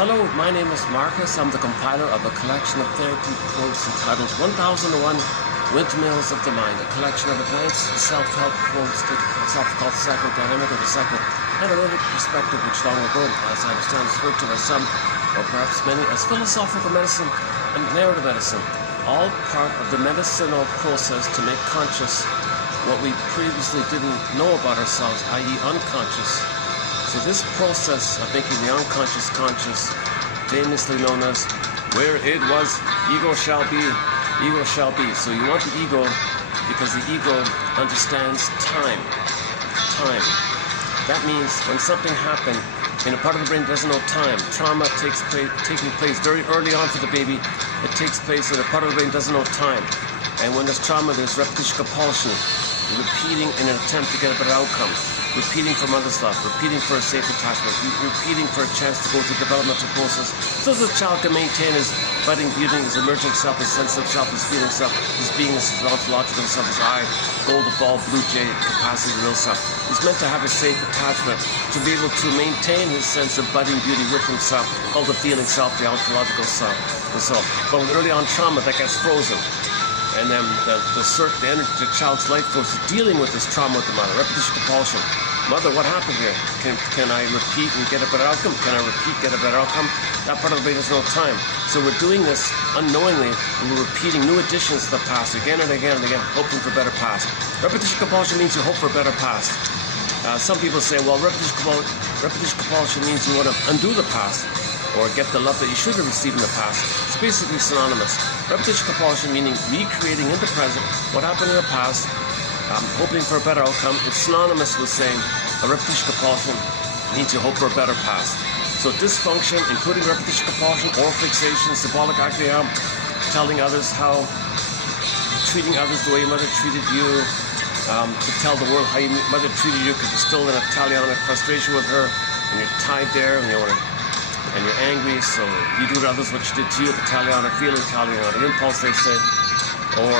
Hello, my name is Marcus. I'm the compiler of a collection of therapy quotes entitled 1001 Windmills of the Mind, a collection of advanced self-help quotes to called psychodynamic or the psychoanalytic perspective, which long ago, as I understand, is referred to by some, or perhaps many, as philosophical medicine and narrative medicine, all part of the medicinal process to make conscious what we previously didn't know about ourselves, i.e. unconscious. So this process of making the unconscious conscious, famously known as where it was, ego shall be, ego shall be. So you want the ego because the ego understands time. Time. That means when something happened in a part of the brain that doesn't know time, trauma taking place very early on for the baby. It takes place in a part of the brain that doesn't know time. And when there's trauma, there's repetition compulsion, repeating in an attempt to get a better outcome. Repeating for mother's love, repeating for a safe attachment, repeating for a chance to go through the developmental process, so the child can maintain his budding beauty, his emerging self, his sense of self, his feeling self, his being, his ontological self, his eye, golden ball, blue jay, capacity, real self. He's meant to have a safe attachment, to be able to maintain his sense of budding beauty with himself, called the feeling self, the ontological self, and so on. But with early on trauma, that gets frozen. And then the child's life force is dealing with this trauma with the mother, repetition compulsion. Mother, what happened here? Can I repeat and get a better outcome? Can I repeat, get a better outcome? That part of the brain has no time. So we're doing this unknowingly, and we're repeating new additions to the past again and again and again, hoping for a better past. Repetition compulsion means you hope for a better past. Some people say, well, repetition compulsion means you want to undo the past or get the love that you should have received in the past. It's basically synonymous. Repetition compulsion meaning recreating in the present what happened in the past, hoping for a better outcome. It's synonymous with saying a repetition compulsion means you hope for a better past. So dysfunction, including repetition compulsion, oral fixation, symbolic acting, telling others how, treating others the way your mother treated you, to tell the world how your mother treated you because you're still in a Italianic frustration with her, and you're tied there, and you're angry, so you do to others what you did to you, the Italiana feeling, Italiana impulse, they say. Or,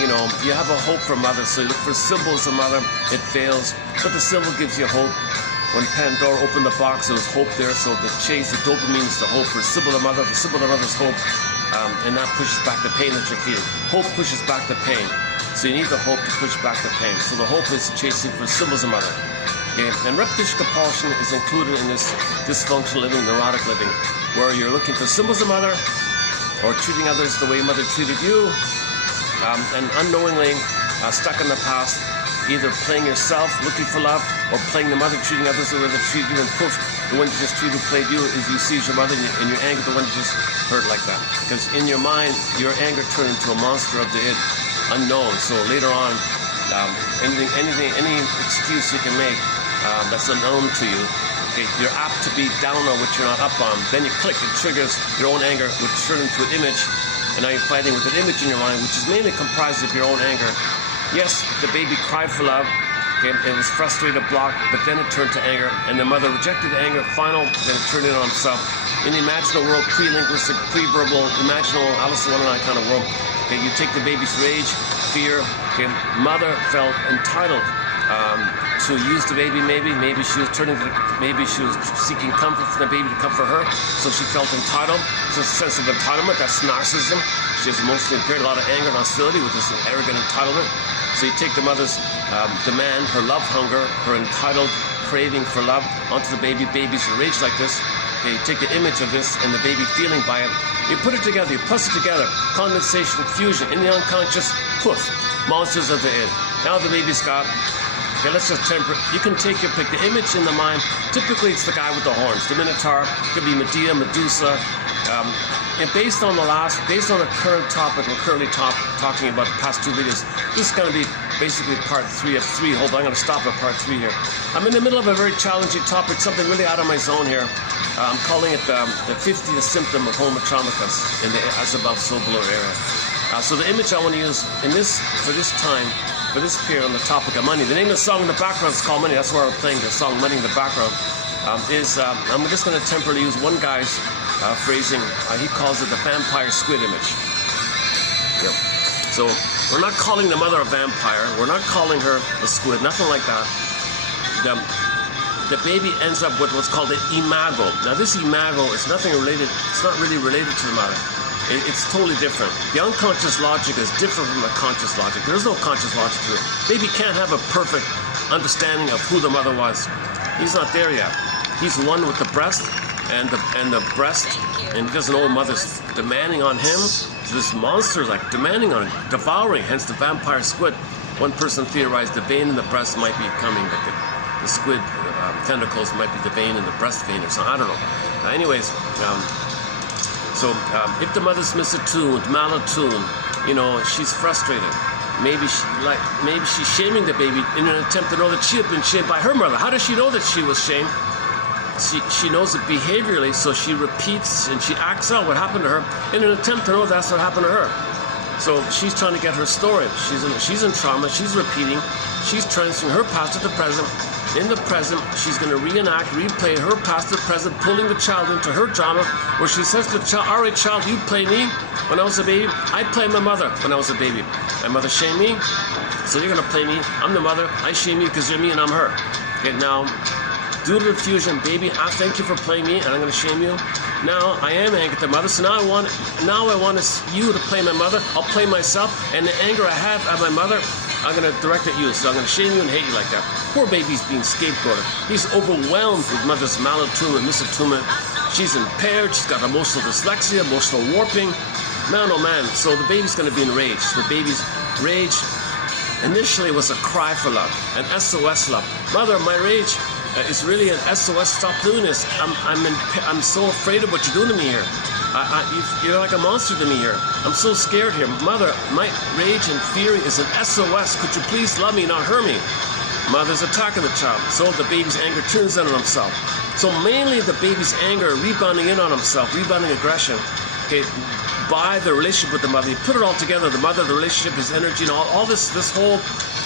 you have a hope for mother, so you look for symbols of mother, it fails, but the symbol gives you hope. When Pandora opened the box, there was hope there, so the chase, the dopamine is the hope for symbol of mother, the symbol of mother's hope, and that pushes back the pain that you're feeling. Hope pushes back the pain, so you need the hope to push back the pain. So the hope is chasing for symbols of mother. Okay. And repetition compulsion is included in this dysfunctional living, neurotic living, where you're looking for symbols of mother or treating others the way mother treated you, and unknowingly stuck in the past, either playing yourself, looking for love, or playing the mother, treating others the way they treat you, and poof, the one you just treated who played you is you see your mother and your anger, the one you just hurt like that. Because in your mind, your anger turned into a monster of the id, unknown. So later on, any excuse you can make that's unknown to you, okay, you're apt to be down on what you're not up on. Then you click, it triggers your own anger, which turns into an image, and now you're fighting with an image in your mind, which is mainly comprised of your own anger. Yes, the baby cried for love, okay, it was frustrated, blocked, but then it turned to anger, and the mother rejected the anger, then it turned it on himself. In the imaginal world, pre-linguistic, pre-verbal, imaginal, Alice in Wonderland kind of world, okay, you take the baby's rage, fear, okay, mother felt entitled to use the baby, maybe she was seeking comfort from the baby to comfort her, so she felt entitled. So it's a sense of entitlement, that's narcissism. She has emotionally impaired, a lot of anger and hostility with this arrogant entitlement. So you take the mother's demand, her love hunger, her entitled craving for love onto the baby. Babies are rage like this. Okay, you take the image of this and the baby feeling by it. You put it together, you press it together, condensation, fusion, in the unconscious, poof, monsters of the id. Now the baby's got, okay, let's just temper it. You can take your pick. The image in the mind, typically it's the guy with the horns, the Minotaur, could be Medea, Medusa. And based on the current topic, we're currently talking about the past two videos, this is going to be basically part 3 of 3. Hold on, I'm going to stop at part 3 here. I'm in the middle of a very challenging topic, something really out of my zone here. I'm calling it the 50th symptom of Homo economicus in the as above, so below area. So the image I want to use for this period on the topic of money. The name of the song in the background is called Money. That's why we're playing the song Money in the background. I'm just going to temporarily use one guy's phrasing. He calls it the vampire squid image. Yep. So we're not calling the mother a vampire. We're not calling her a squid. Nothing like that. the baby ends up with what's called an imago. Now this imago is nothing related, it's not really related to the mother. It's totally different. The unconscious logic is different from the conscious logic. There's no conscious logic to it. Baby can't have a perfect understanding of who the mother was. He's not there yet. He's one with the breast, and the breast, and he doesn't know mother's demanding on him. So this monster is like demanding on him, devouring, hence the vampire squid. One person theorized the vein in the breast might be coming, but the squid tentacles might be the vein in the breast vein or something. I don't know. Anyways, so if the mother's misattuned, malattuned, you know, she's frustrated. Maybe she's shaming the baby in an attempt to know that she had been shamed by her mother. How does she know that she was shamed? She knows it behaviorally, so she repeats and she acts out what happened to her in an attempt to know that's what happened to her. So she's trying to get her story. She's in trauma. She's repeating. She's transferring her past to the present. In the present, she's going to reenact, replay her past to the present, pulling the child into her drama, where she says to the child, all right, child, you play me when I was a baby. I played my mother when I was a baby. My mother shamed me, so you're going to play me. I'm the mother. I shame you because you're me and I'm her. Okay, now, due to the fusion, baby, I thank you for playing me, and I'm going to shame you. Now I am angry at the mother, so now I want you to play my mother. I'll play myself, and the anger I have at my mother, I'm going to direct at you. So I'm going to shame you and hate you like that. Poor baby's being scapegoated. He's overwhelmed with mother's malattunement, misattunement. She's impaired. She's got emotional dyslexia, emotional warping. Man, oh man. So the baby's going to be enraged. The baby's rage initially was a cry for love, an SOS love. Mother, my rage is really an SOS. Stop doing this. I'm so afraid of what you're doing to me here. You're like a monster to me here. I'm so scared here. Mother, my rage and fury is an SOS. Could you please love me, not hurt me? Mother's attacking the child. So the baby's anger turns in on himself. So mainly the baby's anger rebounding in on himself, rebounding aggression. Okay, by the relationship with the mother. You put it all together, the mother, the relationship, his energy, and all this whole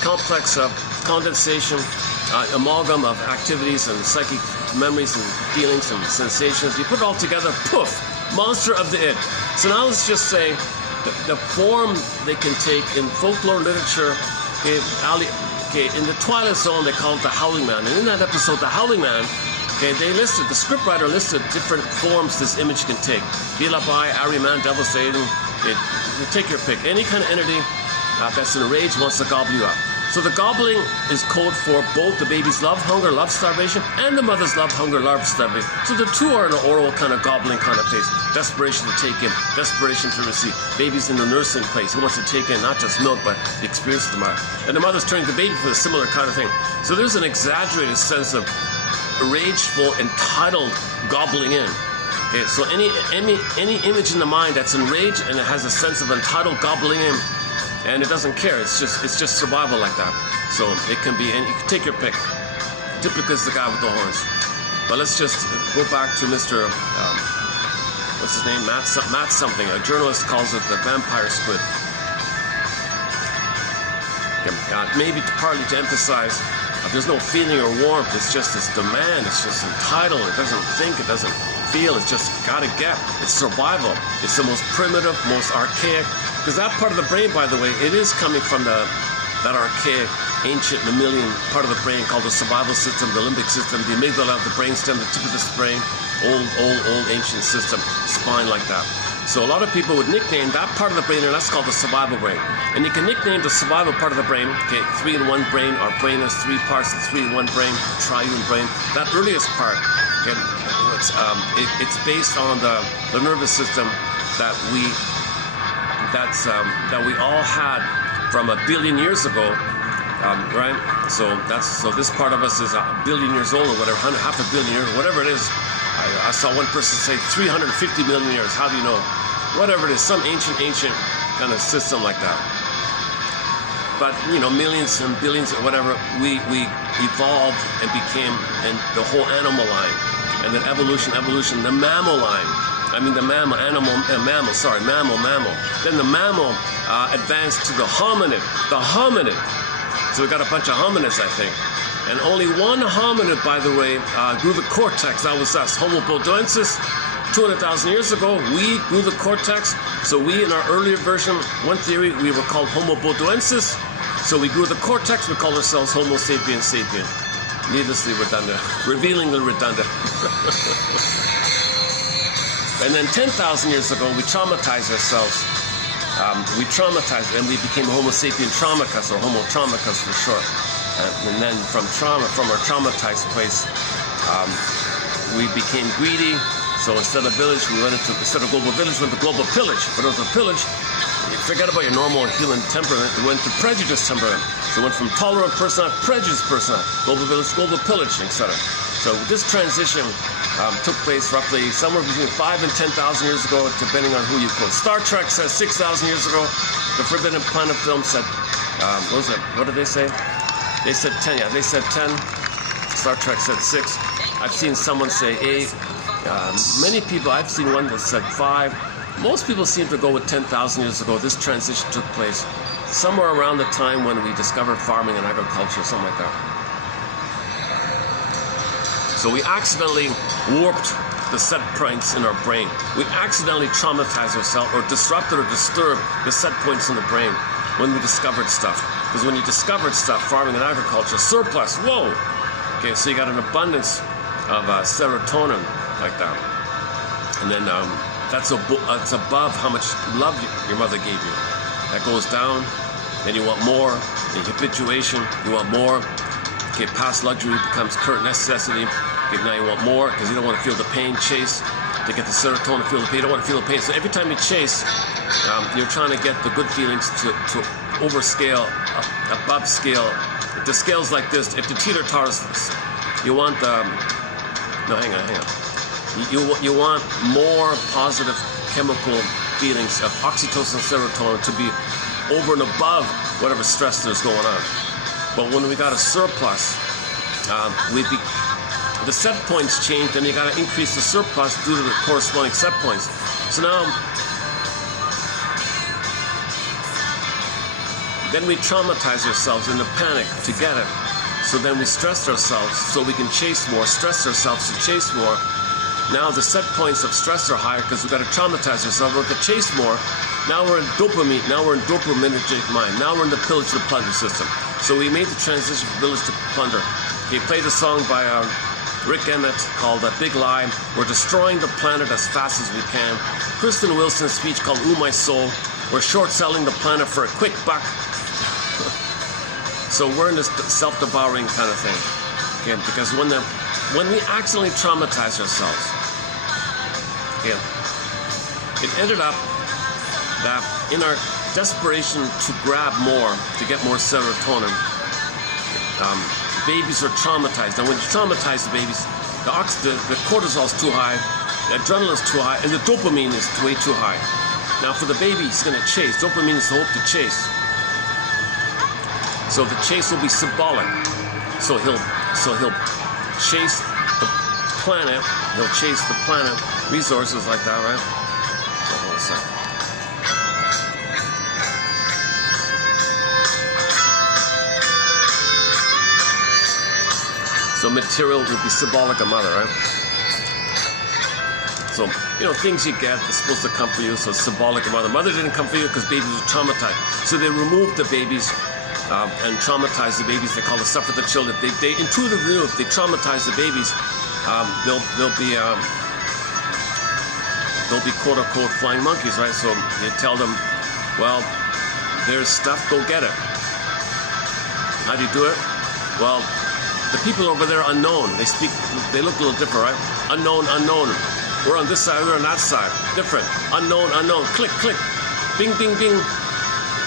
complex of condensation, amalgam of activities and psychic memories and feelings and sensations. You put it all together, poof, monster of the id. So now let's just say the form they can take in folklore literature. In the Twilight Zone, they call it the Howling Man. And in that episode, the Howling Man, the scriptwriter listed different forms this image can take. Dilabai, Ahriman, Devil Satan, take your pick. Any kind of entity that's enraged wants to gobble you up. So the gobbling is code for both the baby's love, hunger, love, starvation, and the mother's love, hunger, love, starvation. So the two are in an oral kind of gobbling kind of phase. Desperation to take in, desperation to receive. Baby's in the nursing place. He wants to take in not just milk, but the experience of the mother. And the mother's turning to the baby for a similar kind of thing. So there's an exaggerated sense of rageful, entitled gobbling in. Okay, so any image in the mind that's enraged and it has a sense of entitled gobbling in, and it doesn't care. It's just survival like that. So it can be, and you can take your pick. Typically, it's the guy with the horns. But let's just go back to Mr. What's his name? Matt something. A journalist calls it the vampire squid. Maybe partly to emphasize there's no feeling or warmth. It's just this demand. It's just entitled. It doesn't think. It doesn't feel. It's just gotta get. It's survival. It's the most primitive, most archaic. Because that part of the brain, by the way, it is coming from that archaic, ancient mammalian part of the brain called the survival system, the limbic system, the amygdala, the brainstem, the tip of the brain, old ancient system, spine like that. So a lot of people would nickname that part of the brain, and that's called the survival brain. And you can nickname the survival part of the brain, 3-in-1 brain. Our brain has 3 parts, the 3-in-1 brain, triune brain. That earliest part, it's based on the nervous system that we all had from 1 billion years ago, right? So this part of us is 1 billion years old or whatever, half a billion years, whatever it is. I saw one person say 350 million years. How do you know? Whatever it is, some ancient kind of system like that. But millions and billions or whatever, we evolved and became the whole animal line, and then evolution, the mammal line. Mammal. Then the mammal advanced to the hominid. So we got a bunch of hominids, I think. And only one hominid, by the way, grew the cortex. That was us, Homo bodoensis. 200,000 years ago, we grew the cortex. So we, in our earlier version, one theory, we were called Homo bodoensis. So we grew the cortex. We called ourselves Homo sapiens sapien. needlessly redundant, revealingly redundant. And then 10,000 years ago, we traumatized ourselves. We traumatized, and we became Homo sapien traumicus, or Homo traumicus for short. And then from our traumatized place, we became greedy. So instead of global village, we went to global pillage. But it was a pillage. You forget about your normal human temperament. It went to prejudice temperament. So it went from tolerant person to prejudiced person. Global village, global pillage, etc. So this transition took place roughly somewhere between 5,000 and 10,000 years ago, depending on who you quote. Star Trek says 6,000 years ago. The Forbidden Planet film said, what did they say? They said 10. Yeah, they said 10. Star Trek said 6. I've seen someone say 8. Many people, I've seen one that said 5. Most people seem to go with 10,000 years ago. This transition took place somewhere around the time when we discovered farming and agriculture, something like that. So we accidentally warped the set points in our brain. We accidentally traumatized ourselves or disrupted or disturbed the set points in the brain when we discovered stuff. Because when you discovered stuff, farming and agriculture, surplus, whoa! Okay, so you got an abundance of serotonin like that. And then that's above how much love your mother gave you. That goes down, then you want more. In habituation, you want more. Okay, past luxury becomes current necessity. Okay, now you want more because you don't want to feel the pain. Chase to get the serotonin to feel the pain. You don't want to feel the pain. So every time you chase, you're trying to get the good feelings to overscale, above scale. If the scale's like this, if the teeter-totters, you want the... No, hang on. You want more positive chemical feelings of oxytocin and serotonin to be over and above whatever stress there's going on. But when we got a surplus, the set points changed, and you got to increase the surplus due to the corresponding set points. So now, then we traumatize ourselves in the panic to get it. So then we stress ourselves so we can chase more, stress ourselves to chase more. Now the set points of stress are higher because we've got to traumatize ourselves. We're going to chase more. Now we're in dopamine. Now we're in dopaminergic mind. Now we're in the pillage to plunder system. So we made the transition from village to plunder. He played a song by Rick Bennett called A Big Lie. We're destroying the planet as fast as we can. Kristen Wilson's speech called Ooh My Soul. We're short-selling the planet for a quick buck. So we're in this self-devouring kind of thing. Okay, because when we accidentally traumatize ourselves, okay, it ended up that in our desperation to grab more, to get more serotonin, babies are traumatized. And when you traumatize the babies, the cortisol is too high, the adrenaline is too high, and the dopamine is way too high. Now for the baby, he's going to chase. Dopamine is the hope to chase. So the chase will be symbolic. So he'll chase the planet. He'll chase the planet. Resources like that, right? Hold on a second. So material will be symbolic of mother, right? So, things you get are supposed to come for you, so it's symbolic of mother. Mother didn't come for you because babies were traumatized. So they removed the babies and traumatized the babies. They call it suffer the children. They intuitively knew if they traumatize the babies, they'll be quote unquote flying monkeys, right? So you tell them, well, there's stuff, go get it. How do you do it? Well, the people over there are unknown. They look a little different, right? Unknown. We're on this side, we're on that side. Different. Unknown. Click. Bing, bing, bing.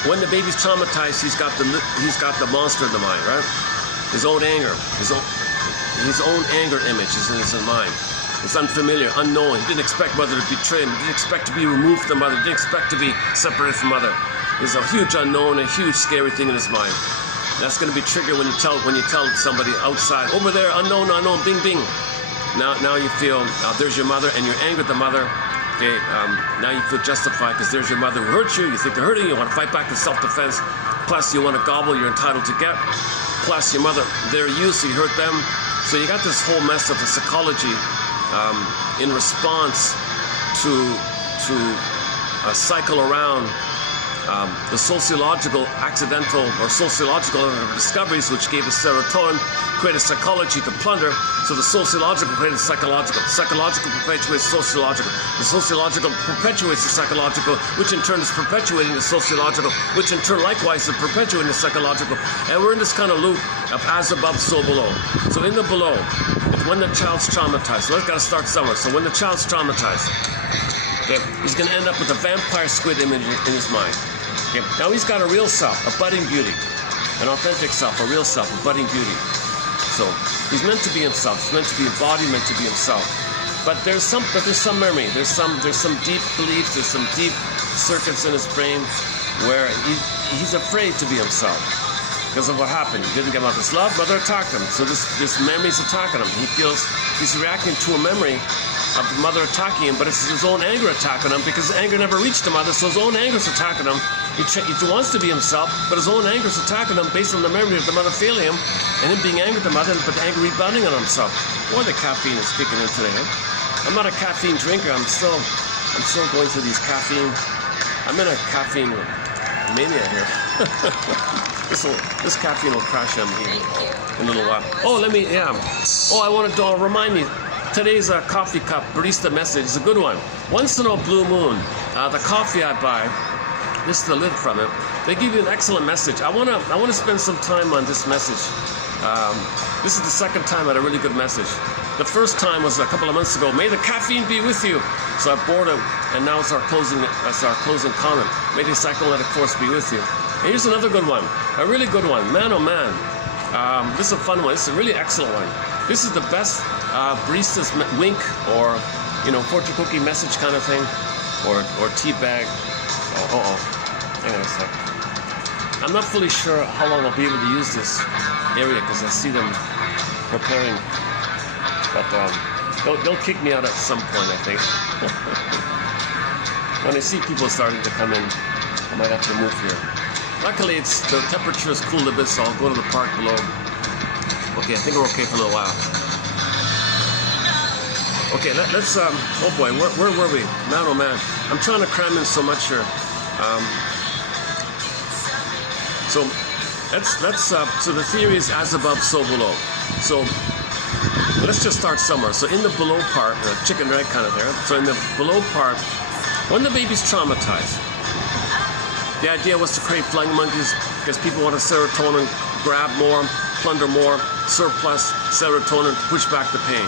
When the baby's traumatized, he's got the monster in the mind, right? His own anger, his own anger image is in his mind. It's unfamiliar, unknown. He didn't expect mother to betray him. He didn't expect to be removed from mother. He didn't expect to be separated from mother. There's a huge unknown, a huge scary thing in his mind. That's going to be triggered when you tell somebody outside, over there, unknown, bing, bing. Now you feel, there's your mother, and you're angry at the mother. Okay, now you feel justified because there's your mother who hurt you. You think they're hurting you. You want to fight back in self-defense. Plus, you want to gobble. You're entitled to get. Plus, your mother, they're you, so you hurt them. So you got this whole mess of the psychology in response to cycle around the sociological accidental or sociological discoveries which gave us serotonin created psychology to plunder. So the sociological created psychological. Psychological perpetuates sociological. The sociological perpetuates the psychological, which in turn is perpetuating the sociological, which in turn likewise is perpetuating the psychological. And we're in this kind of loop of as above, so below. So in the below, when the child's traumatized. So let's got to start somewhere. So when the child's traumatized, okay, he's going to end up with a vampire squid image in his mind. Okay, now he's got a real self, a budding beauty, an authentic self, a real self, a budding beauty. So he's meant to be himself. He's meant to be embodied, meant to be himself. But there's some memory. There's some deep beliefs. There's some deep circuits in his brain where he's afraid to be himself because of what happened. He didn't get out this love. Mother attacked him. So this memory's attacking him. He feels he's reacting to a memory of the mother attacking him, but it's his own anger attacking him because anger never reached the mother. So his own anger's attacking him. He wants to be himself, but his own anger's attacking him based on the memory of the mother failing him and him being angry at the mother, but the anger rebounding on himself. Boy, the caffeine is kicking in today. I'm not a caffeine drinker. I'm still going through these caffeine. I'm in a caffeine mania here. This caffeine will crash on me in a little while. Oh, I want to remind me. Today's coffee cup barista message is a good one. Once in a blue moon, the coffee I buy, this is the lid from it. They give you an excellent message. I wanna spend some time on this message. This is the second time I had a really good message. The first time was a couple of months ago. May the caffeine be with you. So I bought it, and now it's our closing comment. May the psychoanalytic force be with you. And here's another good one, a really good one. Man, oh man, this is a fun one. This is a really excellent one. This is the best barista's wink or fortune cookie message kind of thing, or tea bag. Hang on a sec. I'm not fully sure how long I'll be able to use this area because I see them preparing, but they'll kick me out at some point, I think. When I see people starting to come in, I might have to move here. Luckily, the temperature is cooled a bit, so I'll go to the park below. Okay, I think we're okay for a little while. Okay, let's, oh boy, where were we? Man, oh man. I'm trying to cram in so much here. So the theory is as above, so below. So let's just start somewhere. So in the below part, the chicken and egg kind of there. So in the below part, when the baby's traumatized, the idea was to create flying monkeys because people want a serotonin, grab more, plunder more, surplus serotonin, push back the pain.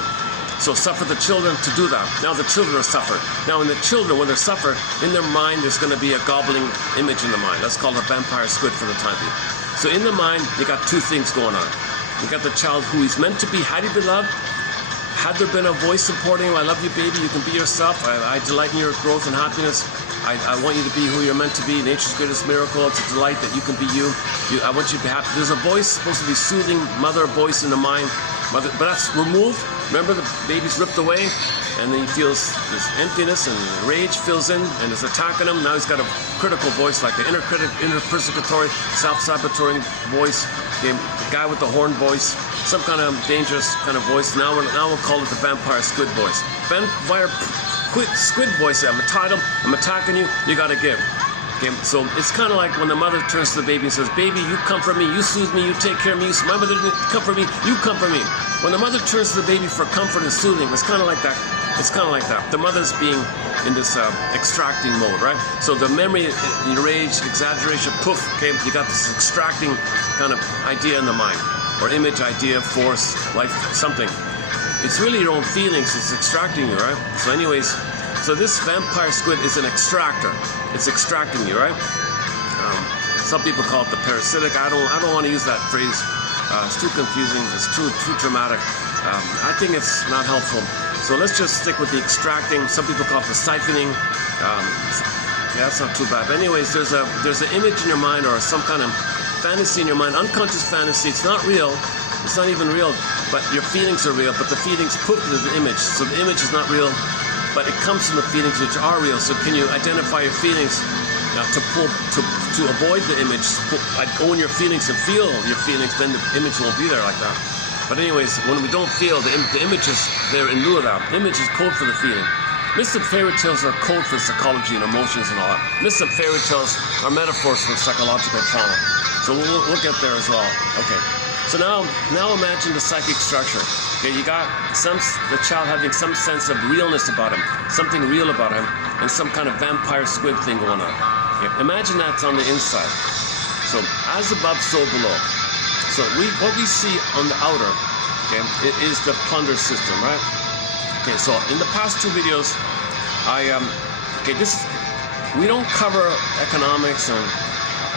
So suffer the children to do that. Now the children are suffered. Now in the children, when they're suffered, in their mind there's going to be a gobbling image in the mind. That's called a vampire squid for the time being. So in the mind, you got two things going on. You got the child who he's meant to be. Had he been loved? Had there been a voice supporting him? I love you, baby. You can be yourself. I delight in your growth and happiness. I want you to be who you're meant to be. Nature's greatest miracle. It's a delight that you can be you. I want you to be happy. There's a voice supposed to be soothing, mother voice in the mind. But that's removed. Remember, the baby's ripped away, and then he feels this emptiness and rage fills in, and is attacking him. Now he's got a critical voice, like the interprecatory, self-sabotaging voice, the guy with the horn voice, some kind of dangerous kind of voice. Now we'll call it the vampire squid voice. Vampire squid voice. I'm entitled. I'm attacking you. You got to give. Okay, so it's kind of like when the mother turns to the baby and says, "Baby, you comfort me, you soothe me, you take care of me. My mother didn't comfort me, you comfort me." When the mother turns to the baby for comfort and soothing, it's kind of like that. It's kind of like that. The mother's being in this extracting mode, right? So the memory, rage, exaggeration, poof, okay, you got this extracting kind of idea in the mind, or image, idea, force, life, something. It's really your own feelings. It's extracting you, right? So anyways, so this vampire squid is an extractor. It's extracting you, right? Some people call it the parasitic. I don't want to use that phrase. It's too confusing. It's too dramatic. I think it's not helpful. So let's just stick with the extracting. Some people call it the siphoning. Yeah, that's not too bad. But anyways, there's an image in your mind or some kind of fantasy in your mind, unconscious fantasy. It's not real. It's not even real, but your feelings are real. But the feelings poof to the image. So the image is not real, but it comes from the feelings which are real. So can you identify your feelings? Now, to avoid the image, own your feelings and feel your feelings, then the image won't be there like that. But anyways, when we don't feel, the image is there in lieu of that. Image is code for the feeling. Myths and fairy tales are code for psychology and emotions and all that. Myths and fairy tales are metaphors for psychological trauma. So we'll get there as well. Okay. So now imagine the psychic structure. Okay, you got the child having some sense of realness about him, something real about him, and some kind of vampire squid thing going on. Okay, imagine that's on the inside. So as above, so below. So what we see on the outer, okay, it is the plunder system, right? Okay, so in the past 2 videos, we don't cover economics and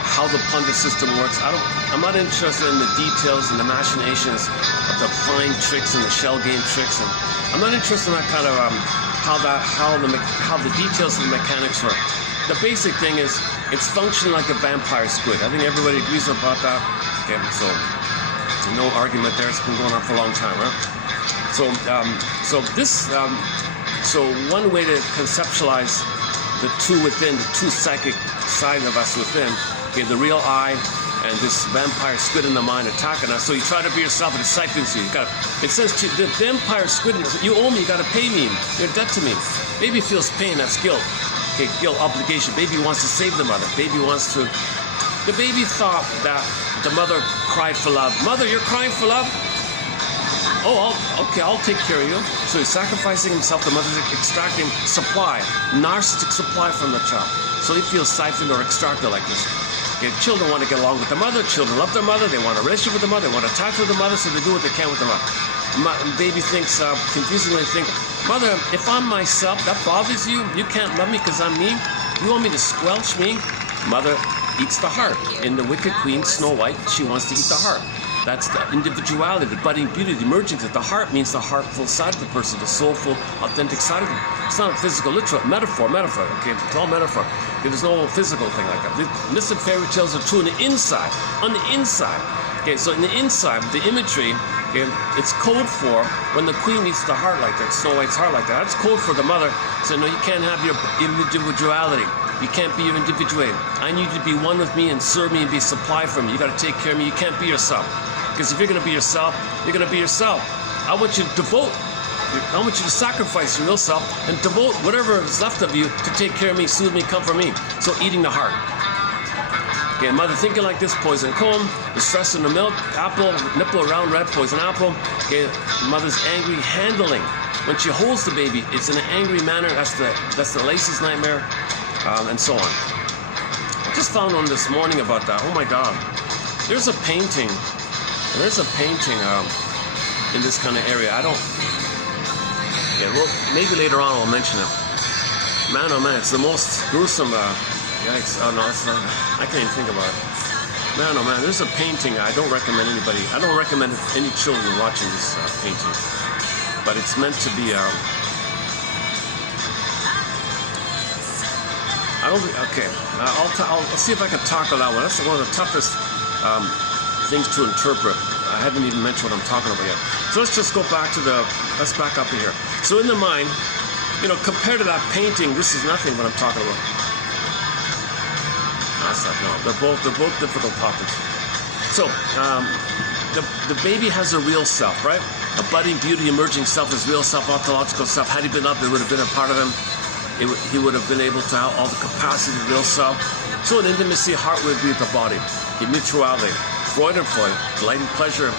how the plunder system works. I'm not interested in the details and the machinations of the fine tricks and the shell game tricks, and I'm not interested in that kind of how the details and the mechanics work. The basic thing is it's functioning like a vampire squid. I think everybody agrees about that. Okay, so no argument there. It's been going on for a long time, right? So one way to conceptualize the two within, the two psychic side of us within, okay, the real I and this vampire squid in the mind attacking us. So you try to be yourself, and it siphons you. It says to the vampire squid, you owe me, you got to pay me, you're in debt to me. Baby feels pain, that's guilt. Okay, guilt, obligation. Baby wants to save the mother. The baby thought that the mother cried for love. Mother, you're crying for love? Oh, I'll take care of you. So he's sacrificing himself. The mother's extracting supply, narcissistic supply from the child. So he feels siphoned or extracted like this. Okay, children want to get along with the mother. Children love their mother. They want a relationship with the mother. They want to attach with the mother, so they do what they can with the mother. Baby thinks, confusingly think, mother, if I'm myself, that bothers you? You can't love me because I'm me? You want me to squelch me? Mother eats the heart. In the Wicked Queen, Snow White, she wants to eat the heart. That's the individuality, the budding beauty, the emergence. The heart means the heartful side of the person, the soulful, authentic side of them. It's not a physical, literal, metaphor, okay? It's all metaphor. There's no physical thing like that. Myths and fairy tales are true on the inside. Okay, so in the inside, the imagery, okay, it's code for when the queen eats the heart like that, Snow White's heart like that. That's code for the mother. So no, you can't have your individuality. You can't be your individuality. I need you to be one with me and serve me and be supply for me. You got to take care of me. You can't be yourself. Because if you're going to be yourself, you're going to be yourself. I want you to sacrifice your real self and devote whatever is left of you to take care of me, soothe me, comfort me. So eating the heart. Okay, mother thinking like this, poison comb, the stress in the milk, apple, nipple around red, poison apple. Okay, mother's angry handling. When she holds the baby, it's in an angry manner. That's the laces nightmare, and so on. I just found one this morning about that. Oh my God. There's a painting in this kind of area. Well, maybe later on I'll mention it. Man, oh man, it's the most gruesome, yikes. Oh no, it's not, I can't even think about it. Man, oh man, there's a painting I don't recommend any children watching this painting. But it's meant to be, I'll see if I can tackle that one. That's one of the toughest things to interpret. I haven't even mentioned what I'm talking about yet. So let's just go back to let's back up here. So in the mind, compared to that painting, this is nothing what I'm talking about. They're both difficult topics. So the baby has a real self, right? A budding, beauty, emerging self, his real self, ontological self. Had he been up, it would have been a part of him. He would have been able to have all the capacity of the real self. So in intimacy, heart would be with the body. In mutuality, Freud, delight and pleasure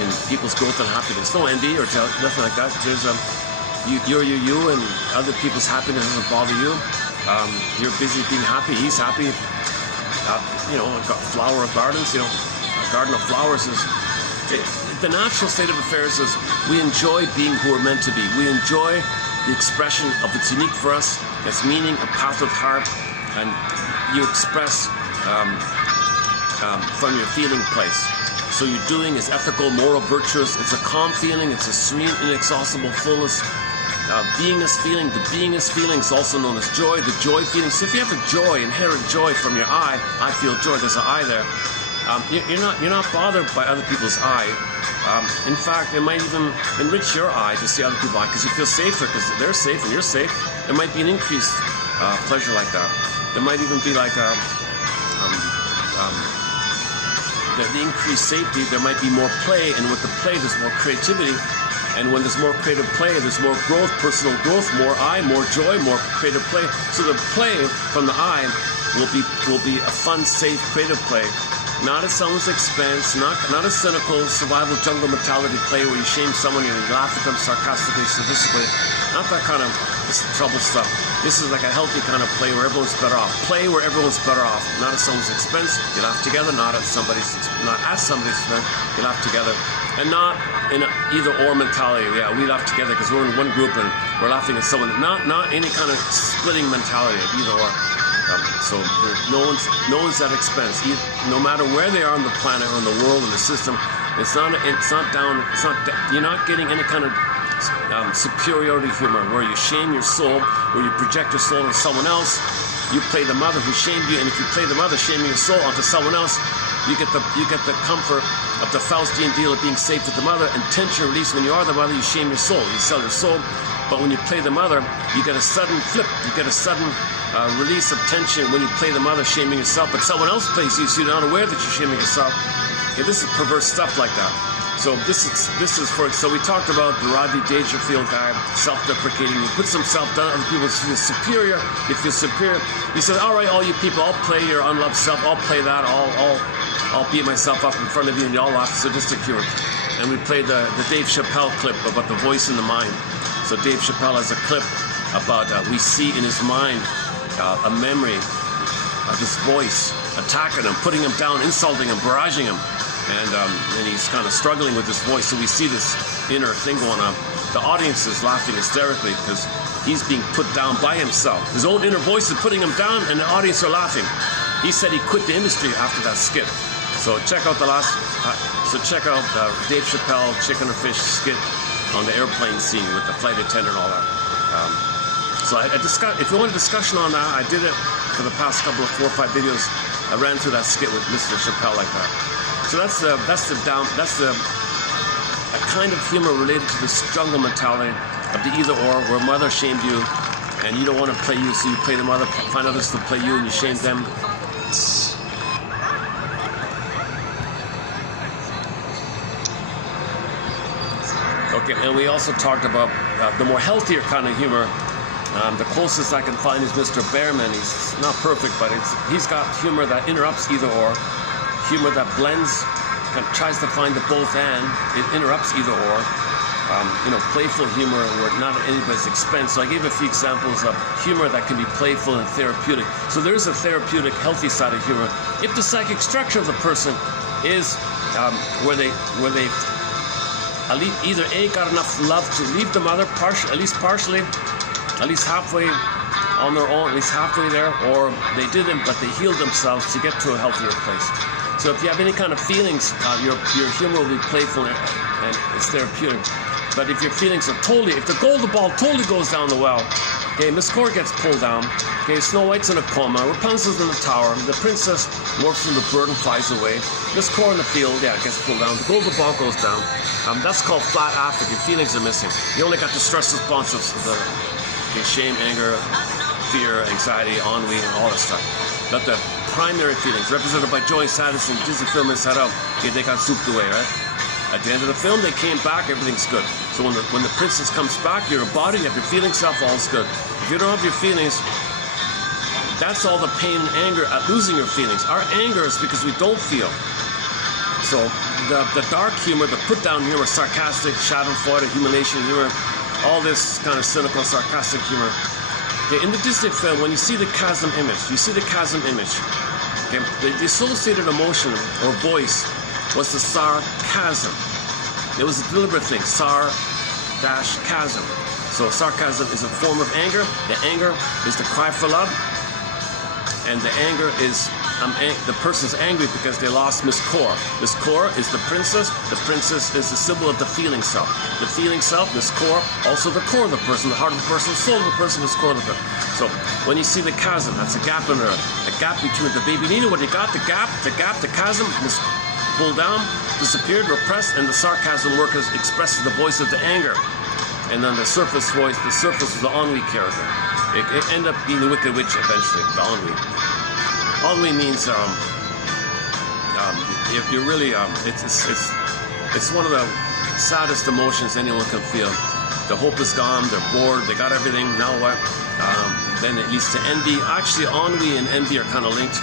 in people's growth and happiness. No envy or jealousy, nothing like that. There's you're you, and other people's happiness doesn't bother you. You're busy being happy. He's happy. Flower of gardens. A garden of flowers is. The natural state of affairs is we enjoy being who we're meant to be. We enjoy the expression of what's unique for us, its meaning, a path with heart, and you express from your feeling place. So your doing is ethical, moral, virtuous. It's a calm feeling. It's a serene, inexhaustible fullness. Beingness feeling. The beingness feeling is also known as joy. The joy feeling. So if you have a joy, inherent joy from your I feel joy. There's an I there. You're not bothered by other people's I. In fact, it might even enrich your I to see other people's I because you feel safer because they're safe and you're safe. There might be an increased pleasure like that. There might even be like the increased safety. There might be more play, and with the play, there's more creativity. And when there's more creative play, there's more growth, personal growth, more I, more joy, more creative play. So the play from the I will be a fun, safe, creative play. Not at someone's expense, not a cynical survival jungle mentality play where you shame someone and you laugh at them sarcastically, sadistically. Not that kind of trouble stuff. This is like a healthy kind of play where everyone's better off. Play where everyone's better off. Not at someone's expense, you laugh together. Not at somebody's expense, you laugh together. And not in an either-or mentality. Yeah, we laugh together because we're in one group and we're laughing at someone. Not any kind of splitting mentality of either-or. So no one's at expense. No matter where they are on the planet or in the world or the system, you're not getting any kind of superiority humor where you shame your soul, where you project your soul on someone else. You play the mother who shamed you, and if you play the mother shaming your soul onto someone else, you get the comfort of the Faustian deal of being safe with the mother and tension release. When you are the mother, you shame your soul, you sell your soul. But when you play the mother, you get a sudden flip, you get a sudden release of tension when you play the mother shaming yourself, but someone else plays you, so you're not aware that you're shaming yourself. Okay, this is perverse stuff like that. So so we talked about the Rodney Dangerfield guy, self-deprecating. You put some self down, other people feel superior. You feel superior. You said, all right, all you people, I'll play your unloved self. I'll play that. I'll beat myself up in front of you, and y'all laugh sadistic humor. And we played the Dave Chappelle clip about the voice in the mind. So Dave Chappelle has a clip about we see in his mind a memory of his voice attacking him, putting him down, insulting him, barraging him. And he's kind of struggling with his voice. So we see this inner thing going on. The audience is laughing hysterically because he's being put down by himself. His own inner voice is putting him down, and the audience are laughing. He said he quit the industry after that skit. So check out check out Dave Chappelle chicken or fish skit on the airplane scene with the flight attendant and all that. If you want a discussion on that, I did it for the past couple of 4 or 5 videos. I ran through that skit with Mr. Chappelle like that. So that's a kind of humor related to this jungle mentality of the either-or, where mother shamed you and you don't want to play you, so you play the mother, find others to play you, and you shame them. Okay, and we also talked about the more healthier kind of humor. The closest I can find is Mr. Behrman. He's not perfect, but he's got humor that interrupts either-or. Humor that blends, tries to find the both and, it interrupts either or. Playful humor where not at anybody's expense. So I gave a few examples of humor that can be playful and therapeutic. So there's a therapeutic, healthy side of humor. If the psychic structure of the person is where they either A, got enough love to leave the mother, at least partially, at least halfway on their own, at least halfway there, or they didn't, but they healed themselves to get to a healthier place. So if you have any kind of feelings, your humor will be playful and it's therapeutic. But if your feelings are if the golden ball totally goes down the well, okay, Miss Cord gets pulled down, okay, Snow White's in a coma, Rapunzel's in the tower, the princess morphs from the bird and flies away, Miss Cord in the field, gets pulled down, the golden ball goes down. That's called flat affect. Your feelings are missing. You only got the stress responses of the shame, anger, fear, anxiety, ennui, and all that stuff. But the primary feelings, represented by joy, sadness, and Disney film inside out, they got souped away, right? At the end of the film, they came back, everything's good. So when the princess comes back, you're a body, you have your feelings self, all's good. If you don't have your feelings, that's all the pain and anger at losing your feelings. Our anger is because we don't feel. So the dark humor, the put-down humor, sarcastic, schadenfreude, humiliation humor, all this kind of cynical, sarcastic humor. Okay, in the Disney film, when you see the chasm image, okay, the associated emotion or voice was the sarcasm. It was a deliberate thing, sar-chasm. So sarcasm is a form of anger. The anger is the cry for love, and the anger is the person's angry because they lost Miss Core. Miss Core is the princess. The princess is the symbol of the feeling self. The feeling self, Miss Core, also the core of the person, the heart of the person, the soul of the person, Miss Core of the person. So when you see the chasm, that's a gap in there, a gap between the baby Nina. What you got? The gap, the chasm, Miss pulled down, disappeared, repressed, and the sarcasm workers expresses the voice of the anger. And then the surface voice, the surface is the ennui character. It ended up being the Wicked Witch eventually, the ennui. Ennui means if you're really it's one of the saddest emotions anyone can feel. The hope is gone, they're bored, they got everything, now what? Then it leads to envy. Actually, ennui and envy are kind of linked.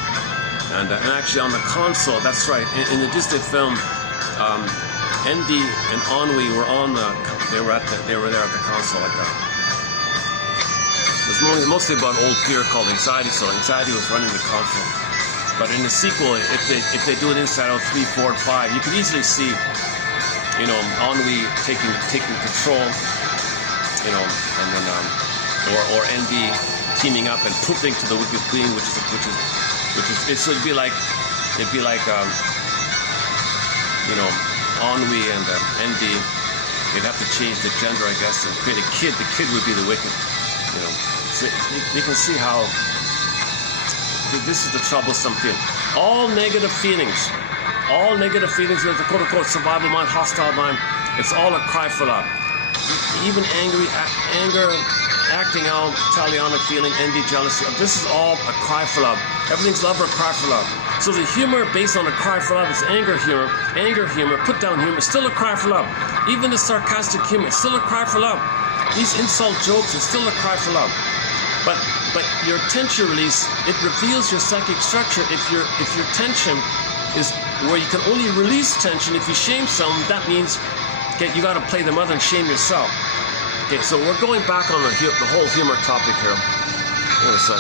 And actually on the console, that's right, in the Disney film, envy and ennui were on the, they were there at the console like that. It's mostly about old fear called anxiety, so anxiety was running the console. But in the sequel, if they do it inside of 3, 4, and 5, you can easily see, you know, ennui taking control, you know, and then or envy teaming up and pooping to the wicked queen, which is so it'd be like you know, ennui and envy. They'd have to change the gender, I guess, and create a kid. The kid would be the wicked, you know. So you can see how this is the troublesome feeling. All negative feelings with the quote-unquote survival mind, hostile mind, it's all a cry for love. Even anger, acting out, talionic feeling, envy, jealousy, this is all a cry for love. Everything's love or cry for love. So the humor based on a cry for love is anger humor, put down humor, still a cry for love. Even the sarcastic humor, it's still a cry for love. These insult jokes are still a cry for love. But your tension release, it reveals your psychic structure. If your tension is where you can only release tension if you shame someone, that means, okay, you got to play the mother and shame yourself. Okay, so we're going back on the whole humor topic here. Wait a sec.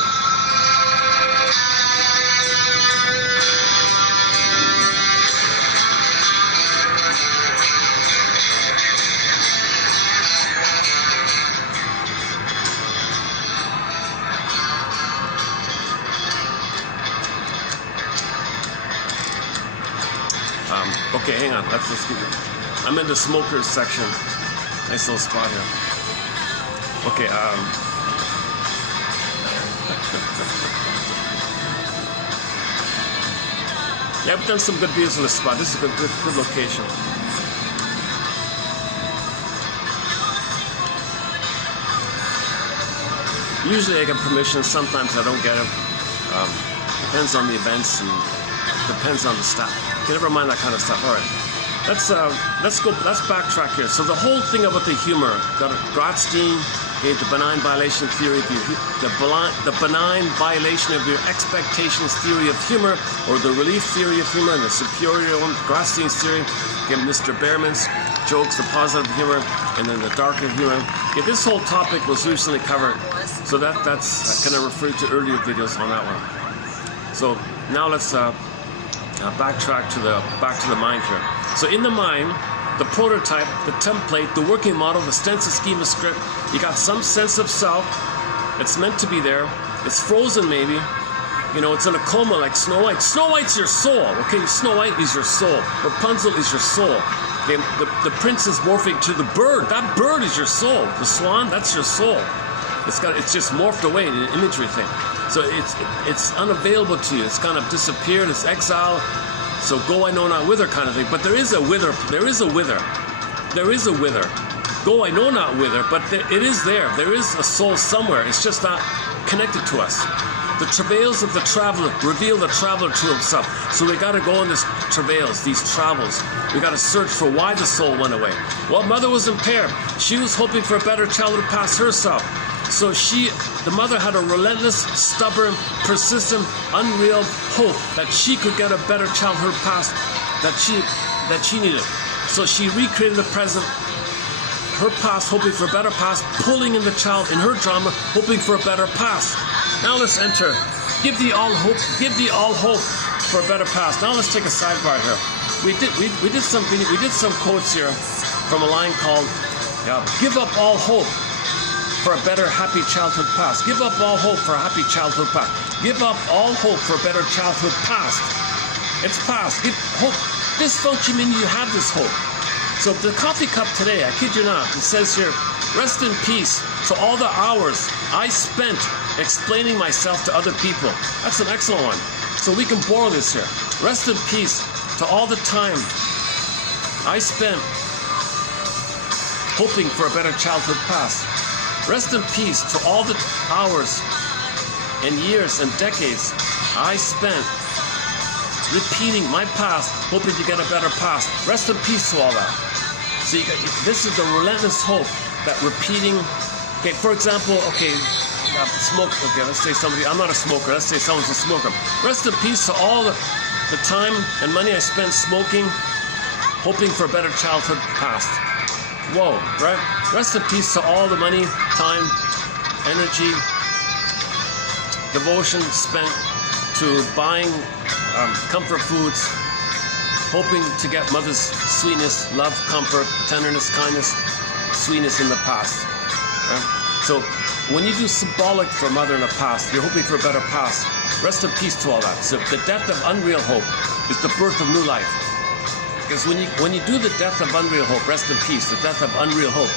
Okay, hang on. Let's keep it. I'm in the smokers section. Nice little spot here. Okay. Yeah, I've done some good views on this spot. This is a good location. Usually I get permission. Sometimes I don't get them. Depends on the events and depends on the staff. Okay, never mind that kind of stuff. All right, let's backtrack here. So the whole thing about the humor, got Grotstein gave the benign violation theory, the benign violation of your expectations theory of humor, or the relief theory of humor, and the superior one, Grotstein's theory, gave Mr. Behrman's jokes, the positive humor, and then the darker humor. Okay, this whole topic was recently covered, so that's kind of referred to earlier videos on that one. So now let's backtrack to the mind here. So in the mind, the prototype, the template, the working model, the stencil schema script, you got some sense of self. It's meant to be there. It's frozen maybe. You know, it's in a coma like Snow White. Snow White's your soul. Okay, Snow White is your soul. Rapunzel is your soul. Okay, the prince is morphing to the bird. That bird is your soul. The swan, that's your soul. It's just morphed away in an imagery thing. So it's unavailable to you. It's kind of disappeared. It's exile. So go I know not whither kind of thing. But there is a whither. There is a whither. There is a whither. Go I know not whither. But it is there. There is a soul somewhere. It's just not connected to us. The travails of the traveler reveal the traveler to himself. So we got to go on these travails, these travels. We got to search for why the soul went away. Well, mother was impaired. She was hoping for a better childhood past herself. So the mother had a relentless, stubborn, persistent, unreal hope that she could get a better childhood past that she needed. So she recreated the present, her past, hoping for a better past, pulling in the child in her drama, hoping for a better past. Now let's enter. Give thee all hope for a better past. Now let's take a sidebar here. We did some quotes here from a line called "Give up all hope for a better happy childhood past. Give up all hope for a happy childhood past. Give up all hope for a better childhood past. It's past. Give hope. Dysfunction means you have this hope. So the coffee cup today, I kid you not, it says here, rest in peace to all the hours I spent explaining myself to other people. That's an excellent one. So we can borrow this here. Rest in peace to all the time I spent hoping for a better childhood past. Rest in peace to all the hours and years and decades I spent repeating my past, hoping to get a better past. Rest in peace to all that. So this is the relentless hope that repeating. Okay, for example, smoke. Okay, let's say somebody. I'm not a smoker. Let's say someone's a smoker. Rest in peace to all the time and money I spent smoking, hoping for a better childhood past. Whoa, right? Rest in peace to all the money, time, energy, devotion spent to buying comfort foods, hoping to get mother's sweetness, love, comfort, tenderness, kindness, sweetness in the past. Right? So when you do symbolic for mother in the past, you're hoping for a better past. Rest in peace to all that. So the death of unreal hope is the birth of new life. Because when you do the death of unreal hope, rest in peace, the death of unreal hope,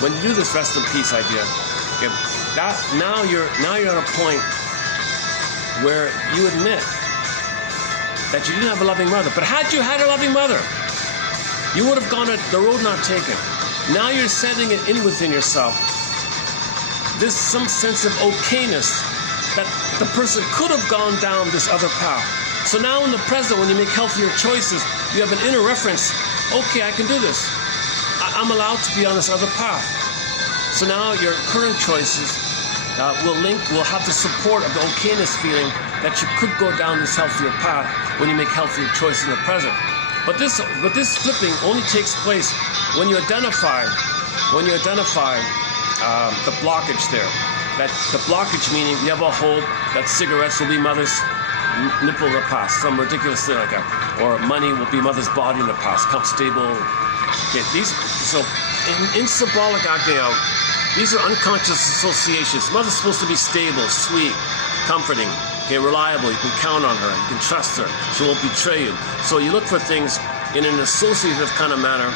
when you do this rest in peace idea, okay, that now you're at a point where you admit that you didn't have a loving mother. But had you had a loving mother, you would have gone the road not taken. Now you're setting it in within yourself. There's some sense of okayness that the person could have gone down this other path. So now in the present, when you make healthier choices, you have an inner reference. Okay, I can do this. I'm allowed to be on this other path. So now your current choices will have the support of the okayness feeling that you could go down this healthier path when you make healthier choices in the present. But this flipping only takes place when you identify the blockage there. That the blockage meaning you have a hope that cigarettes will be mother's nipple in the past, some ridiculous thing like that, or money will be mother's body in the past, come stable. Okay, so in symbolic acting out, these are unconscious associations. Mother's supposed to be stable, sweet, comforting, okay, reliable. You can count on her. You can trust her. She won't betray you. So you look for things in an associative kind of manner,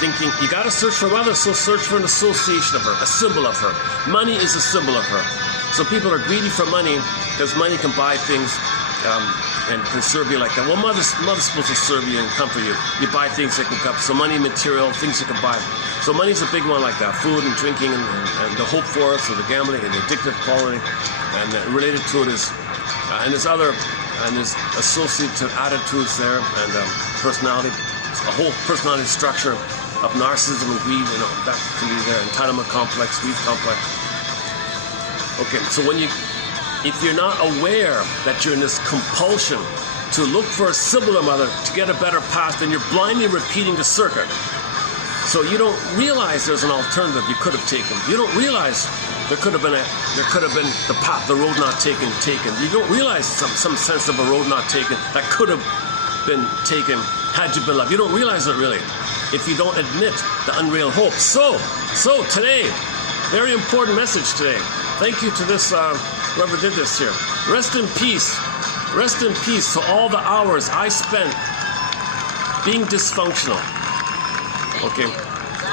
thinking you got to search for mother, so search for an association of her, a symbol of her. Money is a symbol of her. So people are greedy for money because money can buy things and can serve you like that. Well, mother's supposed to serve you and comfort you. You buy things that can come. So money, material, things you can buy. So money's a big one like that. Food and drinking and the hope for it, so the gambling and the addictive quality. And related to it is, and there's associative attitudes there and personality, a whole personality structure of narcissism and greed, that can be there. Entitlement complex, greed complex. Okay, so if you're not aware that you're in this compulsion to look for a symbol of mother to get a better past, then you're blindly repeating the circuit. So you don't realize there's an alternative you could have taken. You don't realize there could have been the path, the road not taken. You don't realize some sense of a road not taken that could have been taken had you been loved. You don't realize it really if you don't admit the unreal hope. So today, very important message today. Thank you to this whoever did this here. Rest in peace. Rest in peace to all the hours I spent being dysfunctional. Okay.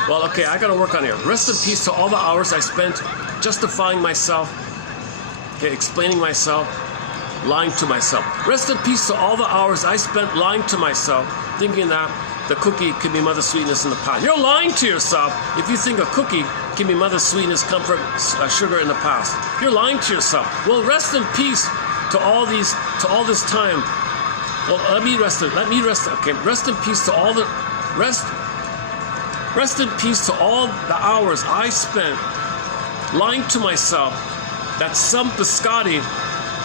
Well, okay, I gotta work on here. Rest in peace to all the hours I spent justifying myself, okay, explaining myself, lying to myself. Rest in peace to all the hours I spent lying to myself, thinking that the cookie can be mother's sweetness in the past. You're lying to yourself if you think a cookie can be mother's sweetness, comfort, sugar in the past. You're lying to yourself. Well, rest in peace to all this time. Well, let me rest. Okay, rest in peace to all the rest in peace to all the hours I spent lying to myself that some biscotti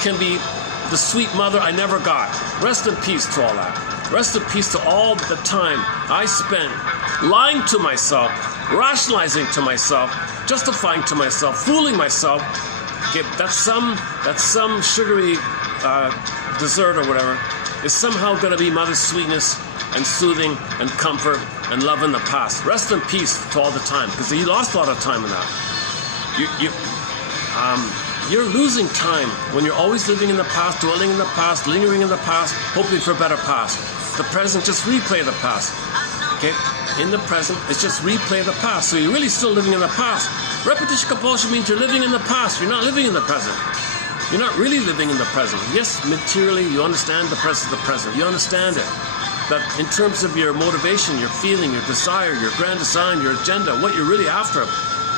can be the sweet mother I never got. Rest in peace to all that. Rest in peace to all the time I spent lying to myself, rationalizing to myself, justifying to myself, fooling myself. Okay, that some sugary dessert or whatever is somehow going to be mother's sweetness and soothing and comfort and love in the past. Rest in peace to all the time, because you lost a lot of time in that. You're losing time when you're always living in the past, dwelling in the past, lingering in the past, hoping for a better past. The present, just replay the past. Okay? In the present, it's just replay the past. So you're really still living in the past. Repetition compulsion means you're living in the past. You're not living in the present. You're not really living in the present. Yes, materially, you understand the present, You understand it. But in terms of your motivation, your feeling, your desire, your grand design, your agenda, what you're really after,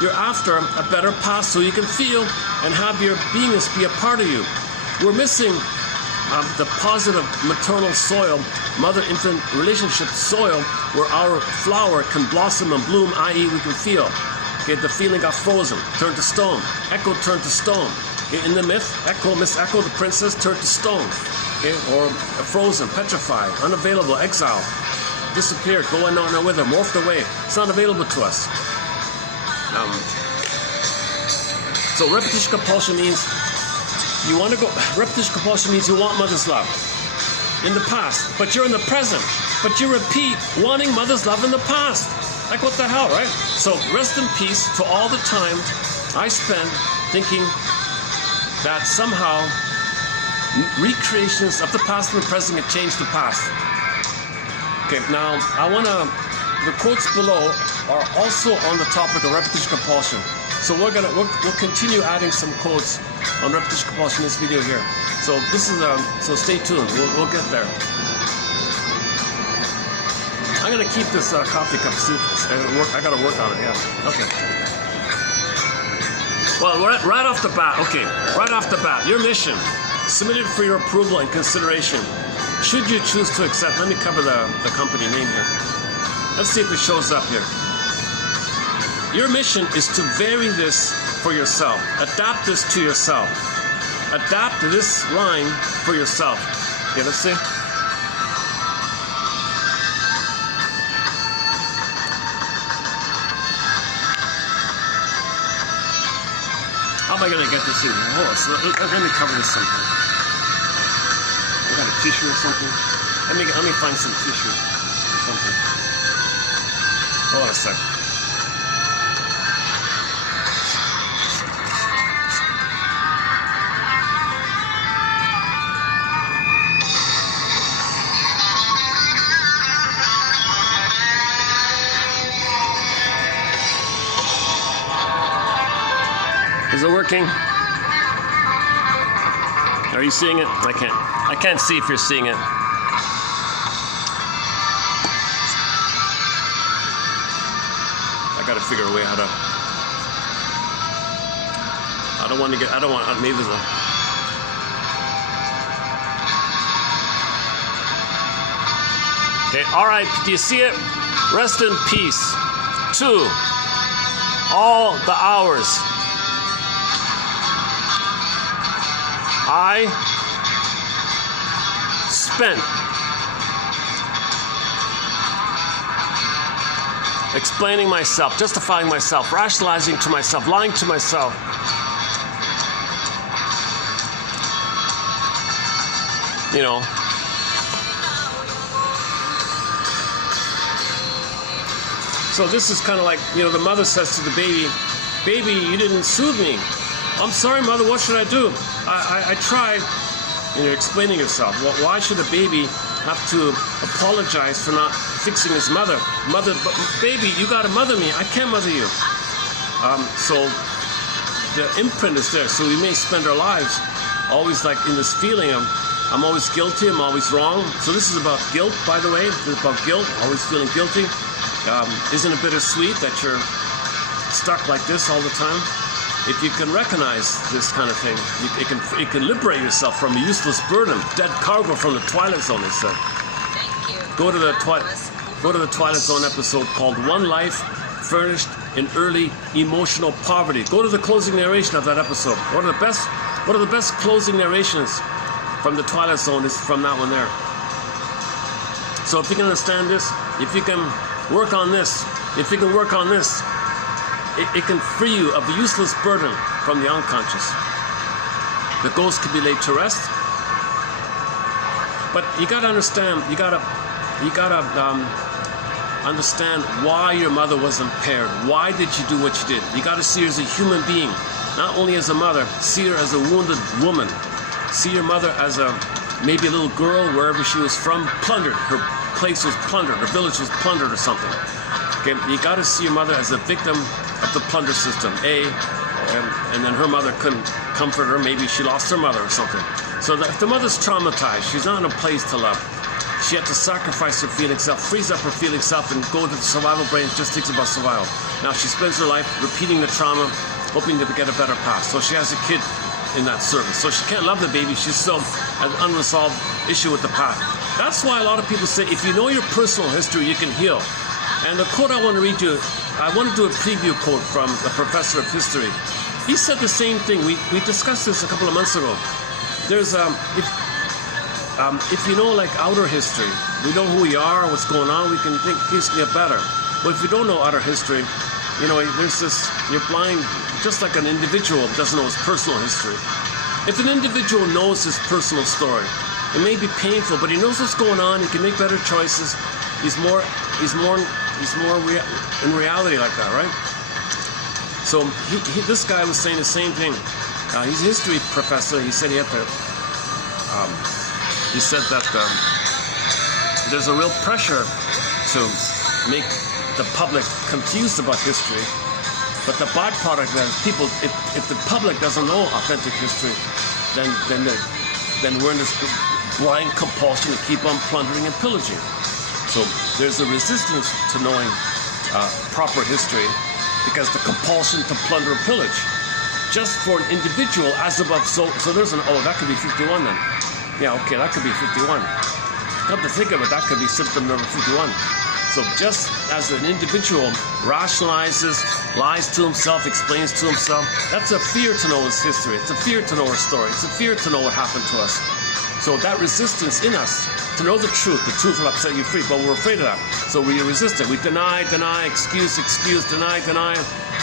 you're after a better past so you can feel and have your beingness be a part of you. We're missing the positive maternal soil, mother-infant relationship soil, where our flower can blossom and bloom, i.e. we can feel. Okay, the feeling got frozen, turned to stone. Echo turned to stone. Okay, in the myth, Echo, Miss Echo, the princess, turned to stone. Okay, or frozen, petrified, unavailable, exiled, disappeared, going on with her, morphed away. It's not available to us. So repetition compulsion means you want to go. Repetition compulsion means you want mother's love in the past, but you're in the present. But you repeat wanting mother's love in the past. Like what the hell, right? So rest in peace to all the time I spent thinking that somehow recreations of the past and the present can change the past. Okay, now the quotes below are also on the topic of repetition compulsion. So we'll continue adding some quotes on repetition compulsion in this video here. So this is so stay tuned. We'll get there. I'm gonna keep this coffee cup. See, I gotta work on it. Yeah. Okay. Well, right off the bat, your mission, submitted for your approval and consideration. Should you choose to accept, let me cover the company name here. Let's see if it shows up here. Your mission is to vary this for yourself. Adapt this to yourself. Adapt this line for yourself. Okay, let's see. How am I going to get this in? Oh, so let me cover this sometime. I got a tissue or something. Let me find some tissue or something. Hold on a sec. Is it working? Are you seeing it? I can't see if you're seeing it. I gotta figure a way how to. Maybe there's a. Okay, alright, do you see it? Rest in peace. 2. All the hours I spent explaining myself, justifying myself, rationalizing to myself, lying to myself. You know. So this is kind of like, the mother says to the baby, "Baby, you didn't soothe me." "I'm sorry, mother, what should I do? I tried." And you're explaining yourself. Well, why should a baby have to apologize for not fixing his mother? "Mother, but baby, you gotta mother me. I can't mother you." So the imprint is there. So we may spend our lives always like in this feeling of, I'm always guilty, I'm always wrong. So this is about guilt, by the way. This is about guilt, always feeling guilty. Isn't it bittersweet that you're stuck like this all the time? If you can recognize this kind of thing, you can liberate yourself from a useless burden, dead cargo from the Twilight Zone, they said. Thank you. Go to the Twilight Zone episode called "One Life Furnished in Early Emotional Poverty." Go to the closing narration of that episode. One of the best closing narrations from the Twilight Zone is from that one there. So if you can understand this, if you can work on this, it can free you of the useless burden from the unconscious. The ghost can be laid to rest. But you gotta understand, you gotta understand why your mother was impaired. Why did you do what you did? You gotta see her as a human being, not only as a mother. See her as a wounded woman. See your mother as maybe a little girl, wherever she was from, plundered. Her place was plundered, her village was plundered or something. Okay, you gotta see your mother as a victim of the plunder system, and then her mother couldn't comfort her. Maybe she lost her mother or something. So if the mother's traumatized, she's not in a place to love. She had to sacrifice her feeling self, freeze up her feeling self, and go to the survival brain. Just thinks about survival. Now she spends her life repeating the trauma, hoping to get a better past. So she has a kid in that service. So she can't love the baby. She's still an unresolved issue with the past. That's why a lot of people say, if you know your personal history, you can heal. And the quote I want to read you, I want to do a preview quote from a professor of history. He said the same thing. We discussed this a couple of months ago. There's if you know like outer history, we know who we are, what's going on, we can think things can get better. But if you don't know outer history, you know, there's this, you're blind, just like an individual doesn't know his personal history. If an individual knows his personal story, it may be painful, but he knows what's going on, he can make better choices. He's more in reality like that, right? So this guy was saying the same thing. He's a history professor. He said he had to, he said that there's a real pressure to make the public confused about history, but the byproduct then is people, if the public doesn't know authentic history, then we're in this blind compulsion to keep on plundering and pillaging. So there's a resistance to knowing proper history because the compulsion to plunder and pillage. Just for an individual, as above, so there's an, oh, that could be 51 then. Yeah, okay, that could be 51. Come to think of it, that could be symptom number 51. So just as an individual rationalizes, lies to himself, explains to himself, that's a fear to know his history. It's a fear to know our story. It's a fear to know what happened to us. So that resistance in us to know the truth will upset you free, but we're afraid of that. So we resist it. We deny, excuse, deny.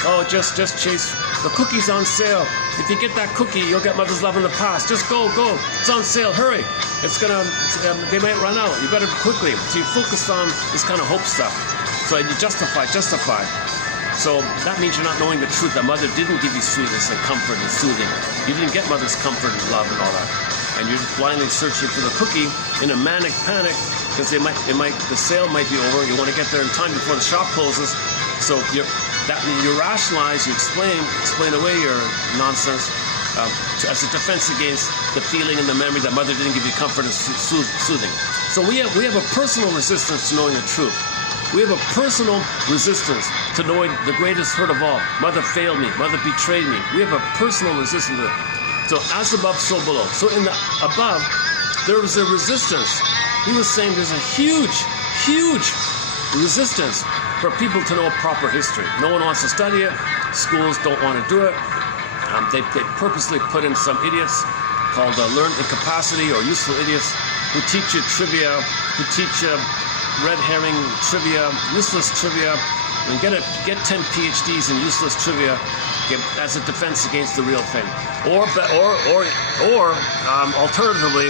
Oh, just chase. The cookie's on sale. If you get that cookie, you'll get mother's love in the past. Just go. It's on sale. Hurry. They might run out. You better quickly. So you focus on this kind of hope stuff. So you justify. So that means you're not knowing the truth that mother didn't give you sweetness and comfort and soothing. You didn't get mother's comfort and love and all that. And you're blindly searching for the cookie in a manic panic because the sale might be over. You want to get there in time before the shop closes. So you rationalize, you explain away your nonsense as a defense against the feeling and the memory that mother didn't give you comfort and soothing. So we have a personal resistance to knowing the truth. We have a personal resistance to knowing the greatest hurt of all. Mother failed me. Mother betrayed me. We have a personal resistance to it. So as above, so below. So in the above, there was a resistance. He was saying there's a huge resistance for people to know proper history. No one wants to study it. Schools don't want to do it. They purposely put in some idiots called learned incapacity or useful idiots who teach you trivia, who teach you red herring trivia, useless trivia, and get 10 PhDs in useless trivia as a defense against the real thing. Or alternatively,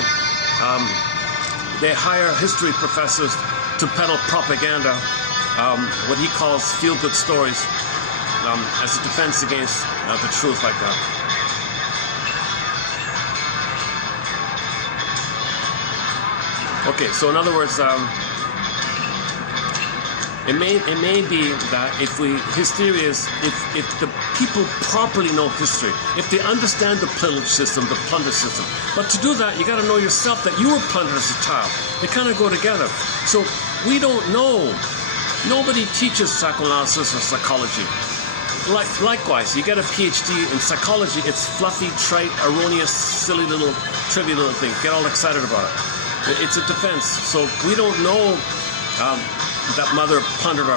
they hire history professors to peddle propaganda, what he calls feel-good stories, as a defense against the truth like that. Okay, so in other words, it may be that his theory is if the people properly know history, if they understand the pillage system, the plunder system. But to do that, you got to know yourself that you were plundered as a child. They kind of go together. So we don't know. Nobody teaches psychoanalysis or psychology. Likewise, you get a PhD in psychology, it's fluffy, trite, erroneous, silly little, trivial little thing. Get all excited about it. It's a defense. So we don't know that mother plundered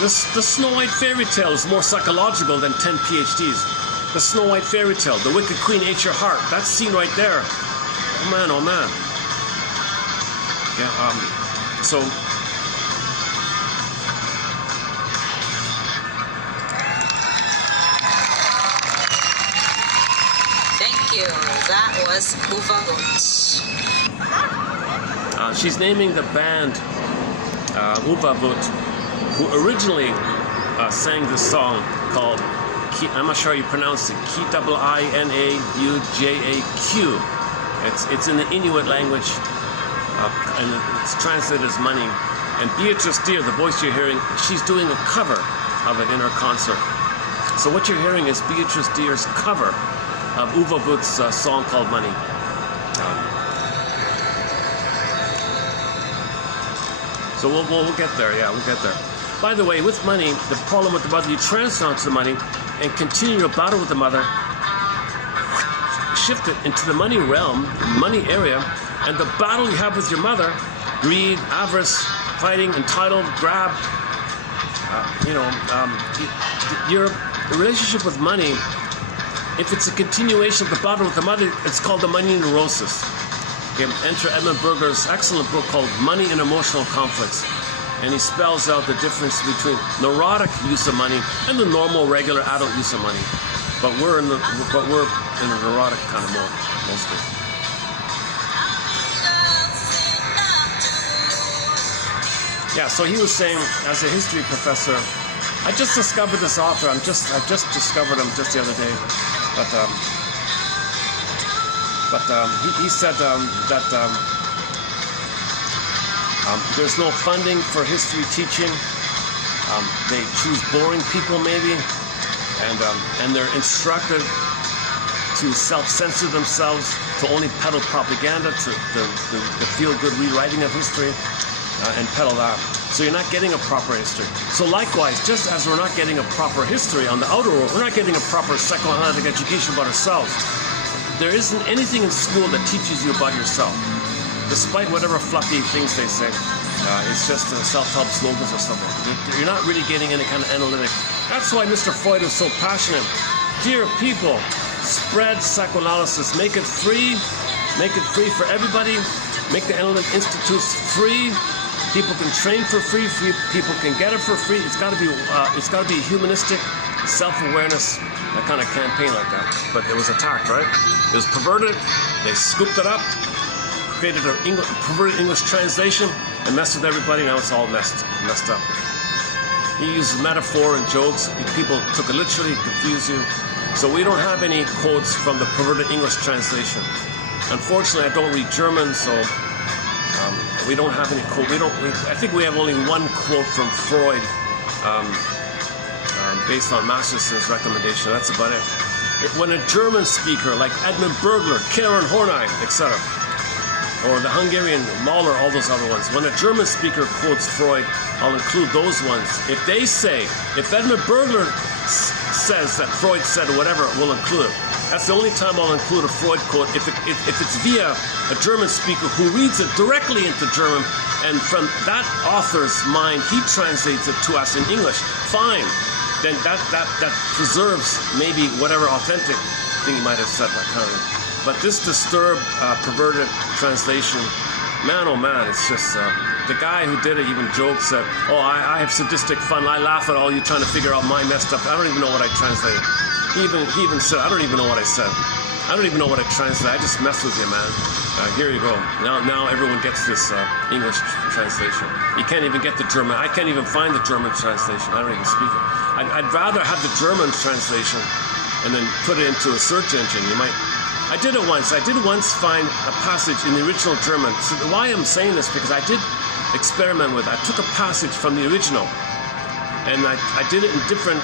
the Snow White fairy tale is more psychological than 10 PhDs. The Snow White fairy tale, the wicked queen ate your heart. That scene right there. Oh man. Yeah, so thank you. That was Uva Vut. She's naming the band Uva Vut, who originally sang this song called, I'm not sure how you pronounce it, Kiinauj-q. It's in the Inuit language, and it's translated as money. And Beatrice Deer, the voice you're hearing, she's doing a cover of it in her concert. So what you're hearing is Beatrice Deer's cover of Uva Vut's song called Money. So we'll get there, yeah, we'll get there. By the way, with money, the problem with the mother, you transfer onto the money, and continue your battle with the mother, shift it into the money realm, money area, and the battle you have with your mother, greed, avarice, fighting, entitled, grab, your relationship with money, if it's a continuation of the battle with the mother, it's called the money neurosis. Okay, enter Edmund Berger's excellent book called Money and Emotional Conflicts. And he spells out the difference between neurotic use of money and the normal, regular adult use of money. But we're in a neurotic kind of mode mostly. Yeah, so he was saying, as a history professor, I just discovered this author. I just discovered him just the other day. He said that there's no funding for history teaching. They choose boring people maybe, and they're instructed to self-censor themselves, to only peddle propaganda, to the feel-good rewriting of history, and peddle that. So you're not getting a proper history. So likewise, just as we're not getting a proper history on the outer world, we're not getting a proper psychoanalytic education about ourselves. There isn't anything in school that teaches you about yourself, despite whatever fluffy things they say. It's just self-help slogans or something. You're not really getting any kind of analytic. That's why Mr. Freud is so passionate. Dear people, spread psychoanalysis. Make it free. Make it free for everybody. Make the analytic institutes free. People can train for free. People can get it for free. It's got to be humanistic, self-awareness, that kind of campaign like that. But it was attacked, right? It was perverted. They scooped it up, created a perverted English translation, and messed with everybody. Now it's all messed up. He used metaphor and jokes. People took it literally, confuse you. So we don't have any quotes from the perverted English translation. Unfortunately, I don't read German, so we don't have any quote. I think we have only one quote from Freud, based on Masterson's recommendation. That's about it. When a German speaker like Edmund Berger, Karen Horney, etc., or the Hungarian Mahler, all those other ones, when a German speaker quotes Freud, I'll include those ones. If Edmund Berger says that Freud said whatever, we'll include it. That's the only time I'll include a Freud quote if it's via a German speaker who reads it directly into German, and from that author's mind he translates it to us in English. Fine, then that preserves maybe whatever authentic thing he might have said, that kind of thing. But this disturbed, perverted translation, man, oh man, it's just the guy who did it even joked, said, "Oh, I have sadistic fun. I laugh at all you trying to figure out my messed up. I don't even know what I translated." He even said, "I don't even know what I said. I don't even know what I translated. I just messed with you, man." Here you go. Now everyone gets this English translation. You can't even get the German. I can't even find the German translation. I don't even speak it. I'd rather have the German translation and then put it into a search engine. I did it once. I did once find a passage in the original German. So why I'm saying this, because I did experiment with it. I took a passage from the original, and I did it in different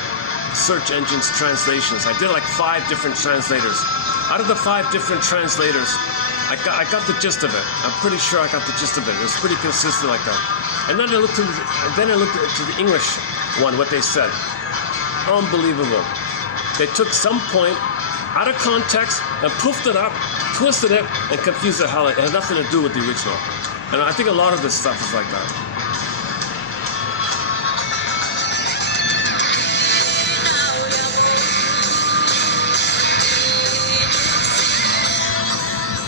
search engines translations. I did like 5 different translators. Out of the 5 different translators, I got the gist of it. I'm pretty sure I got the gist of it. It was pretty consistent like that. And then I looked at the English one, what they said. Unbelievable. They took some point out of context and poofed it up, twisted it, and confused the hell. It had nothing to do with the original. And I think a lot of this stuff is like that.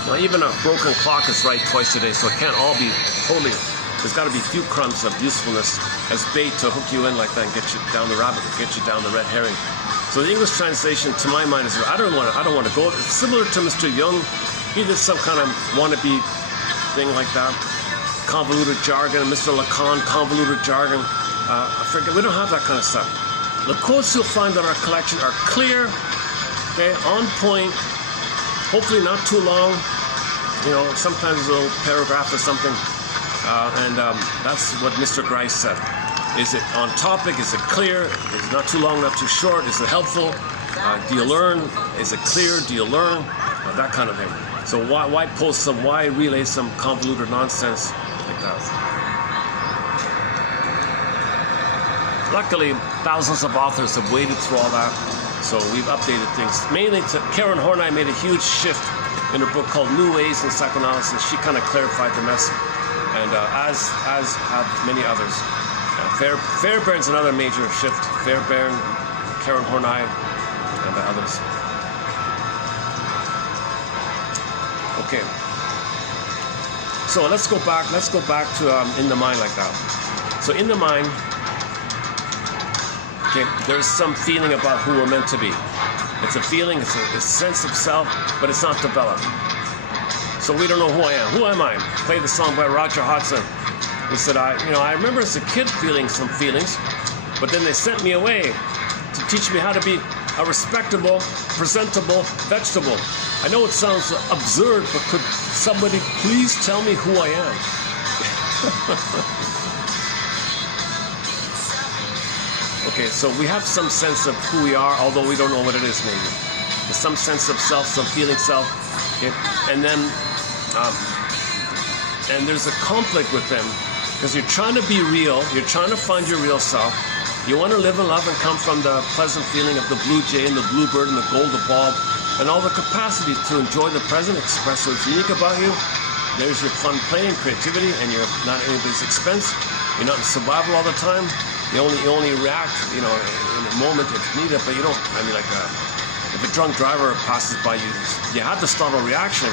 Well, even a broken clock is right twice a day, so it can't all be totally. There's got to be a few crumbs of usefulness as bait to hook you in like that and get you down the rabbit, get you down the red herring. So the English translation, to my mind, is I don't want to go. It's similar to Mr. Jung. He did some kind of wannabe thing like that, convoluted jargon. Mr. Lacan, convoluted jargon. I forget. We don't have that kind of stuff. The quotes you'll find in our collection are clear, okay, on point. Hopefully not too long. Sometimes a little paragraph or something. That's what Mr. Grice said. Is it on topic? Is it clear? Is it not too long, not too short? Is it helpful? Do you learn? Is it clear? Do you learn? That kind of thing. So why post some? Why relay some convoluted nonsense like that? Luckily, thousands of authors have waded through all that. So we've updated things. Mainly, Karen Horney made a huge shift in her book called New Ways in Psychoanalysis. She kind of clarified the mess, and as have many others. Fairbairn's another major shift. Fairbairn, Karen Horney, and others. Okay. So let's go back to In the Mind like that. So in the mind, okay, there's some feeling about who we're meant to be. It's a feeling, it's a sense of self, but it's not developed. So we don't know who I am. Who am I? Play the song by Roger Hodgson. He said, I remember as a kid feeling some feelings, but then they sent me away to teach me how to be a respectable, presentable vegetable. I know it sounds absurd, but could somebody please tell me who I am? Okay, so we have some sense of who we are, although we don't know what it is maybe. There's some sense of self, some feeling self, okay? And then, and there's a conflict with them, because you're trying to be real, you're trying to find your real self. You want to live and love and come from the pleasant feeling of the blue jay and the bluebird and the golden bulb, and all the capacity to enjoy the present, express what's unique about you. There's your fun play and creativity, and you're not at anybody's expense. You're not in survival all the time. You only react, in a moment if needed, but you don't. If a drunk driver passes by you, you have the startle reaction,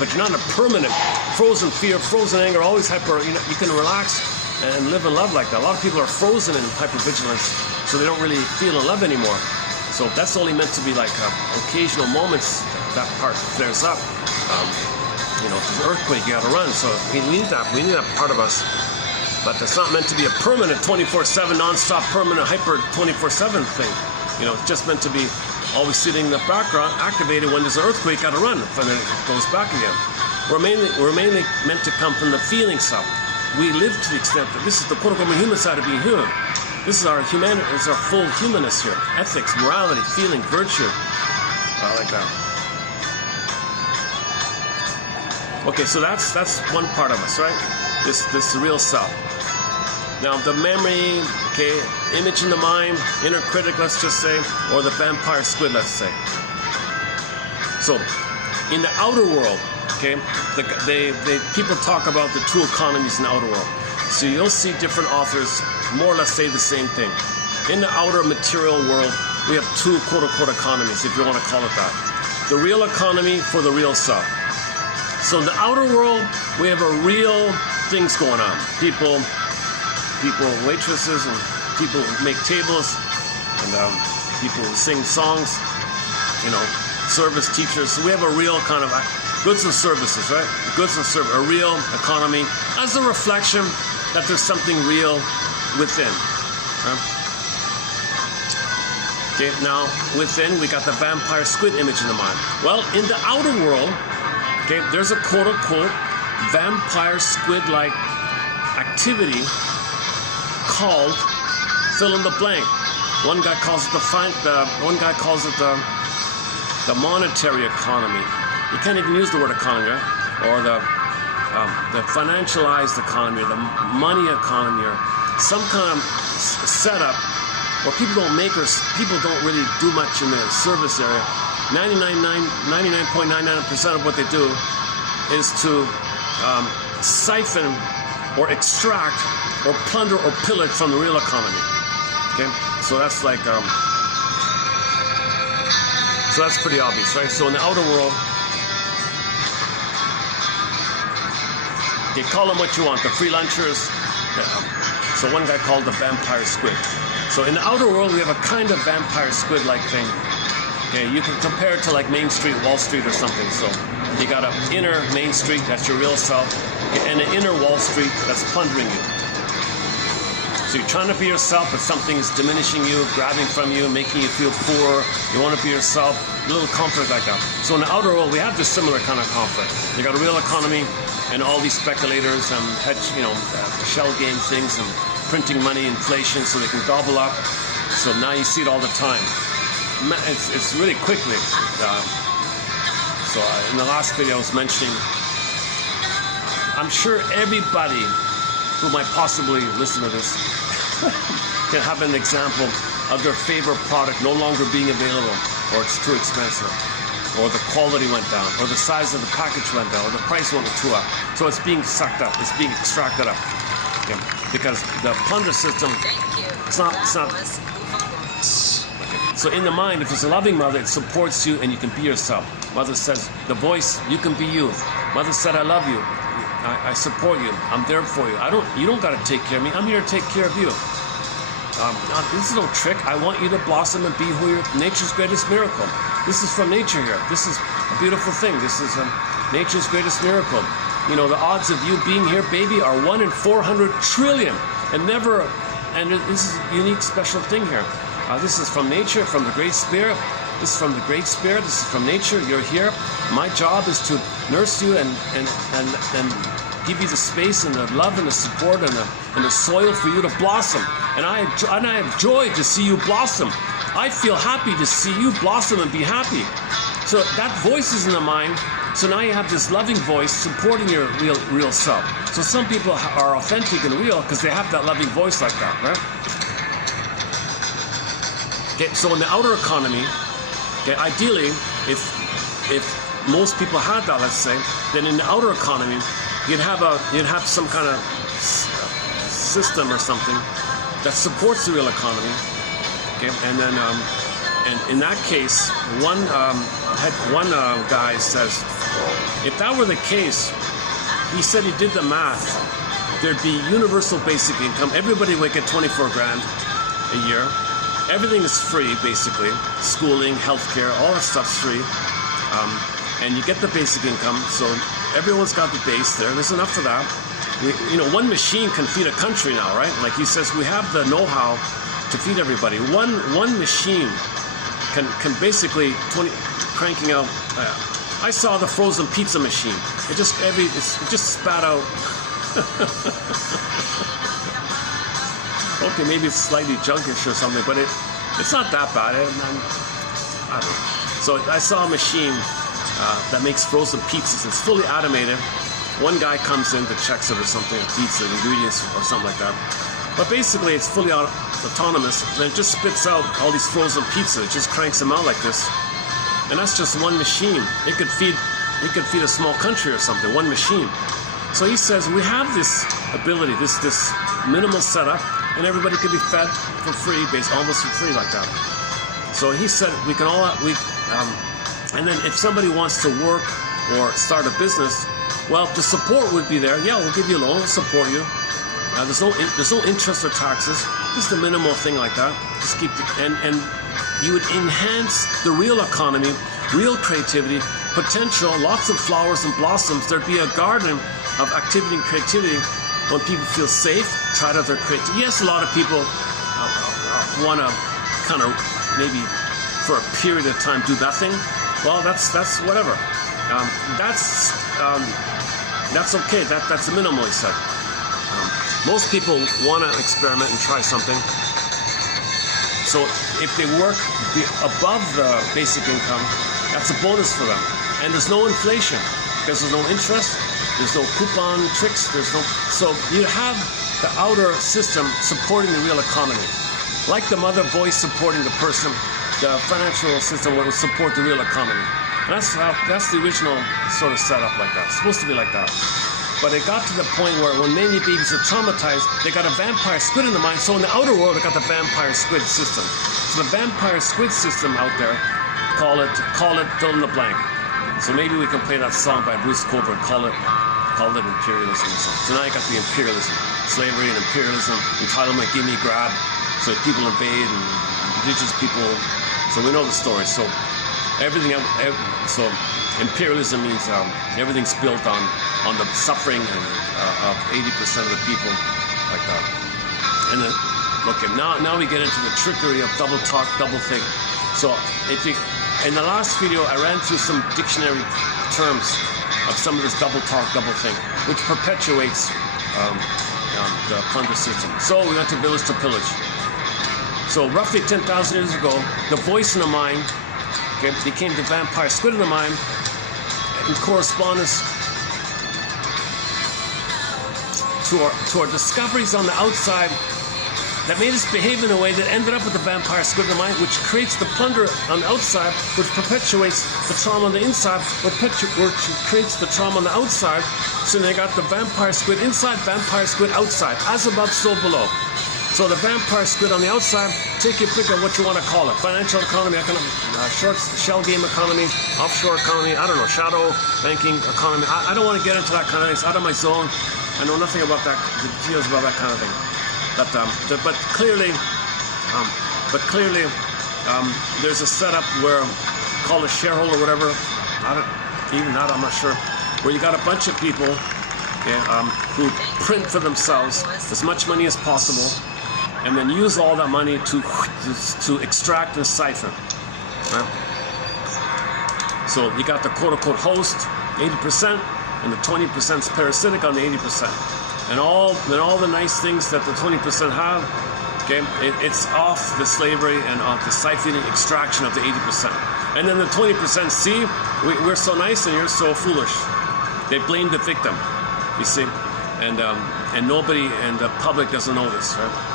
but you're not in a permanent frozen fear, frozen anger, always hyper. You can relax and live and love like that. A lot of people are frozen in hypervigilance, so they don't really feel in love anymore. So that's only meant to be like occasional moments. That part flares up. If there's an earthquake, you gotta run. So we need that. We need that part of us. But it's not meant to be a permanent 24/7, non-stop, permanent, hyper 24/7 thing. It's just meant to be always sitting in the background, activated when there's an earthquake, gotta run, and then it goes back again. We're mainly meant to come from the feeling self. We live to the extent that this is the quote-unquote human side of being human. This is our humanity, it's our full humanness here. Ethics, morality, feeling, virtue. I like that. Okay, so that's one part of us, right? This real self. Now the memory, okay, image in the mind, inner critic, let's just say, or the vampire squid, let's say. So, in the outer world, okay, people talk about the two economies in the outer world. So you'll see different authors more or less say the same thing. In the outer material world, we have two quote-unquote economies, if you want to call it that. The real economy for the real self. So in the outer world, we have a real things going on. People, waitresses, and people who make tables, and people who sing songs, service teachers. So we have a real kind of goods and services, right? Goods and services, a real economy as a reflection that there's something real within. Right? Okay, now within we got the vampire squid image in the mind. Well, in the outer world, okay, there's a quote-unquote vampire squid-like activity called fill in the blank. One guy calls it the monetary economy. You can't even use the word economy, right? Or the financialized economy, or the money economy, or some kind of setup where people don't really do much in the service area. 99.99% of what they do is to siphon or extract or plunder or pillage from the real economy. Okay, so that's like so that's pretty obvious, right? So in the outer world, you call them what you want, the free lunchers. So one guy called the vampire squid. So in the outer world, we have a kind of vampire squid-like thing. Okay, you can compare it to like Main Street, Wall Street, or something. So you got an inner Main Street, that's your real self, and an inner Wall Street that's plundering you. So you're trying to be yourself, but something's diminishing you, grabbing from you, making you feel poor. You want to be yourself, a little conflict like that. So in the outer world, we have this similar kind of conflict. You got a real economy, and all these speculators and shell game things and printing money, inflation, so they can gobble up. So now you see it all the time. It's really quickly. So in the last video I was mentioning, I'm sure everybody who might possibly listen to this can have an example of their favorite product no longer being available, or it's too expensive, or the quality went down, or the size of the package went down, or the price went too up. So it's being sucked up, it's being extracted up. Yeah. Because the plunder system, it's not. So in the mind, if it's a loving mother, it supports you and you can be yourself. Mother says, the voice, you can be you. Mother said, I love you. I support you. I'm there for you. You don't got to take care of me. I'm here to take care of you. This is no trick. I want you to blossom and be who you're. Nature's greatest miracle. This is from nature here. This is a beautiful thing. This is nature's greatest miracle. You know, the odds of you being here, baby, are 1 in 400 trillion. And this is a unique, special thing here. This is from nature, from the Great Spirit. This is from the Great Spirit. This is from nature. You're here. My job is to nurse you and give you the space and the love and the support and the soil for you to blossom. And I have joy to see you blossom. I feel happy to see you blossom and be happy. So that voice is in the mind. So now you have this loving voice supporting your real self. So some people are authentic and real because they have that loving voice like that, right? Okay, so in the outer economy, okay, ideally, if most people had that, let's say, then in the outer economy, you'd have some kind of system or something that supports the real economy. Okay, and then and in that case, one guy says, if that were the case, he said he did the math. There'd be universal basic income. Everybody would get 24 grand a year. Everything is free, basically. Schooling, healthcare, all that stuff's free. And you get the basic income, so everyone's got the base there. There's enough for that. One machine can feed a country now, right? Like he says, we have the know-how to feed everybody. One machine can basically cranking out. I saw the frozen pizza machine. It just spat out. Okay, maybe it's slightly junkish or something, but it's not that bad. I don't know. So I saw a machine that makes frozen pizzas. It's fully automated. One guy comes in to check it or something, feeds the ingredients or something like that. But basically, it's fully autonomous, and it just spits out all these frozen pizzas. It just cranks them out like this, and that's just one machine. It could feed a small country or something. One machine. So he says we have this ability, this minimal setup. And everybody could be fed for free, almost for free like that. So he said we can all and then if somebody wants to work or start a business, well, the support would be there. Yeah, we'll give you a loan, we'll support you. There's no interest or taxes. Just a minimal thing like that. Just keep and you would enhance the real economy, real creativity, potential, lots of flowers and blossoms. There'd be a garden of activity and creativity. When people feel safe, try out their creativity. Yes, a lot of people want to kind of maybe for a period of time do nothing. Well, that's whatever. That's okay. That's the minimal, he said. Most people want to experiment and try something. So if they work above the basic income, that's a bonus for them. And there's no inflation because there's no interest. There's no coupon tricks. So you have the outer system supporting the real economy. Like the mother voice supporting the person, the financial system will support the real economy. And that's the original sort of setup like that. It's supposed to be like that. But it got to the point where when many babies are traumatized, they got a vampire squid in the mind. So in the outer world, they got the vampire squid system. So the vampire squid system out there, call it fill in the blank. So maybe we can play that song by Bruce Cockburn, call it imperialism or something. So now you got the imperialism, slavery and imperialism, entitlement, give me, grab. So people invade and indigenous people. So we know the story. So so imperialism means everything's built on the suffering of 80% of the people, like that. And then, okay, now we get into the trickery of double talk, double think. So in the last video, I ran through some dictionary terms of some of this double talk, double think, which perpetuates the plunder system. So we went to village to pillage. So roughly 10,000 years ago, the voice in the mind became the vampire squid in the mind in correspondence to our discoveries on the outside that made us behave in a way that ended up with the vampire squid in the mind, which creates the plunder on the outside, which perpetuates the trauma on the inside, which creates the trauma on the outside. So they got the vampire squid inside, vampire squid outside, as above, so below. So the vampire squid on the outside, take your pick of what you want to call it. Financial economy, short shell game economy, offshore economy, I don't know, shadow banking economy. I don't want to get into that kind of thing. It's out of my zone. I know nothing about that, the details about that kind of thing. But clearly, there's a setup where, call it shareholder, whatever. I'm not sure. Where you got a bunch of people, who print for themselves as much money as possible, and then use all that money to extract and siphon. Right? So you got the quote-unquote host, 80%, and the 20% is parasitic on the 80%. And all the nice things that the 20% have, okay, it's off the slavery and off the siphoning extraction of the 80%. And then the 20% see, we're so nice and you're so foolish. They blame the victim, you see, and nobody and the public doesn't know this, right?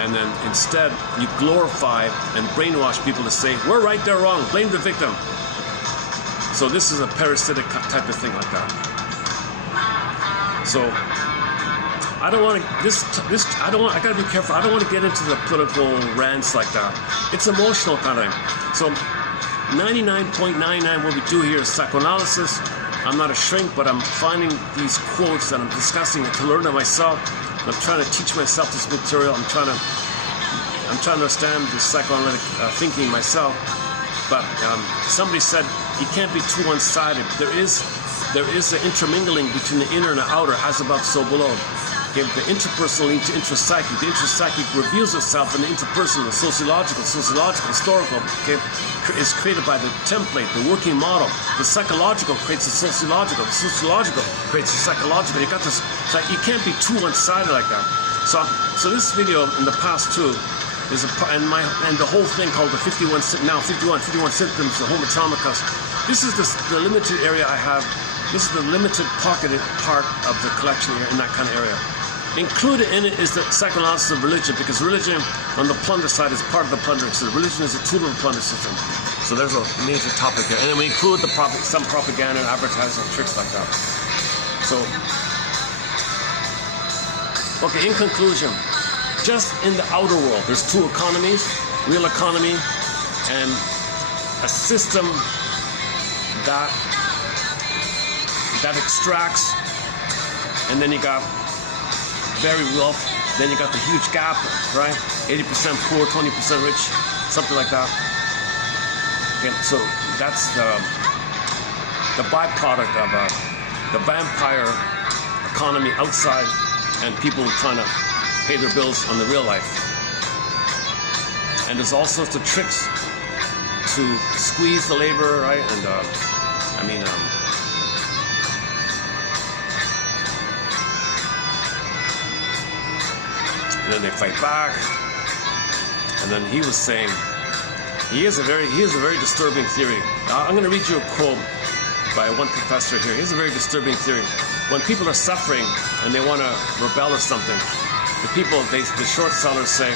And then instead you glorify and brainwash people to say we're right, they're wrong, blame the victim. So this is a parasitic type of thing like that. So I don't want to. I gotta be careful. I don't want to get into the political rants like that. It's emotional kind of thing. So 99.99 what we do here is psychoanalysis. I'm not a shrink, but I'm finding these quotes and I'm discussing it to learn it myself. I'm trying to teach myself this material. I'm trying to understand this psychoanalytic thinking myself. But somebody said you can't be too one-sided. There is an intermingling between the inner and the outer, as above, so below. Okay, the interpersonal leads to intrapsychic. The intrapsychic reveals itself in the interpersonal, the sociological, historical, okay, is created by the template, the working model. The psychological creates the sociological creates the psychological. You got this, like, you can't be too one-sided like that. So this video in the past too is and the whole thing called the 51 symptoms, the home atomicus. This is the limited area I have. This is the limited pocketed part of the collection here in that kind of area. Included in it is the psychoanalysis of religion, because religion on the plunder side is part of the plundering system. Religion is a tool of the plunder system. So there's a major topic here. And then we include some propaganda and advertising tricks like that. So, okay, in conclusion, just in the outer world, there's two economies, real economy and a system that extracts, and then you got very wealth, then you got the huge gap, right? 80% poor, 20% rich, something like that. Okay, so that's the byproduct of the vampire economy outside and people trying to pay their bills on the real life. And there's all sorts of tricks to squeeze the labor, right? And and then they fight back. And then he was saying, he has a very disturbing theory. I'm going to read you a quote by one professor here. He has a very disturbing theory. When people are suffering and they want to rebel or something, the short sellers say,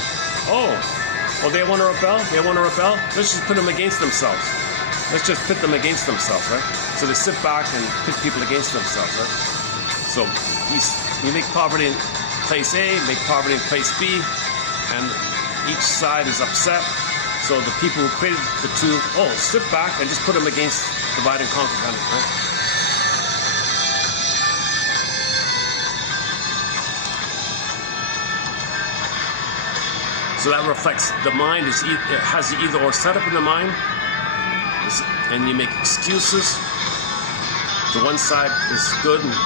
they want to rebel? They want to rebel? Let's just put them against themselves. Let's just pit them against themselves, right? So they sit back and pit people against themselves, right? So you make poverty in place A, make poverty in place B, and each side is upset. So the people who created the two, sit back and just put them against divide and conquer kind of, right? So that reflects the mind has the either or setup in the mind, and you make excuses. The one side is good and the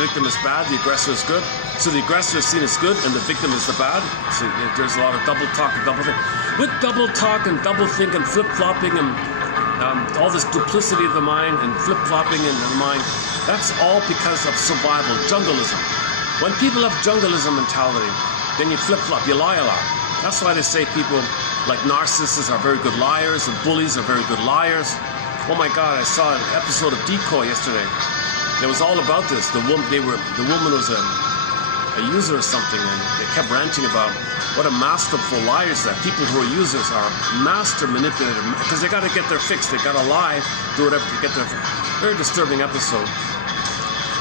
victim is bad, the aggressor is good. So the aggressor is seen as good and the victim is the bad. So there's a lot of double talk and double think. With double talk and double think and flip-flopping and all this duplicity of the mind and flip-flopping in the mind, that's all because of survival, jungleism. When people have jungleism mentality, then you flip-flop, you lie a lot. That's why they say people like narcissists are very good liars and bullies are very good liars. Oh my God, I saw an episode of Decoy yesterday. It was all about this. The woman was a user or something, and they kept ranting about, what a masterful liars that people who are users are master manipulators, because they got to get their fix. They got to lie, do whatever to get their very disturbing episode.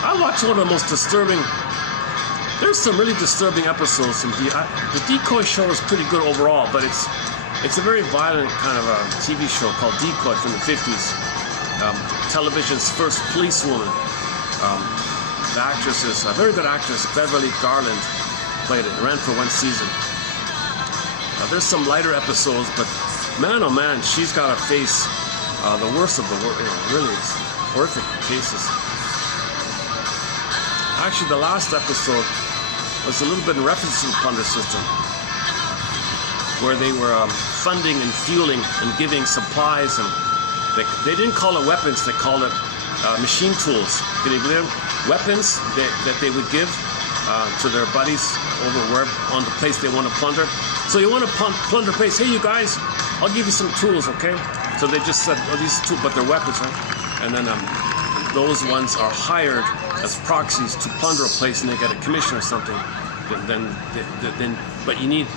I watched one of the most disturbing. There's some really disturbing episodes from the Decoy show is pretty good overall, but it's a very violent kind of a TV show called Decoy from the 50s. Television's first policewoman. The actress is a very good actress, Beverly Garland, played it. Ran for one season. There's some lighter episodes, but man, oh man, she's got to face the worst of the worst. Really, it's horrific cases. Actually, the last episode was a little bit in reference to the plunder system, where they were funding and fueling and giving supplies, and they didn't call it weapons, they called it machine tools. Can you believe it? Weapons that they would give to their buddies over on the place they want to plunder. So you want to plunder a place, hey you guys, I'll give you some tools, okay? So they just said, oh, these tools, but they're weapons, right? And then those ones are hired as proxies to plunder a place, and they get a commission or something. But you need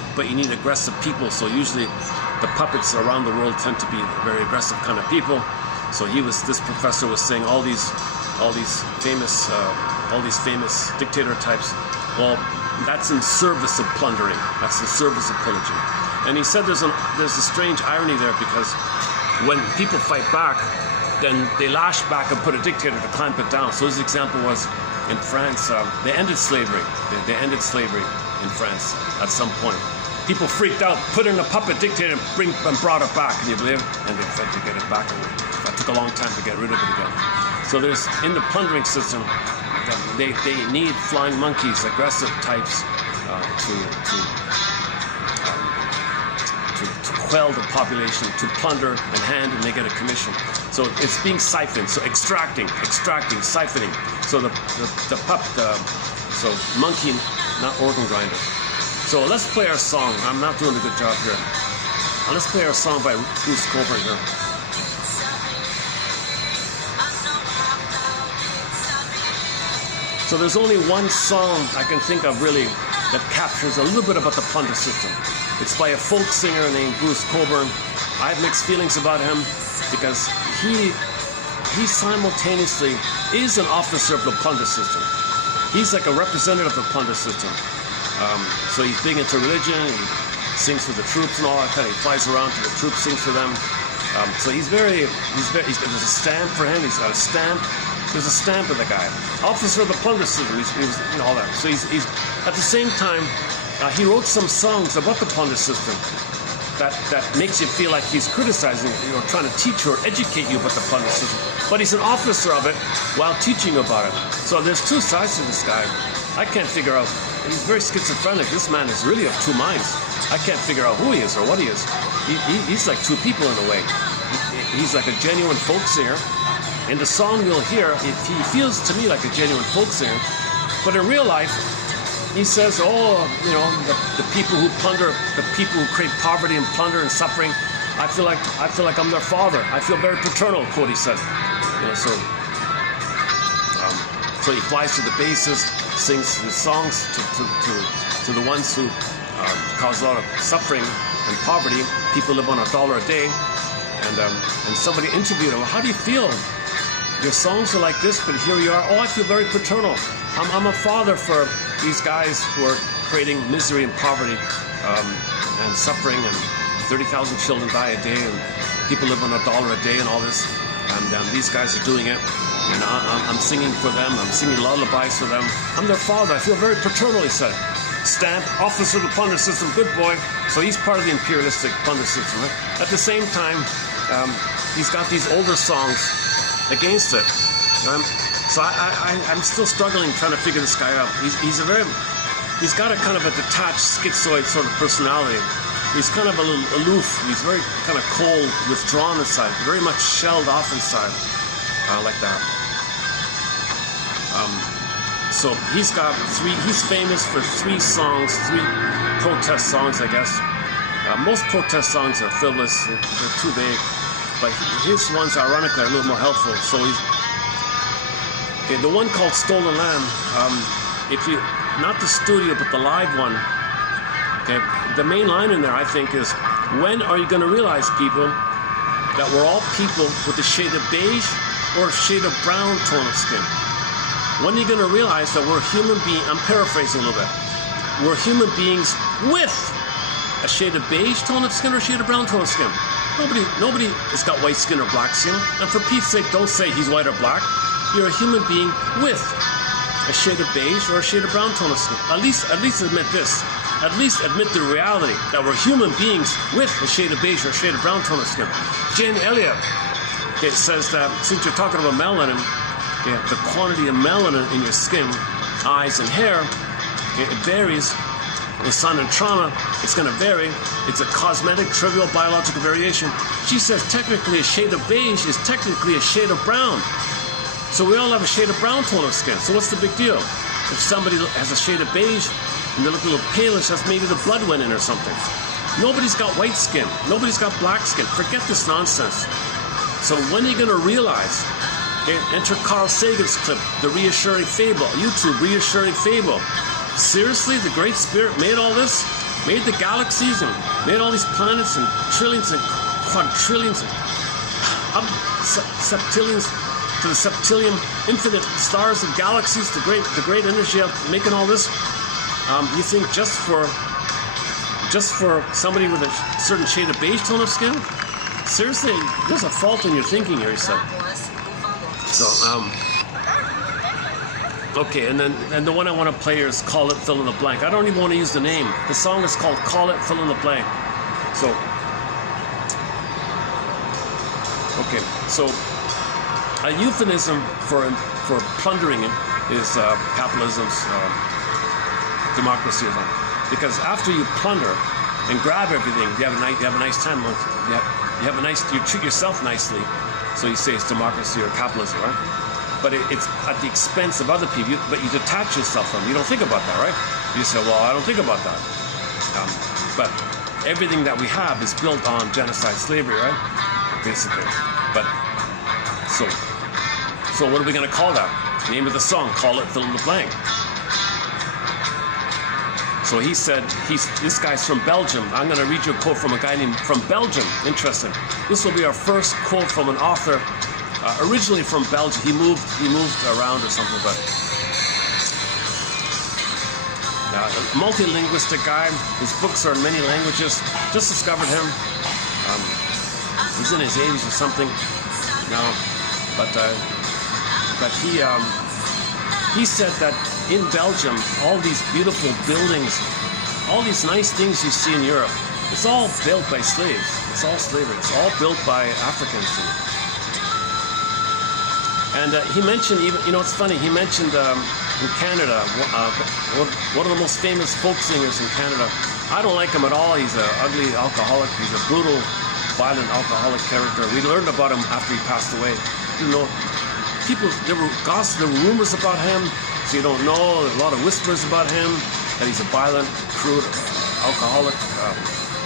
aggressive people. So usually the puppets around the world tend to be very aggressive kind of people. So this professor was saying all these famous dictator types. Well, that's in service of plundering. That's in service of pillaging. And he said there's a strange irony there, because when people fight back, then they lash back and put a dictator to clamp it down. So his example was in France, they ended slavery. They ended slavery in France at some point. People freaked out, put in a puppet dictator and brought it back. Can you believe it? And they tried to get it back. It took a long time to get rid of it again. So there's, in the plundering system, they need flying monkeys, aggressive types, to quell the population, to plunder and hand, and they get a commission. So it's being siphoned, so extracting, siphoning. So so monkey, not organ grinder. So let's play our song. I'm not doing a good job here. Let's play our song by Bruce Cockburn here. So there's only one song I can think of really that captures a little bit about the plunder system. It's by a folk singer named Bruce Cockburn. I have mixed feelings about him because he simultaneously is an officer of the plunder system. He's like a representative of the plunder system. So he's big into religion. He sings for the troops and all that kind of. He flies around to the troops, sings for them. So there's a stamp for him. He's got a stamp. There's a stamp of the guy. Officer of the plunder system. He's all that. So he's at the same time, he wrote some songs about the plunder system that makes you feel like he's criticizing, trying to teach you or educate you about the plunder system. But he's an officer of it while teaching you about it. So there's two sides to this guy. I can't figure out. He's very schizophrenic. This man is really of two minds. I can't figure out who he is or what he is. He's like two people in a way. He's like a genuine folk singer. In the song you'll hear, he feels to me like a genuine folk singer. But in real life, he says, the people who plunder, the people who create poverty and plunder and suffering, I feel like I'm their father. I feel very paternal, quote he said. So he flies to the bases, sings his songs to the ones who cause a lot of suffering and poverty. People live on $1 a day. And somebody interviewed him, how do you feel? Your songs are like this, but here you are. Oh, I feel very paternal. I'm a father for these guys who are creating misery and poverty and suffering, and 30,000 children die a day, and people live on $1 a day and all this. And these guys are doing it. And I'm singing for them. I'm singing lullabies for them. I'm their father. I feel very paternal, he said. Stamp, officer of the plunder system, good boy. So he's part of the imperialistic plunder system. Right? At the same time, he's got these older songs against it. So I'm still struggling trying to figure this guy out. He's got a kind of a detached schizoid sort of personality. He's kind of a little aloof. He's very kind of cold, withdrawn inside, very much shelled off inside, like that. So he's famous for three protest songs, I guess. Most protest songs are frivolous, they're too vague. But his ones, ironically, are a little more helpful. So the one called Stolen Lamb, not the studio, but the live one, Okay, the main line in there, I think, is when are you going to realize, people, that we're all people with a shade of beige or a shade of brown tone of skin? When are you going to realize that we're human beings? I'm paraphrasing a little bit. We're human beings with a shade of beige tone of skin or a shade of brown tone of skin. Nobody has got white skin or black skin. And for Pete's sake, don't say he's white or black. You're a human being with a shade of beige or a shade of brown tone of skin. At least admit this. At least admit the reality that we're human beings with a shade of beige or a shade of brown tone of skin. Jane Elliott says that since you're talking about melanin, the quantity of melanin in your skin, eyes and hair, it varies. The sun and trauma, it's going to vary. It's a cosmetic, trivial, biological variation. She says technically a shade of beige is technically a shade of brown. So we all have a shade of brown tone of skin. So what's the big deal? If somebody has a shade of beige and they look a little palish, that's maybe the blood went in or something. Nobody's got white skin. Nobody's got black skin. Forget this nonsense. So when are you going to realize? Enter Carl Sagan's clip, The Reassuring Fable. YouTube, Reassuring Fable. Seriously, the Great Spirit made all this? Made the galaxies and made all these planets and trillions and quadrillions and septillions to the septillion, infinite stars and galaxies, the great energy of making all this? You think just for somebody with a certain shade of beige tone of skin? Seriously, there's a fault in your thinking here, he said. So, okay, and the one I want to play here is Call It Fill in the Blank. I don't even want to use the name. The song is called Call It Fill in the Blank. So, okay, so a euphemism for plundering it is capitalism's democracy or something. Because after you plunder and grab everything, you have a nice time. You treat yourself nicely. So you say it's democracy or capitalism, right? But it's at the expense of other people. But you detach yourself from it. You don't think about that, right? You say, well, I don't think about that. But everything that we have is built on genocide, slavery, right? Basically. But so what are we going to call that? Name of the song, Call It Fill in the Blank. So he said, this guy's from Belgium. I'm going to read you a quote from a guy named from Belgium. Interesting. This will be our first quote from an author originally from Belgium. He moved around or something, but a multilinguistic guy. His books are in many languages. Just discovered him. He's in his 80s or something now, but he said that in Belgium, all these beautiful buildings, all these nice things you see in Europe, it's all built by slaves. It's all slavery. It's all built by Africans. And he mentioned, even, it's funny, he mentioned in Canada, one of the most famous folk singers in Canada. I don't like him at all. He's an ugly alcoholic. He's a brutal, violent alcoholic character. We learned about him after he passed away. There were gossip, there were rumors about him. So you don't know, there's a lot of whispers about him, that he's a violent, crude alcoholic.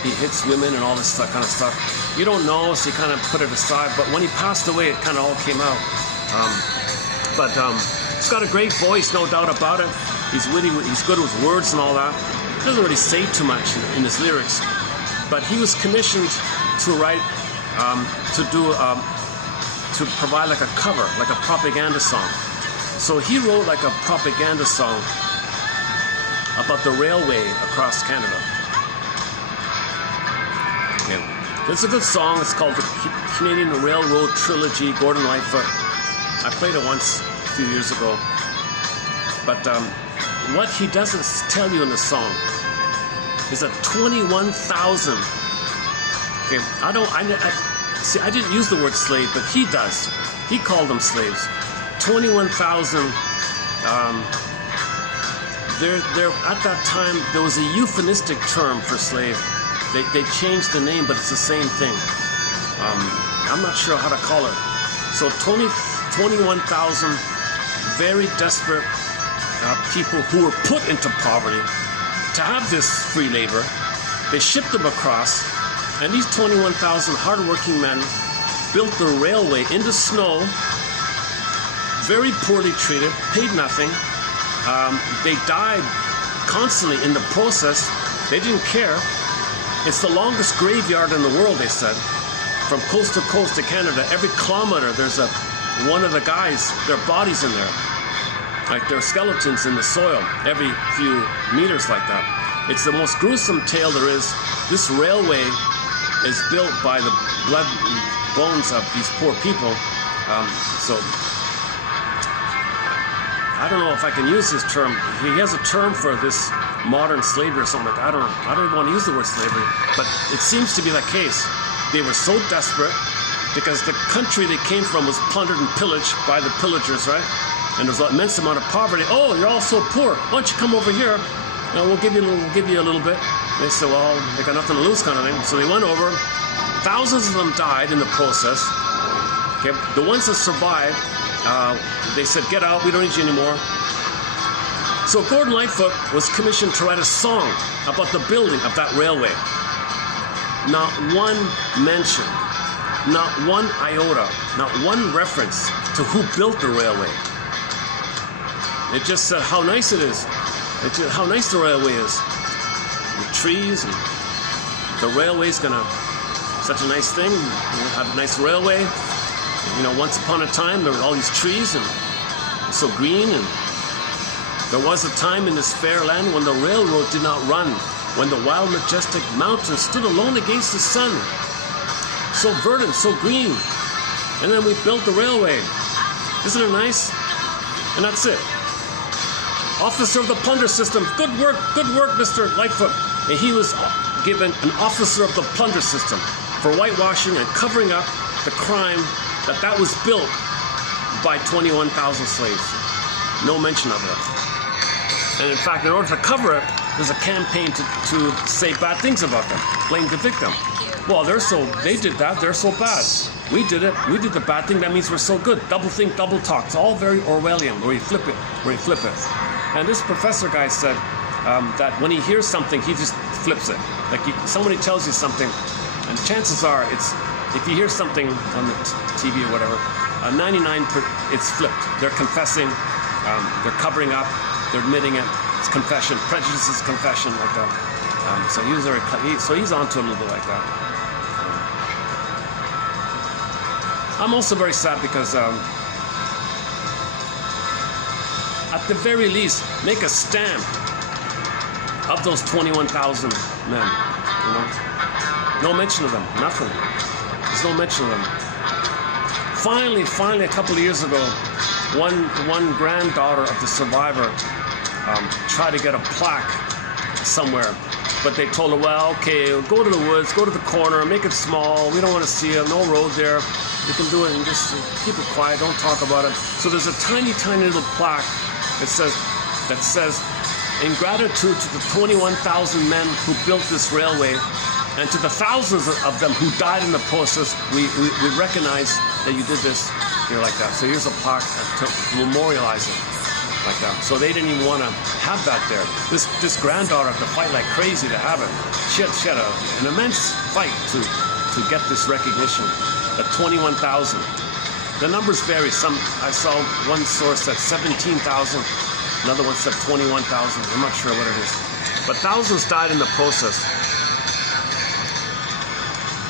He hits women and all this kind of stuff. You don't know, so you kind of put it aside. But when he passed away, it kind of all came out. He's got a great voice, no doubt about it. He's witty, he's good with words and all that. He doesn't really say too much in his lyrics. But he was commissioned to write, to provide like a cover, like a propaganda song. So he wrote like a propaganda song about the railway across Canada. Yeah. It's a good song. It's called the Canadian Railroad Trilogy, Gordon Lightfoot. I played it once a few years ago. But what he doesn't tell you in the song is that 21,000. Okay, I didn't use the word slave, but he does. He called them slaves. 21,000. At that time, there was a euphemistic term for slave. They changed the name, but it's the same thing. I'm not sure how to call it. So 21,000 very desperate people who were put into poverty to have this free labor. They shipped them across, and these 21,000 hardworking men built the railway in the snow, very poorly treated, paid nothing. They died constantly in the process They didn't care. It's the longest graveyard in the world, they said. From coast to coast to Canada, every kilometer there's one of the guys, their bodies in there. Like their skeletons in the soil every few meters like that. It's the most gruesome tale there is. This railway is built by the blood and bones of these poor people. So I don't know if I can use his term. He has a term for this modern slavery or something like that. I don't even want to use the word slavery, but it seems to be that case. They were so desperate because the country they came from was plundered and pillaged by the pillagers, right? And there's an immense amount of poverty. Oh, you're all so poor. Why don't you come over here? We'll give you a little bit. They said, well, they got nothing to lose, kind of thing. So they went over. Thousands of them died in the process. Okay, the ones that survived, they said, get out. We don't need you anymore. So Gordon Lightfoot was commissioned to write a song about the building of that railway. Not one mention, not one iota, not one reference to who built the railway. It just said how nice it is. How nice the railway is. The trees, and the railway's such a nice thing. We'll have a nice railway. Once upon a time there were all these trees and so green, and there was a time in this fair land when the railroad did not run, when the wild majestic mountains stood alone against the sun. So verdant, so green. And then we built the railway. Isn't it nice? And that's it. Officer of the plunder system. Good work, Mr. Lightfoot. And he was given an officer of the plunder system for whitewashing and covering up the crime that was built by 21,000 slaves. No mention of it. And in fact, in order to cover it, there's a campaign to say bad things about them, blame the victim. Well, they did that, they're so bad. We did it, we did the bad thing, that means we're so good. Double think, double talk. It's all very Orwellian, where you flip it. And this professor guy said that when he hears something, he just flips it. Like somebody tells you something, and chances are, if you hear something on the TV or whatever, 99%, it's flipped. They're confessing, they're covering up, they're admitting it. It's confession. Prejudice is confession, like that. So he's onto it a little bit like that. I'm also very sad because at the very least, make a stamp of those 21,000 men. No mention of them. Nothing. There's no mention of them. Finally, a couple of years ago, one granddaughter of the survivor tried to get a plaque somewhere, but they told her, well, okay, go to the woods, go to the corner, make it small, we don't want to see it, no road there, you can do it and just keep it quiet, don't talk about it. So there's a tiny little plaque that says, in gratitude to the 21,000 men who built this railway and to the thousands of them who died in the process, we recognize that you did this here like that. So here's a plaque to memorialize it. Like that. So they didn't even want to have that there. This granddaughter had to fight like crazy to have it. She had an immense fight to get this recognition. The 21,000. The numbers vary. I saw one source said 17,000, another one said 21,000. I'm not sure what it is. But thousands died in the process.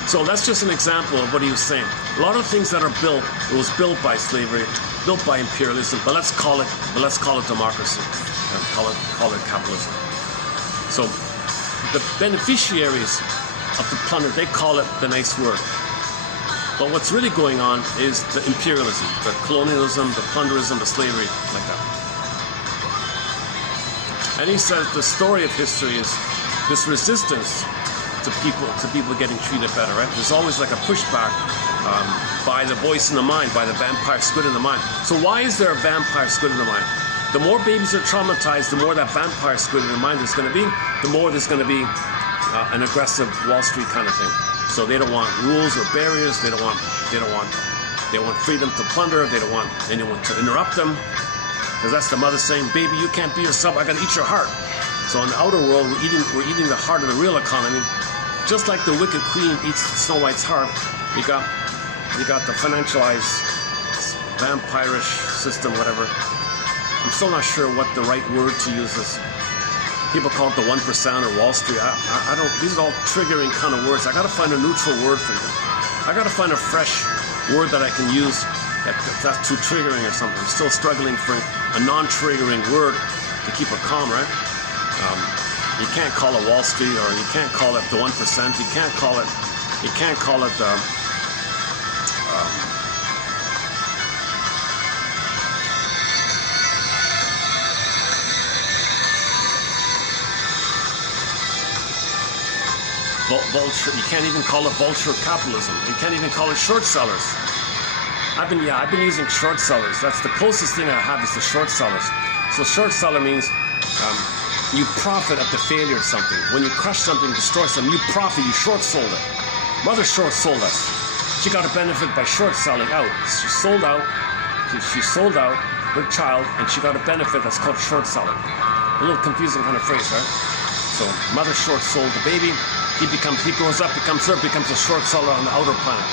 So that's just an example of what he was saying. A lot of things that are built, it was built by slavery, built by imperialism, but let's call it democracy, and call it capitalism. So the beneficiaries of the plunder, they call it the nice word. But what's really going on is the imperialism, the colonialism, the plunderism, the slavery, like that. And he says the story of history is this resistance to people getting treated better, right? There's always like a pushback by the voice in the mind, by the vampire squid in the mind. So why is there a vampire squid in the mind? The more babies are traumatized, the more that vampire squid in the mind is going to be, the more there's going to be an aggressive Wall Street kind of thing. So they don't want rules or barriers. They want freedom to plunder. They don't want anyone to interrupt them, because that's the mother saying, "Baby, you can't be yourself. I got to eat your heart." So in the outer world, we're eating the heart of the real economy. Just like the wicked queen eats Snow White's heart, you got the financialized, vampirish system, whatever. I'm still not sure what the right word to use is. People call it the 1% or Wall Street. I don't. These are all triggering kind of words. I got to find a neutral word for them. I got to find a fresh word that I can use that's too triggering or something. I'm still struggling for a non-triggering word to keep it calm, right? You can't call it Wall Street, or you can't call it the 1%. You can't call it vulture. You can't even call it vulture capitalism. You can't even call it short sellers. I've been using short sellers. That's the closest thing I have is the short sellers. So short seller means you profit at the failure of something. When you crush something, destroy something, you profit. You short sold it. Mother short sold us. She got a benefit by short selling out. She sold out. She sold out her child, and she got a benefit that's called short selling. A little confusing kind of phrase, right? So mother short sold the baby. He grows up, becomes a short seller on the outer planet.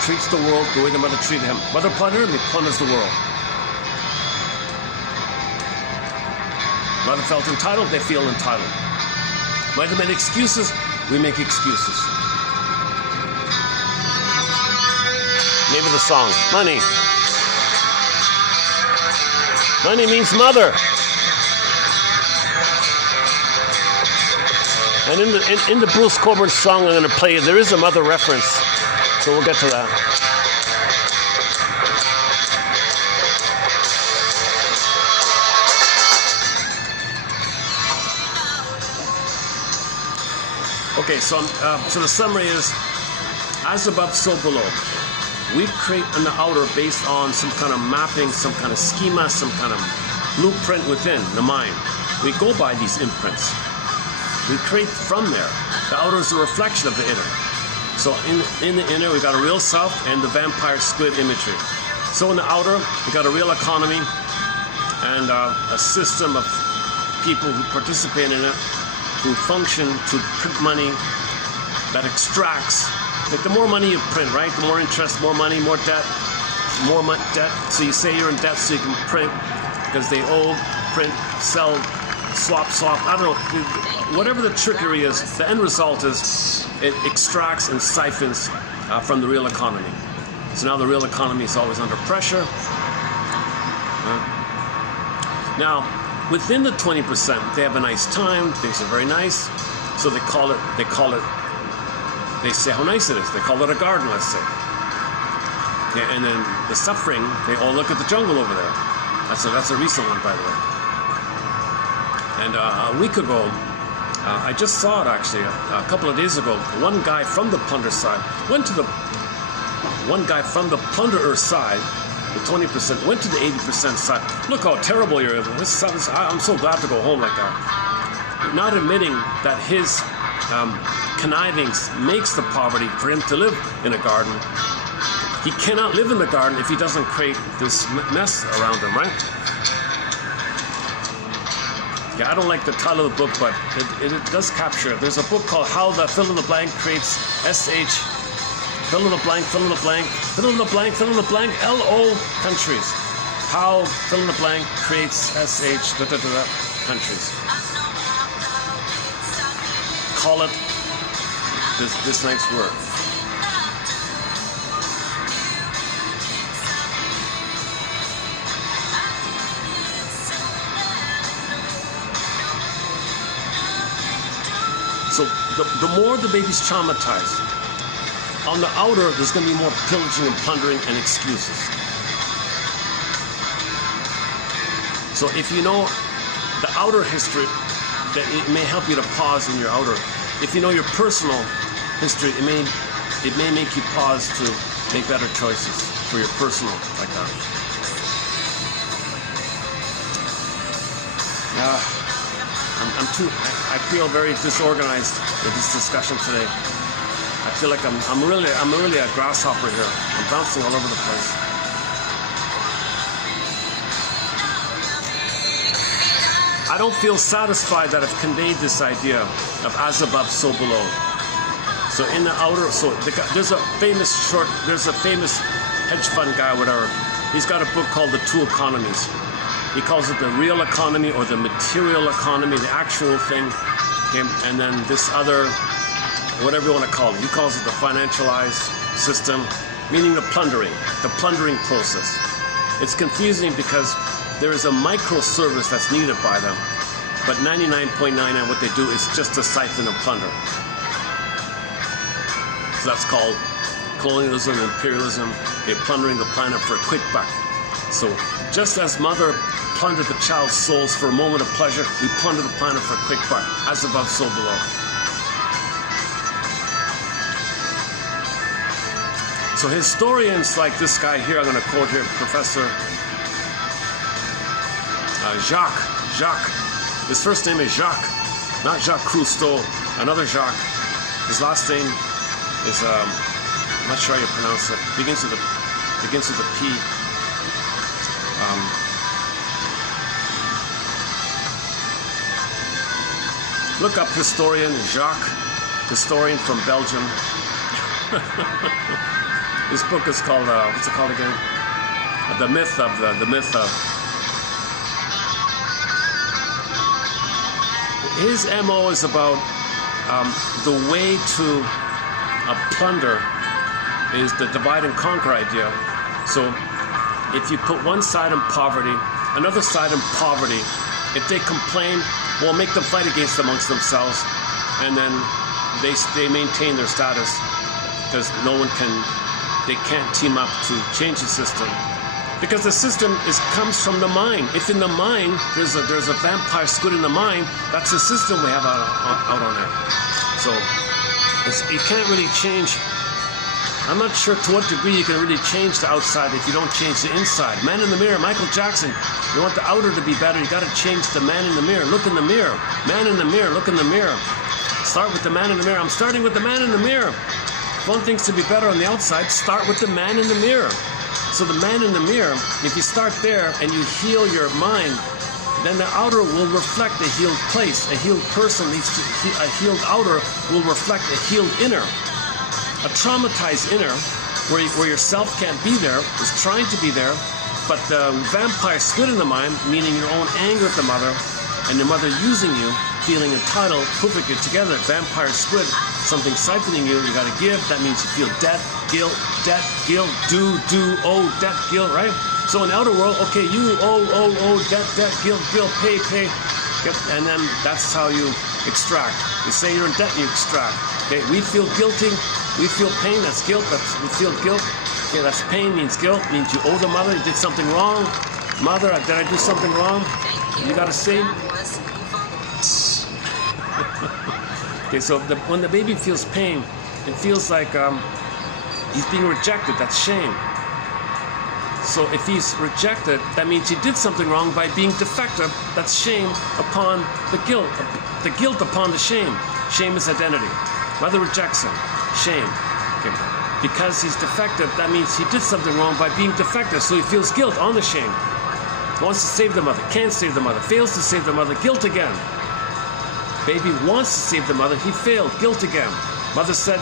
Treats the world the way the mother treated him. Mother plundered him, he plunders the world. Mother felt entitled, they feel entitled. Mother made excuses, we make excuses. Name of the song, Money. Money means mother. And in the Bruce Cockburn song I'm going to play, there is a mother reference, so we'll get to that. Okay, so the summary is, as above, so below. We create in the outer based on some kind of mapping, some kind of schema, some kind of blueprint within the mind. We go by these imprints. We create from there. The outer is a reflection of the inner. So in the inner, we got a real self and the vampire squid imagery. So in the outer, we got a real economy and a system of people who participate in it, who function to print money that extracts. Like the more money you print, right? The more interest, more money, more debt, debt. So you say you're in debt so you can print because they owe, print, sell, swap. I don't know. Whatever the trickery is, the end result is it extracts and siphons from the real economy. So now the real economy is always under pressure. Now, within the 20%, they have a nice time. Things are very nice. So they say how nice it is. They call it a garden, let's say. Okay, and then the suffering, they all look at the jungle over there. That's a recent one, by the way. And a week ago, I just saw it actually a couple of days ago. One guy from the plunder side one guy from the plunderer side, the 20%, went to the 80% side. Look how terrible you're. I'm so glad to go home like that. Not admitting that his connivings makes the poverty for him to live in a garden. He cannot live in the garden if he doesn't create this mess around him, right? Yeah, I don't like the title of the book, but it does capture it. There's a book called How the Fill in the Blank Creates SH, fill in the blank, fill in the blank, fill in the blank, fill in the blank, LO countries. How fill in the blank creates SH, countries. Call it this nice word. So the more the baby's traumatized, on the outer, there's going to be more pillaging and plundering and excuses. So if you know the outer history, that it may help you to pause in your outer. If you know your personal history, it may make you pause to make better choices for your personal, like that. I feel very disorganized with this discussion today. I feel like I'm really a grasshopper here. I'm bouncing all over the place. I don't feel satisfied that I've conveyed this idea of as above, so below. So in the outer, there's a famous hedge fund guy, whatever. He's got a book called The Two Economies. He calls it the real economy or the material economy, the actual thing. Okay? And then this other, whatever you want to call it, he calls it the financialized system, meaning the plundering process. It's confusing because there is a microservice that's needed by them, but 99.9% what they do is just a siphon of plunder. So that's called colonialism, imperialism. They're plundering the planet for a quick buck. So just as mother plundered the child's souls for a moment of pleasure, we plunder the planet for a quick buck. As above, so below. So historians like this guy here, I'm going to quote here, Professor Jacques. His first name is Jacques, not Jacques Cousteau, another Jacques. His last name is, I'm not sure how you pronounce it, begins with a P. Look up historian Jacques, historian from Belgium. This book is called, what's it called again? The myth of. His MO is about the way to plunder is the divide and conquer idea. So if you put one side in poverty, another side in poverty, if they complain, well, make them fight against amongst themselves, and then they maintain their status because they can't team up to change the system. Because the system comes from the mind. If in the mind there's a vampire squid in the mind, that's the system we have out on there. So you can't really change. I'm not sure to what degree you can really change the outside if you don't change the inside. Man in the mirror, Michael Jackson. You want the outer to be better, you got to change the man in the mirror. Look in the mirror. Man in the mirror, look in the mirror. Start with the man in the mirror. I'm starting with the man in the mirror. If one thinks to be better on the outside, start with the man in the mirror. So the man in the mirror, if you start there and you heal your mind, then the outer will reflect a healed place. A healed person needs to, a healed outer will reflect a healed inner. A traumatized inner, where yourself can't be there, is trying to be there, but the vampire squid in the mind, meaning your own anger at the mother, and the mother using you, feeling entitled, putting it together, vampire squid, something siphoning you gotta give, that means you feel debt, guilt, do, debt, guilt, right? So in the outer world, okay, you owe, debt, guilt, pay, yep, and then that's how you extract. You say you're in debt, you extract. Okay, we feel guilty, we feel pain, that's guilt, we feel guilt. Okay, that's pain, means guilt, means you owe the mother, you did something wrong. Mother, did I do something wrong? You gotta say. Okay, so when the baby feels pain, it feels like he's being rejected, that's shame. So if he's rejected, that means he did something wrong by being defective, that's shame upon the guilt upon the shame. Shame is identity. Mother rejects him, shame. Okay. Because he's defective, that means he did something wrong by being defective, so he feels guilt on the shame. Wants to save the mother, can't save the mother, fails to save the mother, guilt again. Baby wants to save the mother, he failed, guilt again. Mother said,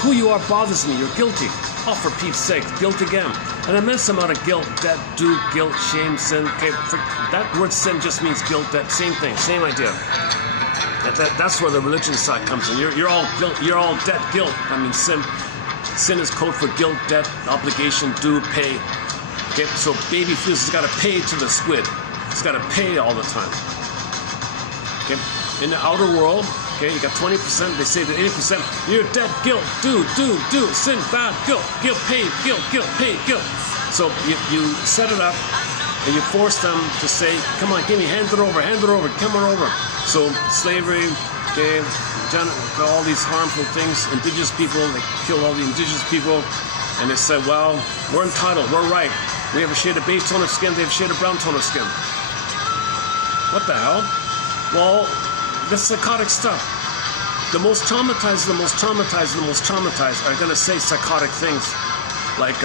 who you are bothers me, you're guilty. Oh, for Pete's sake, guilt again. An immense amount of guilt, debt, due, guilt, shame, sin. Okay, that word sin just means guilt, debt, same thing, same idea. That's where the religion side comes in. You're all guilt, you're all debt, guilt. I mean, sin. Sin is code for guilt, debt, obligation, due, pay. Okay, so baby feels he's got to pay to the squid. He's got to pay all the time. Okay, in the outer world, okay, you got 20%, they say that 80%, you're dead, guilt, do, sin, bad, guilt, pay, guilt, pay, guilt. So you set it up and you force them to say, come on, give me, hand it over, come on over. So slavery, okay, all these harmful things, indigenous people, they kill all the indigenous people, and they said, well, we're entitled, we're right. We have a shade of beige tone of skin, they have a shade of brown tone of skin. What the hell? Well, this psychotic stuff. The most traumatized are going to say psychotic things like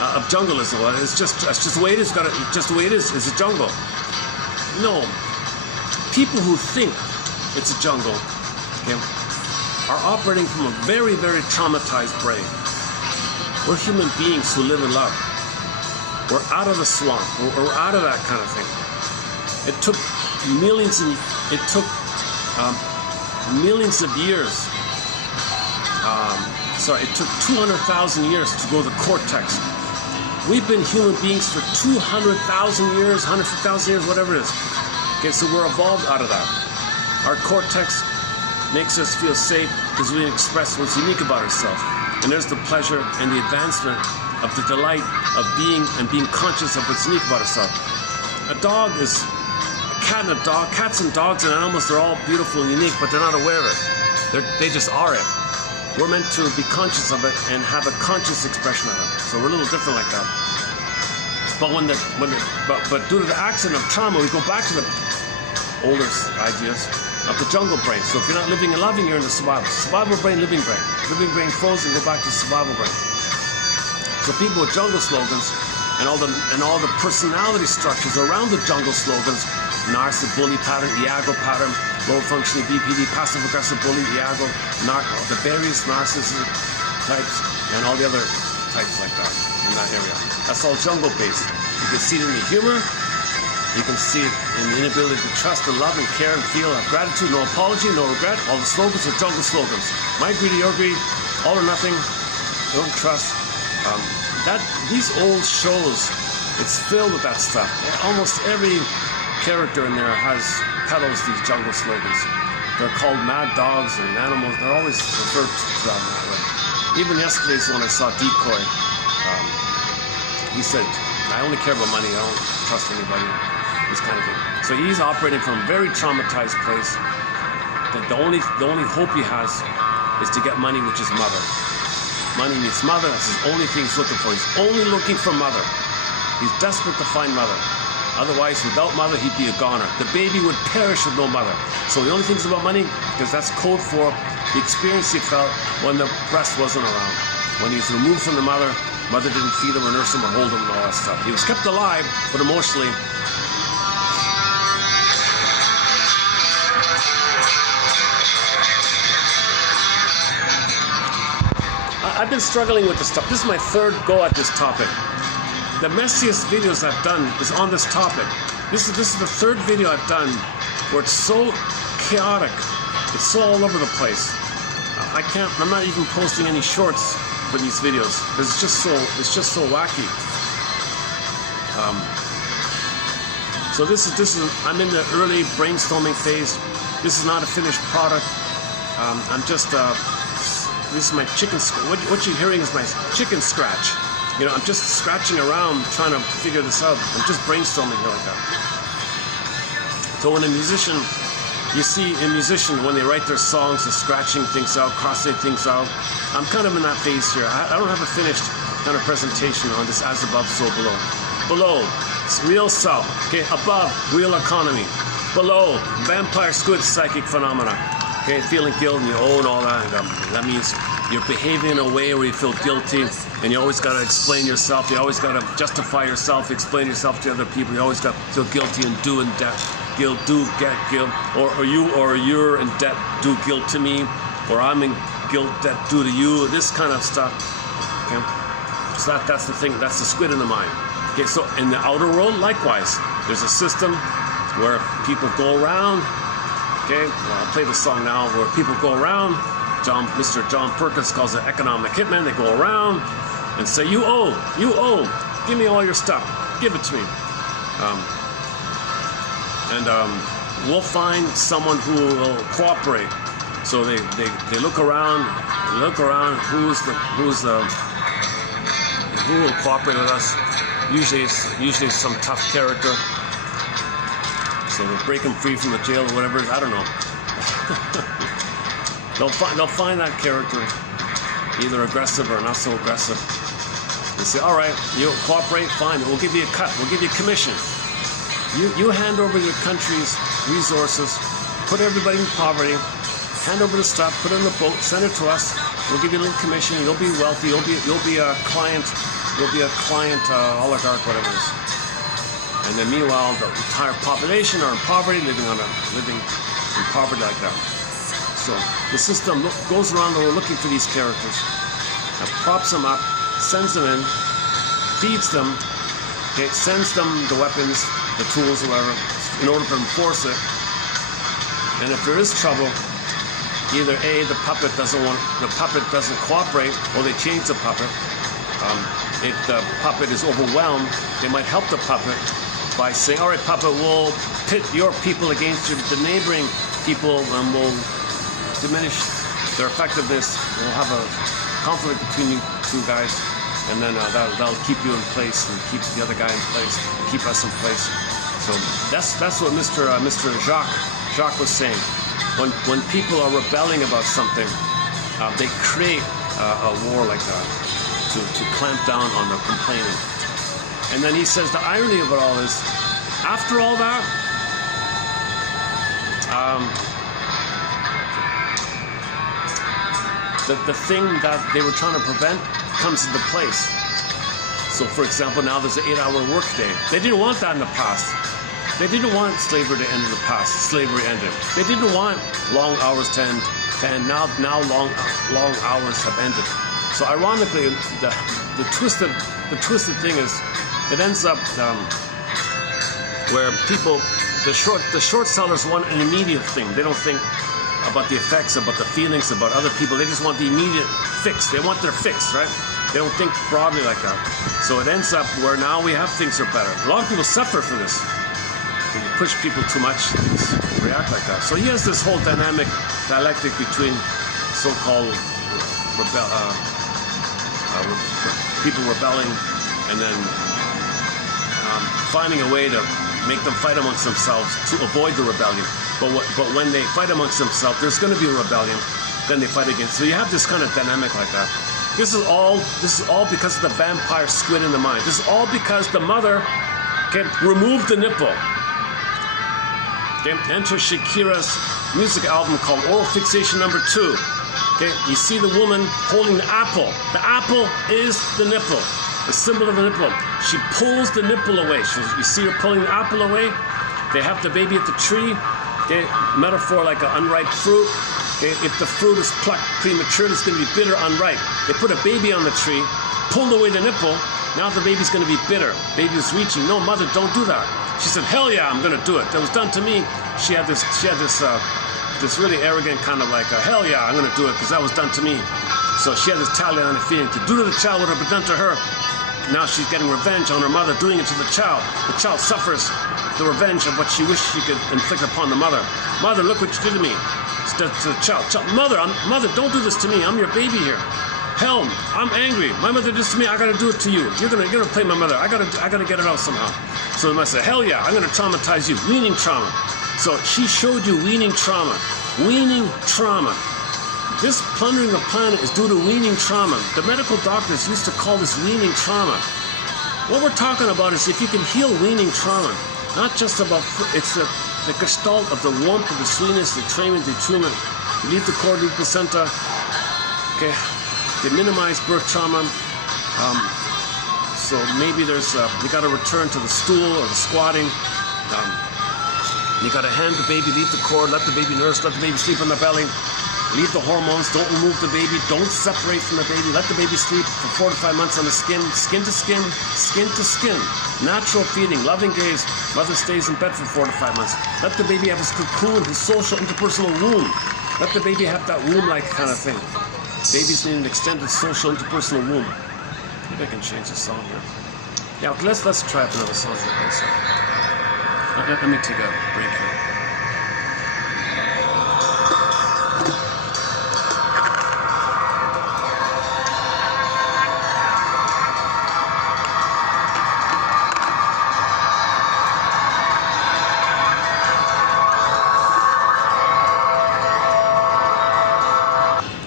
of jungleism. That's just the way it is. Just the way it is. It's a jungle. No, people who think it's a jungle, okay, are operating from a very, very traumatized brain. We're human beings who live in love. We're out of the swamp. We're out of that kind of thing. It took millions of years. It took 200,000 years to go to the cortex. We've been human beings for 200,000 years, 150,000 years, whatever it is. Okay, so we're evolved out of that. Our cortex makes us feel safe because we express what's unique about ourselves. And there's the pleasure and the advancement of the delight of being and being conscious of what's unique about ourselves. A dog is a cat and a dog. Cats and dogs and animals, they're all beautiful and unique, but they're not aware of it. They just are it. We're meant to be conscious of it and have a conscious expression of it. So we're a little different like that. But but due to the accident of trauma, we go back to the older ideas of the jungle brain. So if you're not living and loving, you're in the survival brain, living brain. Living brain frozen, go back to survival brain. So people with jungle slogans and all the personality structures around the jungle slogans, narcissistic bully pattern, Iago pattern, low functioning BPD, passive aggressive bully, Iago, the various narcissistic types, and all the other types like that in that area. That's all jungle based. You can see it in the humor. You can see it in the inability to trust and love and care and feel, have gratitude, no apology, no regret. All the slogans are jungle slogans. My greed, your greed, all or nothing, don't trust. These old shows, it's filled with that stuff. Almost every character in there peddles these jungle slogans. They're called mad dogs and animals. They're always referred to them that way. Even yesterday's when I saw Decoy, he said, I only care about money, I don't trust anybody, this kind of thing. So he's operating from a very traumatized place. The only hope he has is to get money, which is mother. Money means mother, that's his only thing he's looking for. He's only looking for mother. He's desperate to find mother. Otherwise, without mother, he'd be a goner. The baby would perish with no mother. So he only thinks about money because that's code for the experience he felt when the breast wasn't around. When he was removed from the mother, mother didn't feed him or nurse him or hold him and all that stuff. He was kept alive, but emotionally, I've been struggling with this stuff. This is my third go at this topic. The messiest videos I've done is on this topic. This is the third video I've done where it's so chaotic. It's so all over the place. I'm not even posting any shorts for these videos because it's just so wacky. So this is I'm in the early brainstorming phase. This is not a finished product. I'm just this is my chicken. What you're hearing is my chicken scratch. You know, I'm just scratching around trying to figure this out. I'm just brainstorming here like that. So when a musician, you see a musician when they write their songs, they're scratching things out, crossing things out. I'm kind of in that phase here. I don't have a finished kind of presentation on this as above, so below. Below, it's real self. Okay, above, real economy. Below, vampire squid psychic phenomena. Okay, feeling guilt and you own all that. That means you're behaving in a way where you feel guilty and you always got to explain yourself. You always got to justify yourself, explain yourself to other people. You always got to feel guilty and do in debt. Guilt, do, get guilt. Or you're in debt, do guilt to me. Or I'm in guilt, debt, due to you. This kind of stuff. Okay? So that's the thing. That's the squid in the mind. Okay, so in the outer world, likewise. There's a system where people go around. Okay, well, I'll play the song now where people go around. Mr. John Perkins calls it economic hitman. They go around and say, you owe, give me all your stuff, give it to me. We'll find someone who will cooperate. So they look around, who will cooperate with us. Usually it's some tough character. So they'll break them free from the jail or whatever. I don't know. They'll find that character either aggressive or not so aggressive. They say, all right, you cooperate, fine. We'll give you a cut. We'll give you a commission. You hand over your country's resources, put everybody in poverty, hand over the stuff, put it in the boat, send it to us. We'll give you a little commission. You'll be wealthy. You'll be a client. You'll be a client oligarch, whatever it is. And then meanwhile, the entire population are in poverty, living in poverty like that. So the system goes around and we're looking for these characters and props them up sends them in, feeds them, okay, sends them the weapons, the tools, or whatever, in order to enforce it. And if there is trouble, either A, the puppet doesn't cooperate, or they change the puppet. If the puppet is overwhelmed, they might help the puppet by saying, all right, puppet, we'll pit your people against the neighboring people, and we'll diminish their effectiveness. We'll have a conflict between you two guys, and then that'll keep you in place and keep the other guy in place, keep us in place. So that's what Mr. Jacques was saying. When people are rebelling about something, they create a war like that to clamp down on the complaining. And then he says the irony of it all is, after all that, the thing that they were trying to prevent comes into place. So, for example, now there's an 8-hour workday. They didn't want that in the past. They didn't want slavery to end in the past. Slavery ended. They didn't want long hours to end. Now long hours have ended. So, ironically, the twisted thing is, it ends up where people, the short sellers want an immediate thing. They don't think about the effects, about the feelings, about other people. They just want the immediate fix. They want their fix, right? They don't think broadly like that. So it ends up where now we have things are better. A lot of people suffer for this. When you push people too much, things react like that. So he has this whole dynamic dialectic between so-called people rebelling, and then finding a way to make them fight amongst themselves to avoid the rebellion. But when they fight amongst themselves, there's going to be a rebellion. Then they fight against. So you have this kind of dynamic like that. This is all because of the vampire squid in the mind. This is all because the mother can remove the nipple. Okay, enter Shakira's music album called Oral Fixation No. 2. Okay, you see the woman holding the apple. The apple is the nipple, the symbol of the nipple. She pulls the nipple away. You see her pulling the apple away. They have the baby at the tree. Okay, metaphor like an unripe fruit. Okay, if the fruit is plucked premature, it's going to be bitter, unripe. They put a baby on the tree, pulled away the nipple. Now the baby's going to be bitter. Baby's reaching. No, mother, don't do that. She said, hell yeah, I'm going to do it. That was done to me. She had this really arrogant kind of like, hell yeah, I'm going to do it because that was done to me. So she had this Italian feeling to do to the child what had been done to her. Now she's getting revenge on her mother, doing it to the child. The child suffers the revenge of what she wished she could inflict upon the mother. Mother, look what you did to me. To the child. Mother, don't do this to me. I'm your baby here. Hell, I'm angry. My mother did this to me. I gotta do it to you. You're gonna play my mother. I gotta get it out somehow. So they must say, hell yeah, I'm gonna traumatize you. Weaning trauma. So she showed you weaning trauma. Weaning trauma. This plundering of planet is due to weaning trauma. The medical doctors used to call this weaning trauma. What we're talking about is if you can heal weaning trauma, not just about, it's the gestalt of the warmth, of the sweetness, the entrainment, the attunement. You leave the cord, leave placenta. Okay, they minimize birth trauma. So maybe there's you got to return to the stool or the squatting. You got to hand the baby, leave the cord, let the baby nurse, let the baby sleep on the belly. Leave the hormones, don't remove the baby, don't separate from the baby, let the baby sleep for 4 to 5 months on the skin, skin to skin, skin to skin. Natural feeding, loving gaze, mother stays in bed for 4 to 5 months. Let the baby have his cocoon, his social interpersonal womb. Let the baby have that womb-like kind of thing. Babies need an extended social interpersonal womb. Maybe I can change the song here. Yeah, let's try up another song. Let me take a break here.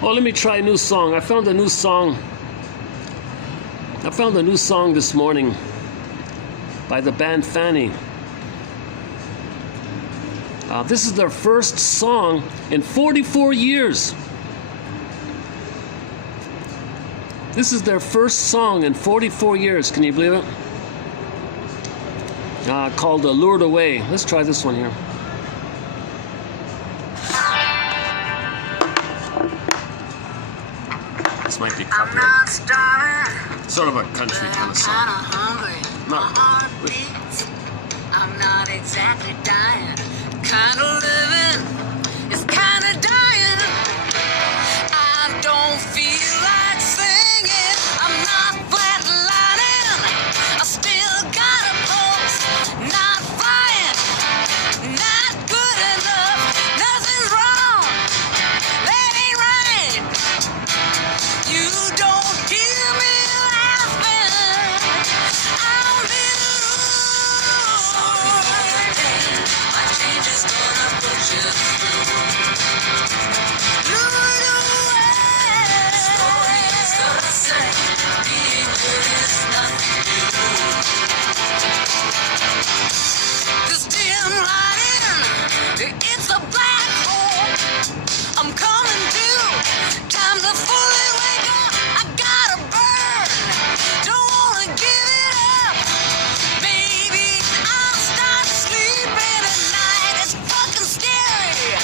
Oh, let me try a new song. I found a new song this morning by the band Fanny. This is their first song in 44 years. This is their first song in 44 years. Can you believe it? Called Lured Away. Let's try this one here. This might be I'm copyright. not starving, Sort of a country but kind I'm of song. kinda hungry. Not- My heart beats. I'm not exactly dying. Kinda living is kinda dying. I don't feel like singing. I'm not flatlining. I still got a pulse. Not flying. Not good enough. Nothing's wrong. That ain't right. You don't hear me laughing. I'll be my change is gonna push you through. Lured away. Story is the same. Being good is nothing new. This dim lighting, it's a black hole. I'm coming to. Time to fully wake up. I gotta burn. Don't wanna give it up. Maybe I'll start sleeping at night. It's fucking scary.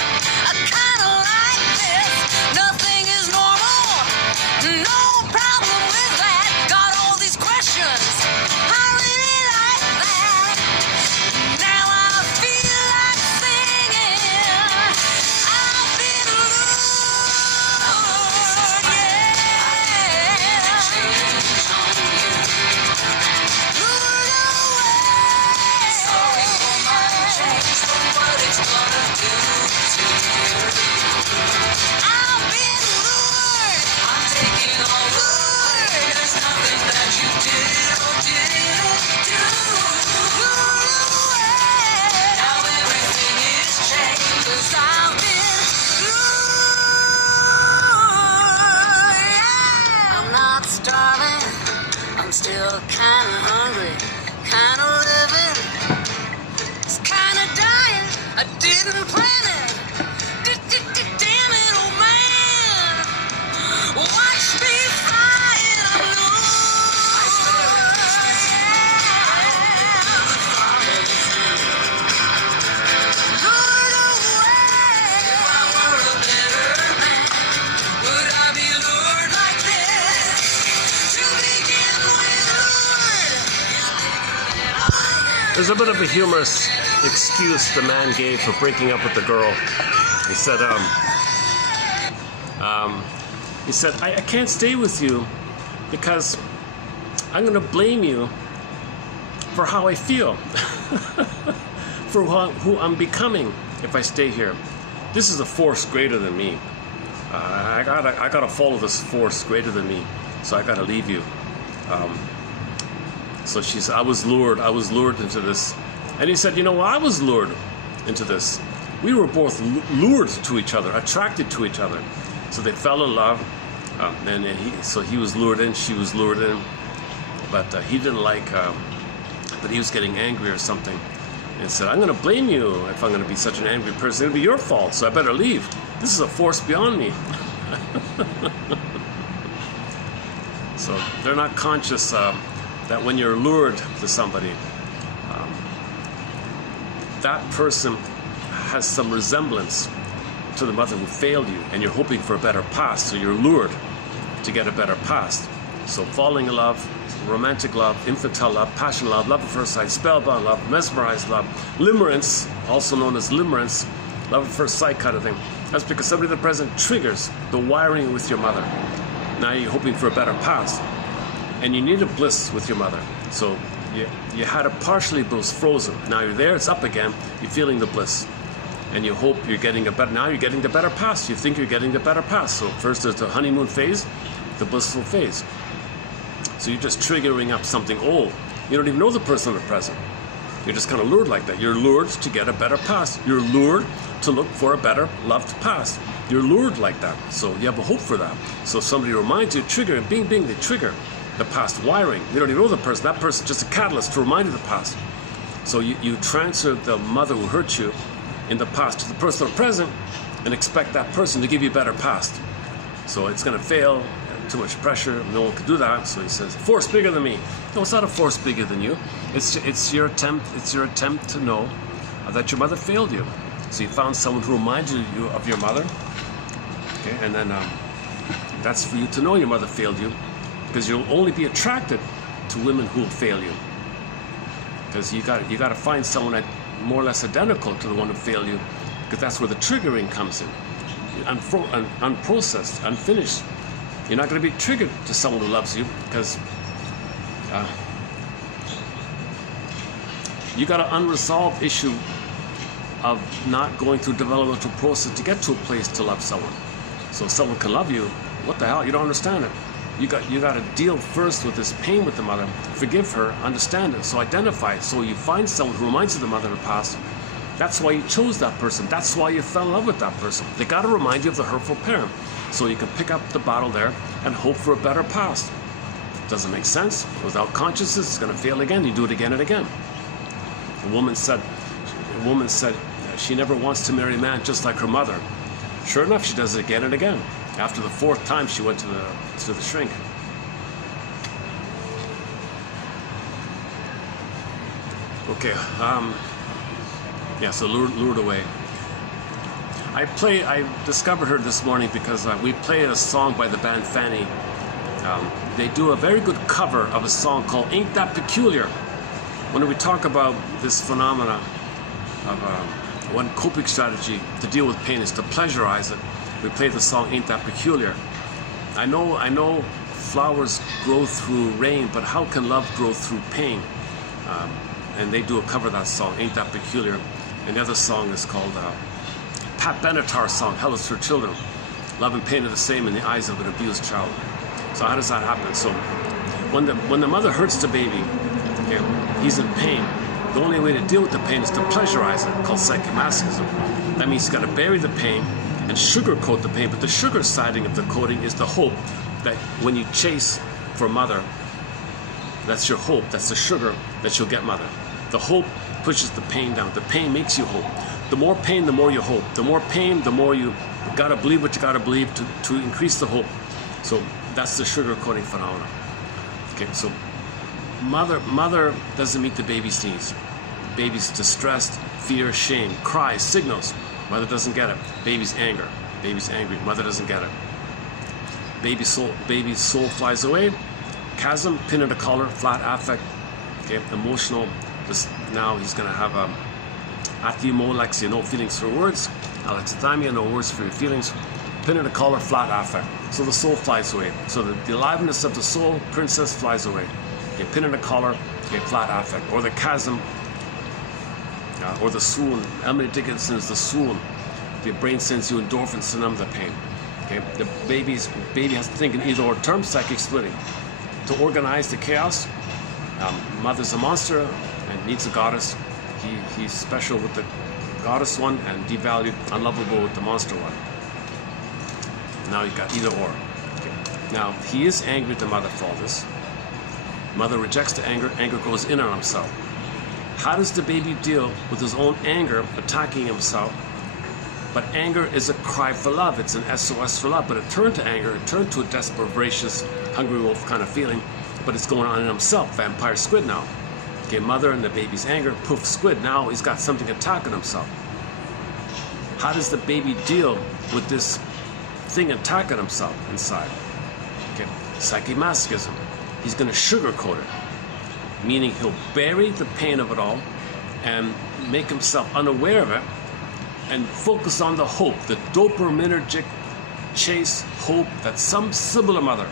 I kinda like this. Nothing is normal. No problem with that. Got all these questions. I really like that. Now I feel like singing. I've been lured, yeah. Change on you. Lured away. Sorry for my change, for what it's gonna do to you. I've been lured. I'm taking all lured. There's nothing that you did or didn't do. Lured away. Now everything is changed 'cause I've been lured. I'm not starving. I'm still kinda hungry. Kinda living. It's kinda dying. I didn't plan it. Damn it, oh man. Watch me flying. I'm lured away. If I were a better man, would I be lured like this? To begin with, lured. There's a bit of a humorous excuse the man gave for breaking up with the girl. He said, I can't stay with you because I'm going to blame you for how I feel, for who I'm becoming if I stay here. This is a force greater than me. I gotta follow this force greater than me, so I gotta leave you. So she said, I was lured into this. And he said, I was lured into this. We were both lured to each other, attracted to each other. So they fell in love, and he was lured in, she was lured in, but he didn't like that he was getting angry or something, and said, I'm going to blame you if I'm going to be such an angry person. It'll be your fault, so I better leave. This is a force beyond me. So they're not conscious that when you're lured to somebody, that person has some resemblance to the mother who failed you, and you're hoping for a better past, so you're lured to get a better past. So falling in love, romantic love, infantile love, passion love, love at first sight, spellbound love, mesmerized love, limerence, also known as limerence, love at first sight kind of thing. That's because somebody in the present triggers the wiring with your mother. Now you're hoping for a better past, and you need a bliss with your mother. So you had a partially bliss frozen. Now you're there, it's up again, you're feeling the bliss. And you hope you're getting now you're getting the better past. You think you're getting the better past. So first there's the honeymoon phase, the blissful phase. So you're just triggering up something old. You don't even know the person in the present. You're just kind of lured like that. You're lured to get a better past. You're lured to look for a better loved past. You're lured like that. So you have a hope for that. So somebody reminds you, trigger, and bing, bing, they trigger the past wiring. You don't even know the person. That person's just a catalyst to remind you of the past. So you transfer the mother who hurt you in the past to the person in the present and expect that person to give you a better past. So it's going to fail. Too much pressure. No one can do that. So he says, force bigger than me. No, it's not a force bigger than you. It's your attempt. It's your attempt to know that your mother failed you. So you found someone who reminded you of your mother. Okay, and then That's for you to know your mother failed you, because you'll only be attracted to women who will fail you. Because you got to find someone that more or less identical to the one who failed you, because that's where the triggering comes in. Unprocessed, unfinished. You're not going to be triggered to someone who loves you, because you got an unresolved issue of not going through developmental process to get to a place to love someone. So someone can love you, what the hell? You don't understand it. You got to deal first with this pain with the mother. Forgive her, understand it, so identify it. So you find someone who reminds you of the mother of the past. That's why you chose that person. That's why you fell in love with that person. They got to remind you of the hurtful parent, so you can pick up the battle there and hope for a better past. Doesn't make sense. Without consciousness, it's going to fail again. You do it again and again. A woman said she never wants to marry a man just like her mother. Sure enough, she does it again and again. After the fourth time, she went to the shrink. Okay, yeah, so lured away. I discovered her this morning because we played a song by the band Fanny. They do a very good cover of a song called Ain't That Peculiar. When we talk about this phenomena of one coping strategy to deal with pain is to pleasurize it, we play the song Ain't That Peculiar. I know flowers grow through rain, but how can love grow through pain? And they do a cover of that song, Ain't That Peculiar. And the other song is called Pat Benatar's song, Hell is for Children. Love and pain are the same in the eyes of an abused child. So how does that happen? So when the mother hurts the baby, okay, he's in pain. The only way to deal with the pain is to pleasurize it, called psychomasochism. That means you got to bury the pain and sugarcoat the pain, but the sugar siding of the coating is the hope that when you chase for mother, that's your hope, that's the sugar that you'll get mother. The hope pushes the pain down. The pain makes you hope. The more pain, the more you hope. The more pain, the more you gotta believe what you gotta believe to increase the hope. So that's the sugar coating phenomenon. Okay, so mother doesn't meet the baby's needs. Baby's distressed, fear, shame, cries, signals. Mother doesn't get it. Baby's anger. Baby's angry. Mother doesn't get it. Baby's soul flies away. Chasm, pin in the collar, flat affect. Okay, emotional. Now he's gonna have athemolexia, no feelings for words. Alexithymia, no words for your feelings. Pin in the collar, flat affect. So the soul flies away. So the aliveness of the soul, princess, flies away. Okay, pin in the collar, okay, flat affect. Or the chasm, or the swoon. Emily Dickinson is the swoon. The brain sends you endorphins to numb the pain. Okay, the baby has to think in either or terms, psychic splitting. To organize the chaos, mother's a monster and needs a goddess. He's special with the goddess one and devalued, unlovable with the monster one. Now you've got either or. Okay. Now he is angry at the mother for all this. Mother rejects the anger. Anger goes in on himself. How does the baby deal with his own anger attacking himself? But anger is a cry for love. It's an SOS for love. But it turned to anger. It turned to a desperate, voracious, hungry wolf kind of feeling. But it's going on in himself. Vampire squid now. Okay, mother and the baby's anger. Poof, squid. Now he's got something attacking himself. How does the baby deal with this thing attacking himself inside? Okay, psychomasochism. He's going to sugarcoat it. Meaning he'll bury the pain of it all and make himself unaware of it and focus on the hope, the dopaminergic chase hope that some sibling mother.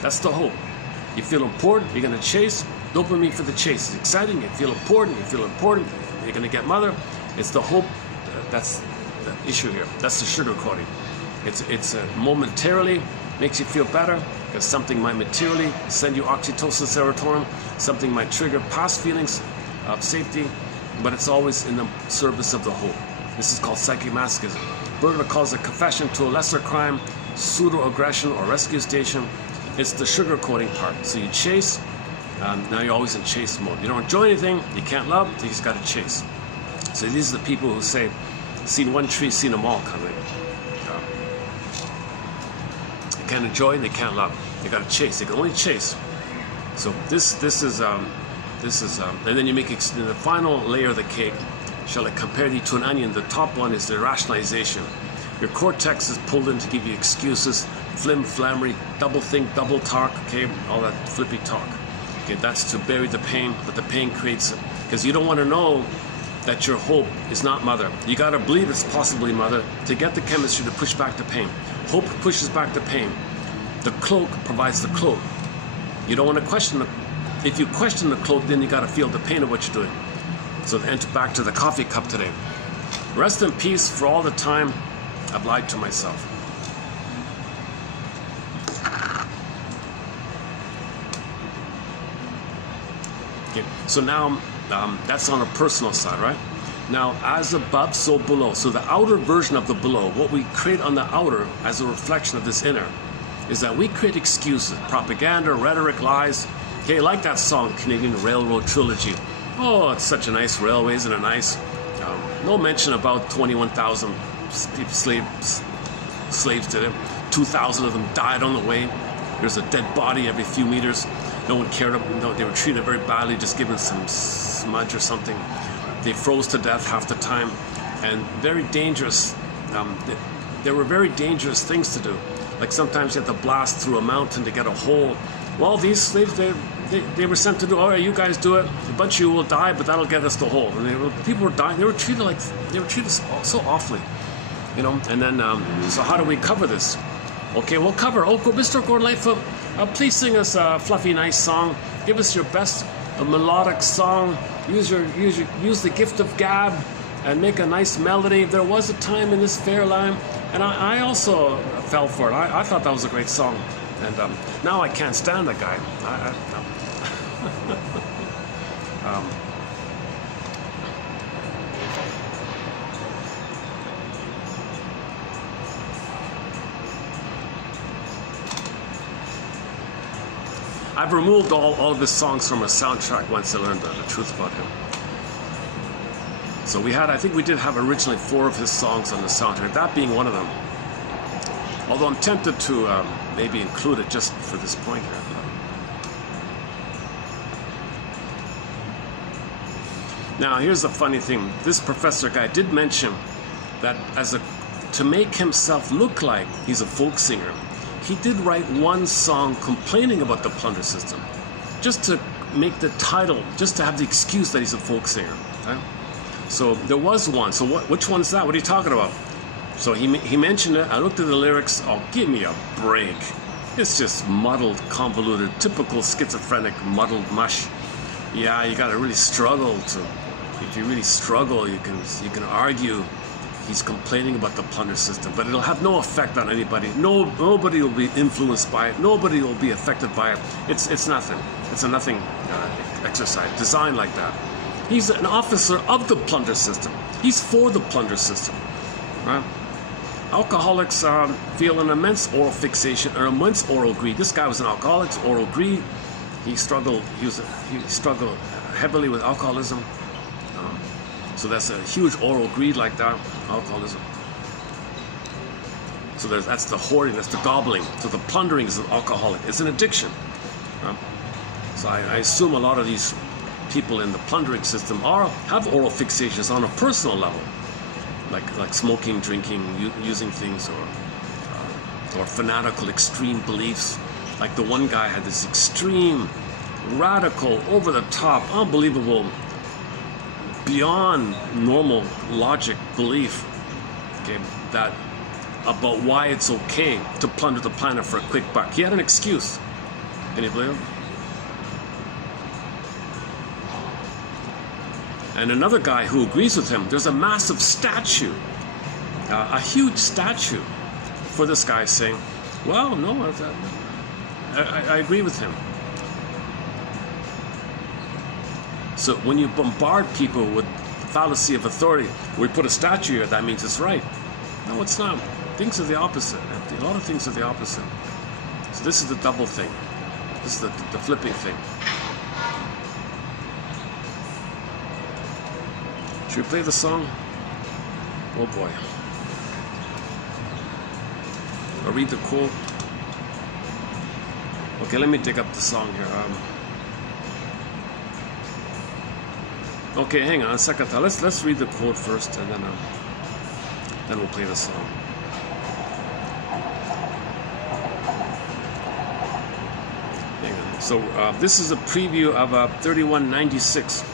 That's the hope. You feel important, you're going to chase. Dopamine for the chase. It's exciting, you feel important, you're going to get mother. It's the hope, that's the issue here. That's the sugarcoating. It's momentarily makes you feel better, because something might materially send you oxytocin, serotonin, something might trigger past feelings of safety, but it's always in the service of the hope. This is called psychomasochism. Berger calls it confession to a lesser crime, pseudo-aggression, or rescue station. It's the sugarcoating part. So you chase, now you're always in chase mode. You don't enjoy anything, you can't love, you just got to chase. So these are the people who say, seen one tree, seen them all kind of thing. They can't enjoy, they can't love. They got to chase. They can only chase. So this is, and then you make it, the final layer of the cake. Shall I compare thee to an onion? The top one is the rationalization. Your cortex is pulled in to give you excuses flim, flammery, double think, double talk, okay, all that flippy talk. Okay, that's to bury the pain, but the pain creates it. Because you don't want to know that your hope is not mother. You got to believe it's possibly mother to get the chemistry to push back the pain. Hope pushes back the pain. The cloak provides the cloak. You don't want to question the, if you question the cloak, then you got to feel the pain of what you're doing. So enter back to the coffee cup today. Rest in peace for all the time I've lied to myself. Okay, so now that's on a personal side, right? Now, as above, so below. So the outer version of the below, what we create on the outer as a reflection of this inner, is that we create excuses, propaganda, rhetoric, lies. Okay, like that song, Canadian Railroad Trilogy. Oh, it's such a nice railway, isn't it nice? No mention about 21,000 slaves to them. 2,000 of them died on the way. There's a dead body every few meters. No one cared. No, they were treated very badly, just given some smudge or something. They froze to death half the time, and very dangerous. There were very dangerous things to do. Like sometimes you had to blast through a mountain to get a hole. Well, these slaves, they were sent to do. All right, you guys do it. A bunch of you will die, but that'll get us the hole. And people were dying. They were treated so awfully, you know. And then, so how do we cover this? Okay, we'll cover. Oh, Mr. Gordon Lightfoot, please sing us a fluffy, nice song. Give us your best melodic song. Use the gift of gab and make a nice melody. There was a time in this fair land, and I also fell for it. I thought that was a great song, and now I can't stand that guy. I've removed all of his songs from a soundtrack once I learned the truth about him. So I think we did have originally 4 of his songs on the soundtrack, that being one of them. Although I'm tempted to maybe include it just for this point here. Now, here's the funny thing. This professor guy did mention that to make himself look like he's a folk singer, he did write one song complaining about the plunder system, just to make the title, just to have the excuse that he's a folk singer. Right? So there was one. So which one's that? What are you talking about? So he mentioned it. I looked at the lyrics. Oh, give me a break. It's just muddled, convoluted, typical schizophrenic muddled mush. Yeah, you got to really struggle to. If you really struggle, you can argue he's complaining about the plunder system, but it'll have no effect on anybody. Nobody will be influenced by it. Nobody will be affected by it. It's nothing. It's a nothing exercise designed like that. He's an officer of the plunder system. He's for the plunder system, right? Alcoholics feel an immense oral fixation or immense oral greed. This guy was an alcoholic, oral greed. He struggled. He struggled heavily with alcoholism. So that's a huge oral greed like that, alcoholism. So that's the hoarding, that's the gobbling. So the plundering is an alcoholic. It's an addiction. So I assume a lot of these people in the plundering system have oral fixations on a personal level, like smoking, drinking, using things, or fanatical, extreme beliefs. Like the one guy had this extreme, radical, over-the-top, unbelievable, beyond normal logic belief, okay, that about why it's okay to plunder the planet for a quick buck. He had an excuse. Can you believe him? And another guy who agrees with him, there's a massive statue, a huge statue for this guy saying, well, no, I agree with him. So when you bombard people with the fallacy of authority, we put a statue here, that means it's right. No, it's not. Things are the opposite. A lot of things are the opposite. So this is the double thing. This is the flipping thing. Should we play the song? Oh boy. Or read the quote. Okay, let me dig up the song here. Okay, hang on a second. Let's read the quote first, and then we'll play the song. So this is a preview of 3196.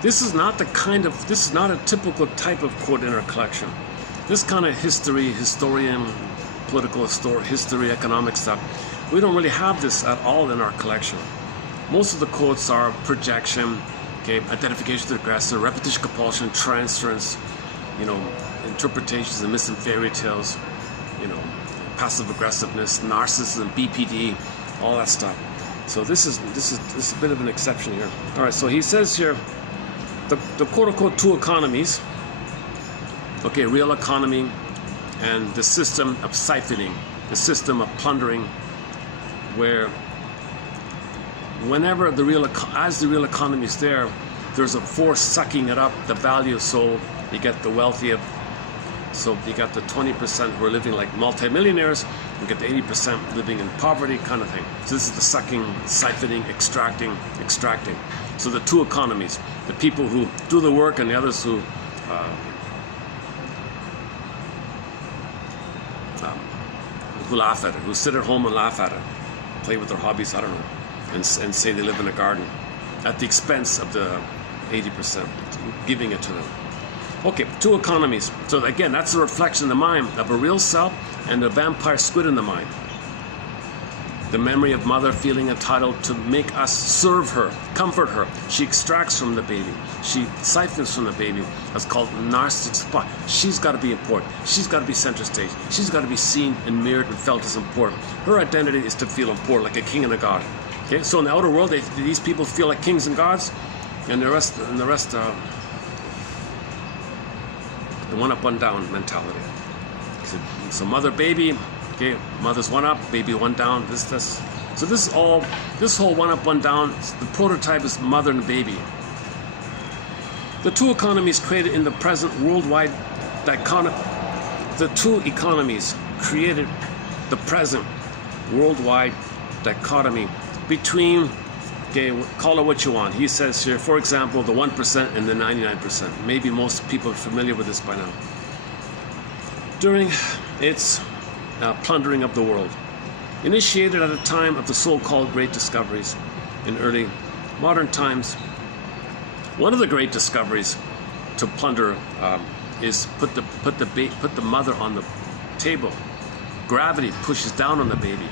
This is not a typical type of quote in our collection. This kind of historian, political history, economic stuff, we don't really have this at all in our collection. Most of the quotes are projection, okay, identification to the aggressor, repetition, compulsion, transference, interpretations of myths and fairy tales, passive aggressiveness, narcissism, BPD, all that stuff. So this is a bit of an exception here. All right, so he says here, the quote-unquote two economies, okay, real economy and the system of siphoning, the system of plundering, where whenever as the real economy is there, there's a force sucking it up, the value of soul. You get the wealthy so you got the 20% who are living like multimillionaires, you get the 80% living in poverty kind of thing. So this is the sucking, siphoning, extracting. So the two economies, the people who do the work and the others who laugh at it, who sit at home and laugh at it, play with their hobbies, I don't know, and say they live in a garden at the expense of the 80%, giving it to them. Okay, two economies. So again, that's a reflection in the mind of a real self and a vampire squid in the mind. The memory of mother feeling entitled to make us serve her, comfort her. She extracts from the baby. She siphons from the baby. That's called narcissistic spot. She's got to be important. She's got to be center stage. She's got to be seen and mirrored and felt as important. Her identity is to feel important, like a king and a god. Okay, so in the outer world, these people feel like kings and gods, and the rest, the one up, one down mentality. So mother, baby, okay, mother's one up, baby one down. So this whole one up, one down. The prototype is mother and baby. The two economies created in the present worldwide dichotomy. The two economies created the present worldwide dichotomy between, okay, call it what you want. He says here, for example, the 1% and the 99%. Maybe most people are familiar with this by now. During its plundering of the world, initiated at a time of the so-called great discoveries in early modern times, one of the great discoveries to plunder is put the mother on the table. Gravity pushes down on the baby.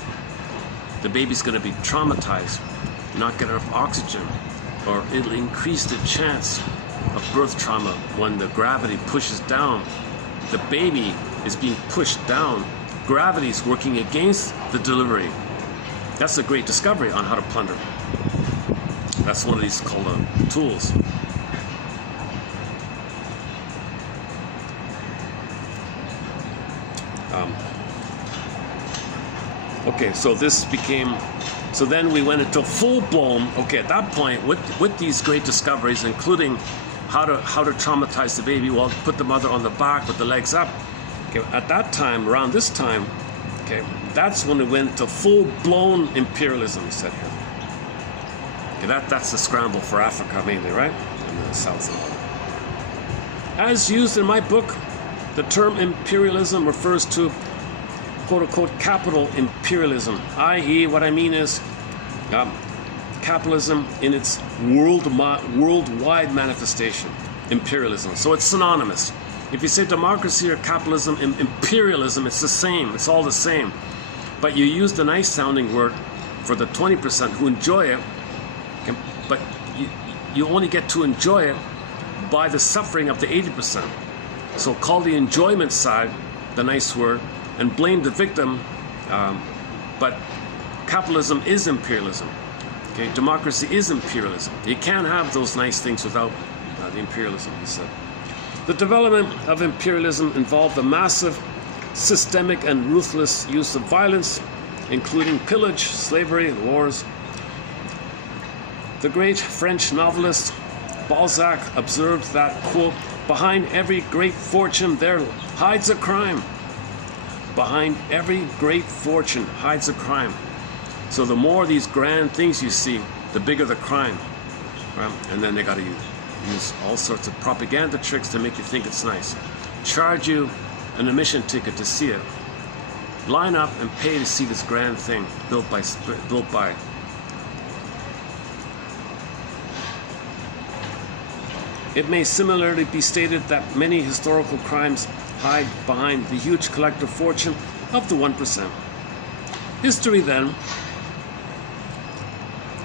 The baby's going to be traumatized, not get enough oxygen, or it'll increase the chance of birth trauma when the gravity pushes down. The baby is being pushed down. Gravity is working against the delivery. That's a great discovery on how to plunder. That's one of these called tools. Okay, so this became. So then we went into full-blown, okay, at that point, with these great discoveries, including how to traumatize the baby, well, put the mother on the back with the legs up. Okay, at that time, around this time, okay, that's when we went to full-blown imperialism, he said here. Okay, that's the scramble for Africa mainly, right? And the South. As used in my book, the term imperialism refers to quote-unquote capital imperialism, i.e. what I mean is capitalism in its worldwide manifestation, imperialism. So it's synonymous. If you say democracy or capitalism, imperialism, it's the same. It's all the same. But you use the nice sounding word for the 20% who enjoy it, but you only get to enjoy it by the suffering of the 80%. So call the enjoyment side the nice word, and blame the victim, but capitalism is imperialism. Okay, democracy is imperialism. You can't have those nice things without the imperialism, he said. The development of imperialism involved a massive, systemic and ruthless use of violence, including pillage, slavery, and wars. The great French novelist Balzac observed that, quote, behind every great fortune there hides a crime. Behind every great fortune hides a crime. So the more these grand things you see, the bigger the crime. Right? And then they got to use all sorts of propaganda tricks to make you think it's nice. Charge you an admission ticket to see it. Line up and pay to see this grand thing built by It may similarly be stated that many historical crimes hide behind the huge collective fortune of the 1%. History then,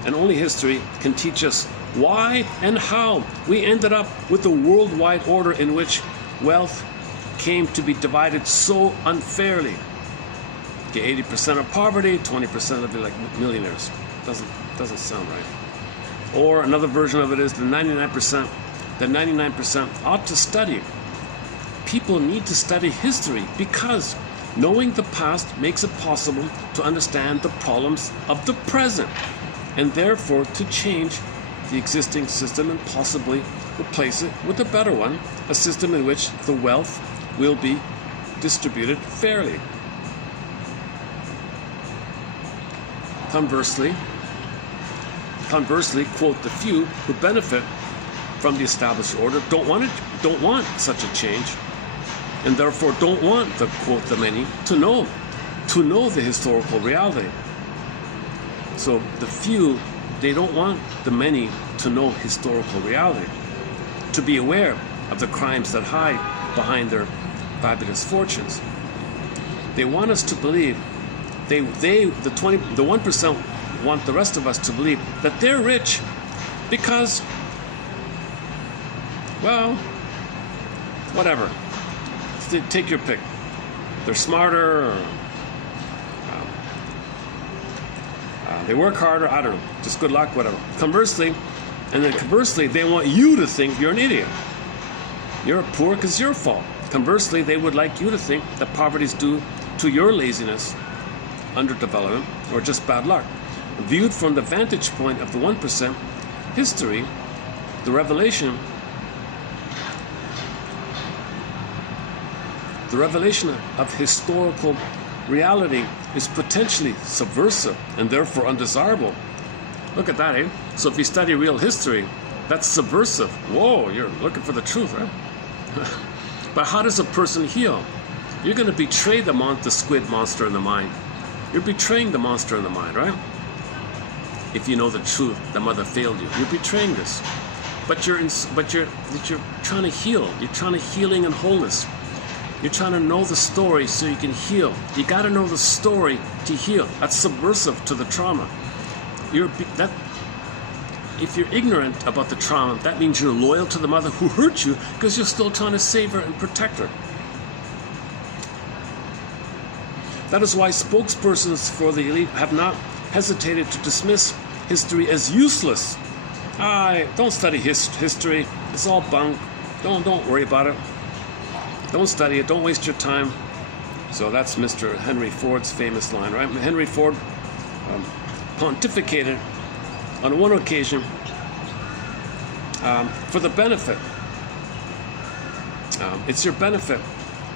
and only history, can teach us why and how we ended up with a worldwide order in which wealth came to be divided so unfairly. The 80% of poverty, 20% of it like millionaires. Doesn't sound right. Or another version of it is the 99%. The 99% ought to study. People need to study history because knowing the past makes it possible to understand the problems of the present, and therefore to change the existing system and possibly replace it with a better one, a system in which the wealth will be distributed fairly. Conversely, quote, the few who benefit from the established order don't want such a change, and therefore don't want the, quote, the many to know the historical reality. So the few, they don't want the many to know historical reality, to be aware of the crimes that hide behind their fabulous fortunes. They want us to believe, the 1% want the rest of us to believe that they're rich because, well, whatever. Take your pick. They're smarter, or they work harder, I don't know, just good luck, whatever. Conversely, they want you to think you're an idiot. You're poor because it's your fault. Conversely, they would like you to think that poverty is due to your laziness, underdevelopment, or just bad luck. Viewed from the vantage point of the 1%, history, the revelation of historical reality is potentially subversive and therefore undesirable. Look at that, eh? So if you study real history, that's subversive. Whoa, you're looking for the truth, right? But how does a person heal? You're going to betray the squid monster in the mind. You're betraying the monster in the mind, right? If you know the truth, the mother failed you. You're betraying this. But you're trying to heal. You're trying to healing and wholeness. You're trying to know the story so you can heal. You got to know the story to heal. That's subversive to the trauma. If you're ignorant about the trauma, that means you're loyal to the mother who hurt you because you're still trying to save her and protect her. That is why spokespersons for the elite have not hesitated to dismiss history as useless. Don't study history. It's all bunk. Don't worry about it. Don't study it. Don't waste your time. So that's Mr. Henry Ford's famous line, right? Henry Ford pontificated on one occasion for the benefit. It's your benefit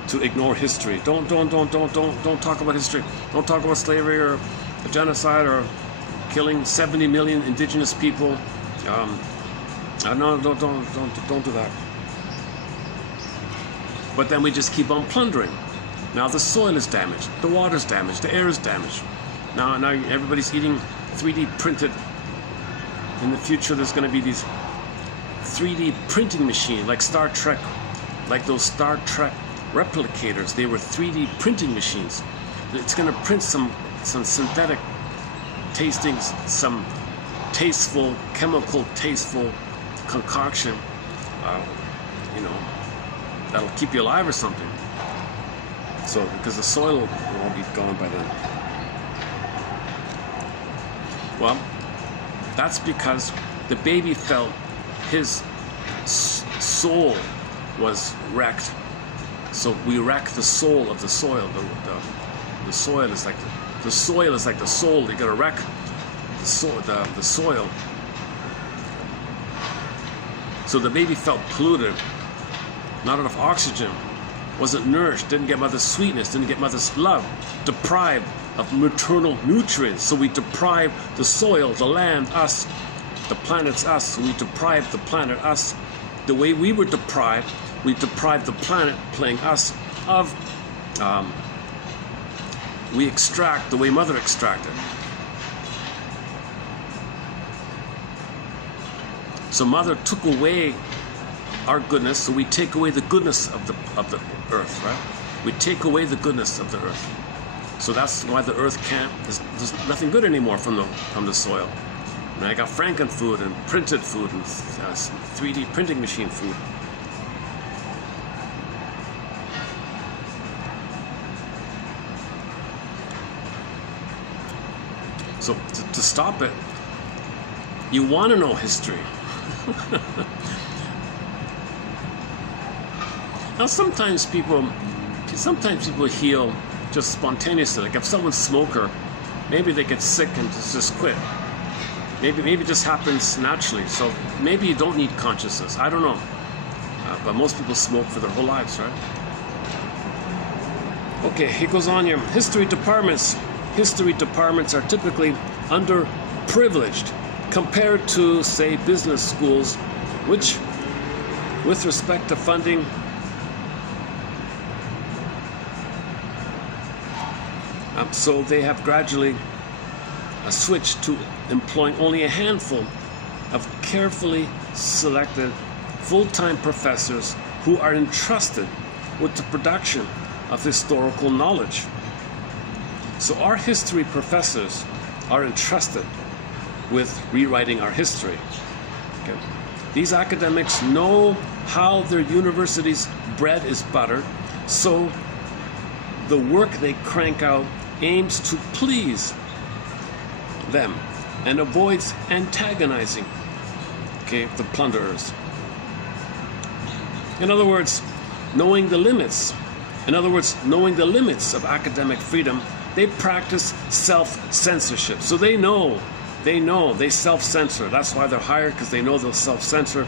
to ignore history. Don't talk about history. Don't talk about slavery or genocide or killing 70 million indigenous people. No, don't do that. But then we just keep on plundering. Now the soil is damaged, the water's damaged, the air is damaged. Now everybody's eating 3D printed. In the future, there's going to be these 3D printing machines, like Star Trek, like those Star Trek replicators. They were 3D printing machines. It's going to print some synthetic tastings, some tasteful, chemical tasteful concoction, that'll keep you alive or something. So, because the soil will be gone by then. Well, that's because the baby felt his soul was wrecked. So we wreck the soul of the soil. The soil is like the soil is like the soul. You gotta wreck the soil. So the baby felt polluted, not enough oxygen, wasn't nourished, didn't get mother's sweetness, didn't get mother's love, deprived of maternal nutrients. So we deprive the soil, the land, us, the planet's us. So we deprive the planet, us. The way we were deprived, we deprived the planet, playing us, of, we extract the way mother extracted. So mother took away our goodness, so we take away the goodness of the earth, right? We take away the goodness of the earth. So that's why the earth can't, there's nothing good anymore from the soil. And I got frankenfood and printed food and 3D printing machine food. So to stop it, you want to know history. Now sometimes people heal just spontaneously. Like if someone's a smoker, maybe they get sick and just quit. Maybe it just happens naturally. So maybe you don't need consciousness. I don't know. But most people smoke for their whole lives, right? Okay, he goes on here. History departments are typically underprivileged compared to, say, business schools, which, with respect to funding, so they have gradually switched to employing only a handful of carefully selected full-time professors who are entrusted with the production of historical knowledge. So our history professors are entrusted with rewriting our history. Okay. These academics know how their university's bread is buttered, so the work they crank out aims to please them and avoids antagonizing, the plunderers. In other words, knowing the limits of academic freedom, they practice self-censorship. So they self-censor. That's why they're hired, because they know they'll self-censor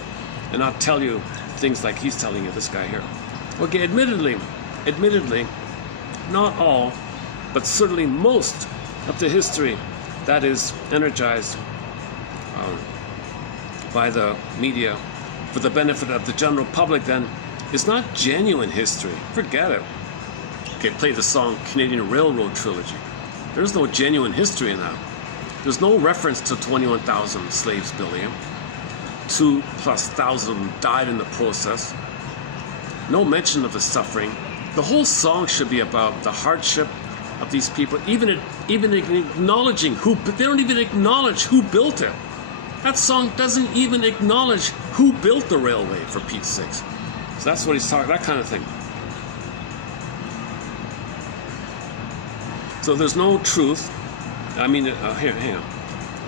and not tell you things like he's telling you, this guy here. Okay, admittedly, not all, but certainly most of the history that is energized by the media for the benefit of the general public then is not genuine history. Forget it. Okay, play the song Canadian Railroad Trilogy. There's no genuine history in that. There's no reference to 21,000 slaves, Billy. 2,000+ of them died in the process. No mention of the suffering. The whole song should be about the hardship of these people, even acknowledging they don't even acknowledge who built it. That song doesn't even acknowledge who built the railway, for Pete's sakes. So that's what he's talking, that kind of thing. So there's no truth. Hang on.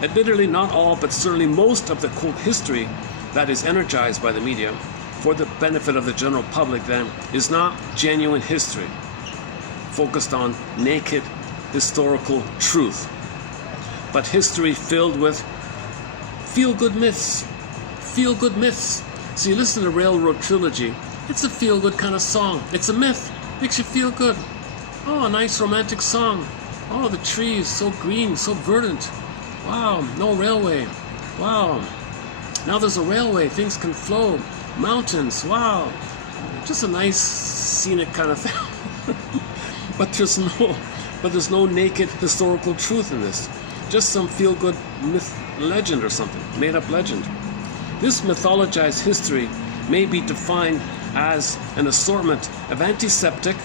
Admittedly, not all, but certainly most of the quote history that is energized by the media for the benefit of the general public then is not genuine history, focused on naked historical truth, but history filled with feel-good myths. Feel-good myths. So you listen to Railroad Trilogy, it's a feel-good kind of song. It's a myth. Makes you feel good. Oh, a nice romantic song. Oh, the trees, so green, so verdant. Wow, no railway. Wow. Now there's a railway, things can flow. Mountains, wow. Just a nice scenic kind of thing. But there's no naked historical truth in this. Just some feel-good myth, legend or something, made-up legend. This mythologized history may be defined as an assortment of antiseptic,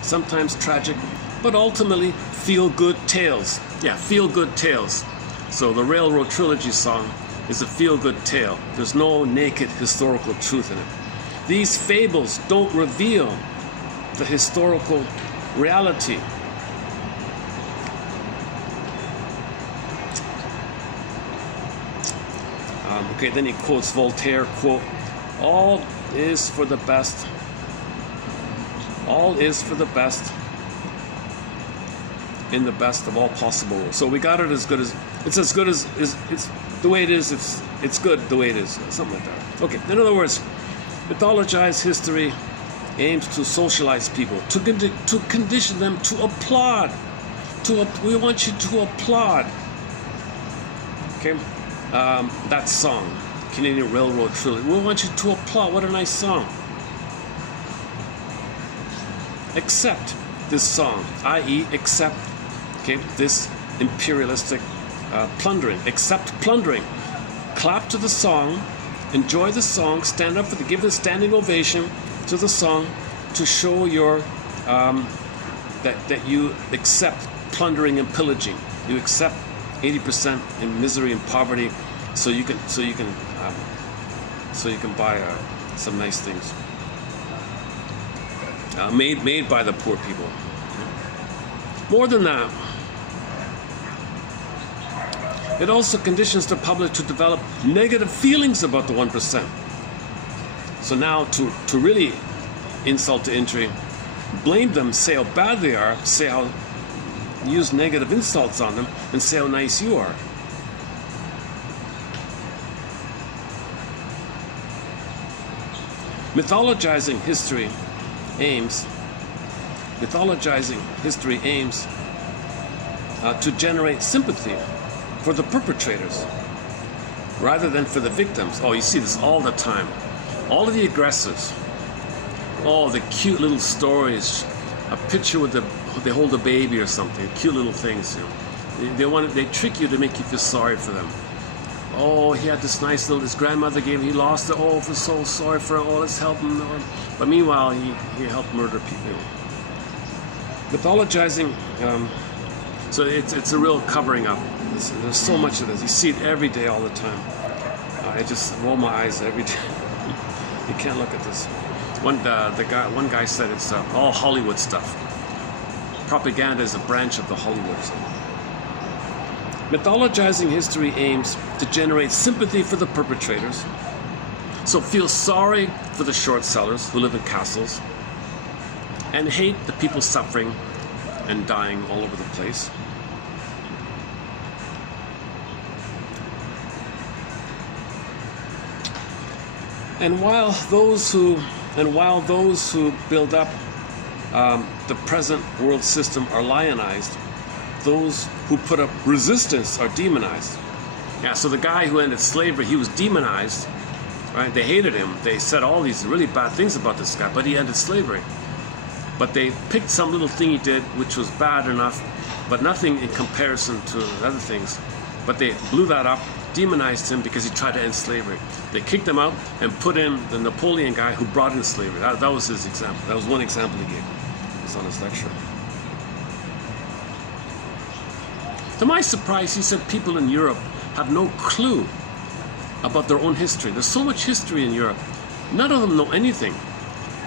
sometimes tragic, but ultimately feel-good tales. Yeah, feel-good tales. So the Railroad Trilogy song is a feel-good tale. There's no naked historical truth in it. These fables don't reveal the historical reality. Then he quotes Voltaire, quote, all is for the best. All is for the best in the best of all possible rules. So we got it as good as it's the way it is. It's good the way it is. Something like that. Okay. In other words, mythologized history aims to socialize people, to condition them to applaud. We want you to applaud. Okay. That song, Canadian Railroad Trilogy. We want you to applaud. What a nice song. Accept this song, i.e. accept this imperialistic plundering. Accept plundering. Clap to the song enjoy the song, stand up give a standing ovation to the song to show your that you accept plundering and pillaging. You accept 80% in misery and poverty, so you can buy some nice things made by the poor people. More than that, it also conditions the public to develop negative feelings about the 1%. So now to really insult to injury, blame them, say how bad they are, use negative insults on them, and say how nice you are. Mythologizing history aims to generate sympathy for the perpetrators rather than for the victims. Oh, you see this all the time. All of the aggressors, the cute little stories, a picture with they hold a baby or something, cute little things. They trick you to make you feel sorry for them. Oh, he had this nice little, his grandmother gave him, he lost it. Oh, we're so sorry for him. Oh, let's help him. But meanwhile, he helped murder people. Mythologizing, so it's a real covering up. There's so much of this. You see it every day, all the time. I just roll my eyes every day. You can't look at this. One guy said it's all Hollywood stuff. Propaganda is a branch of the Hollywood. Mythologizing history aims to generate sympathy for the perpetrators. So feel sorry for the short sellers who live in castles, and hate the people suffering and dying all over the place. And while those who build up the present world system are lionized, those who put up resistance are demonized. Yeah, so the guy who ended slavery, he was demonized, right? They hated him. They said all these really bad things about this guy, but he ended slavery. But they picked some little thing he did, which was bad enough, but nothing in comparison to other things. But they blew that up, demonized him because he tried to end slavery. They kicked him out and put in the Napoleon guy who brought in slavery. That was his example. That was one example he gave. It was on his lecture. To my surprise, he said people in Europe have no clue about their own history. There's so much history in Europe. None of them know anything.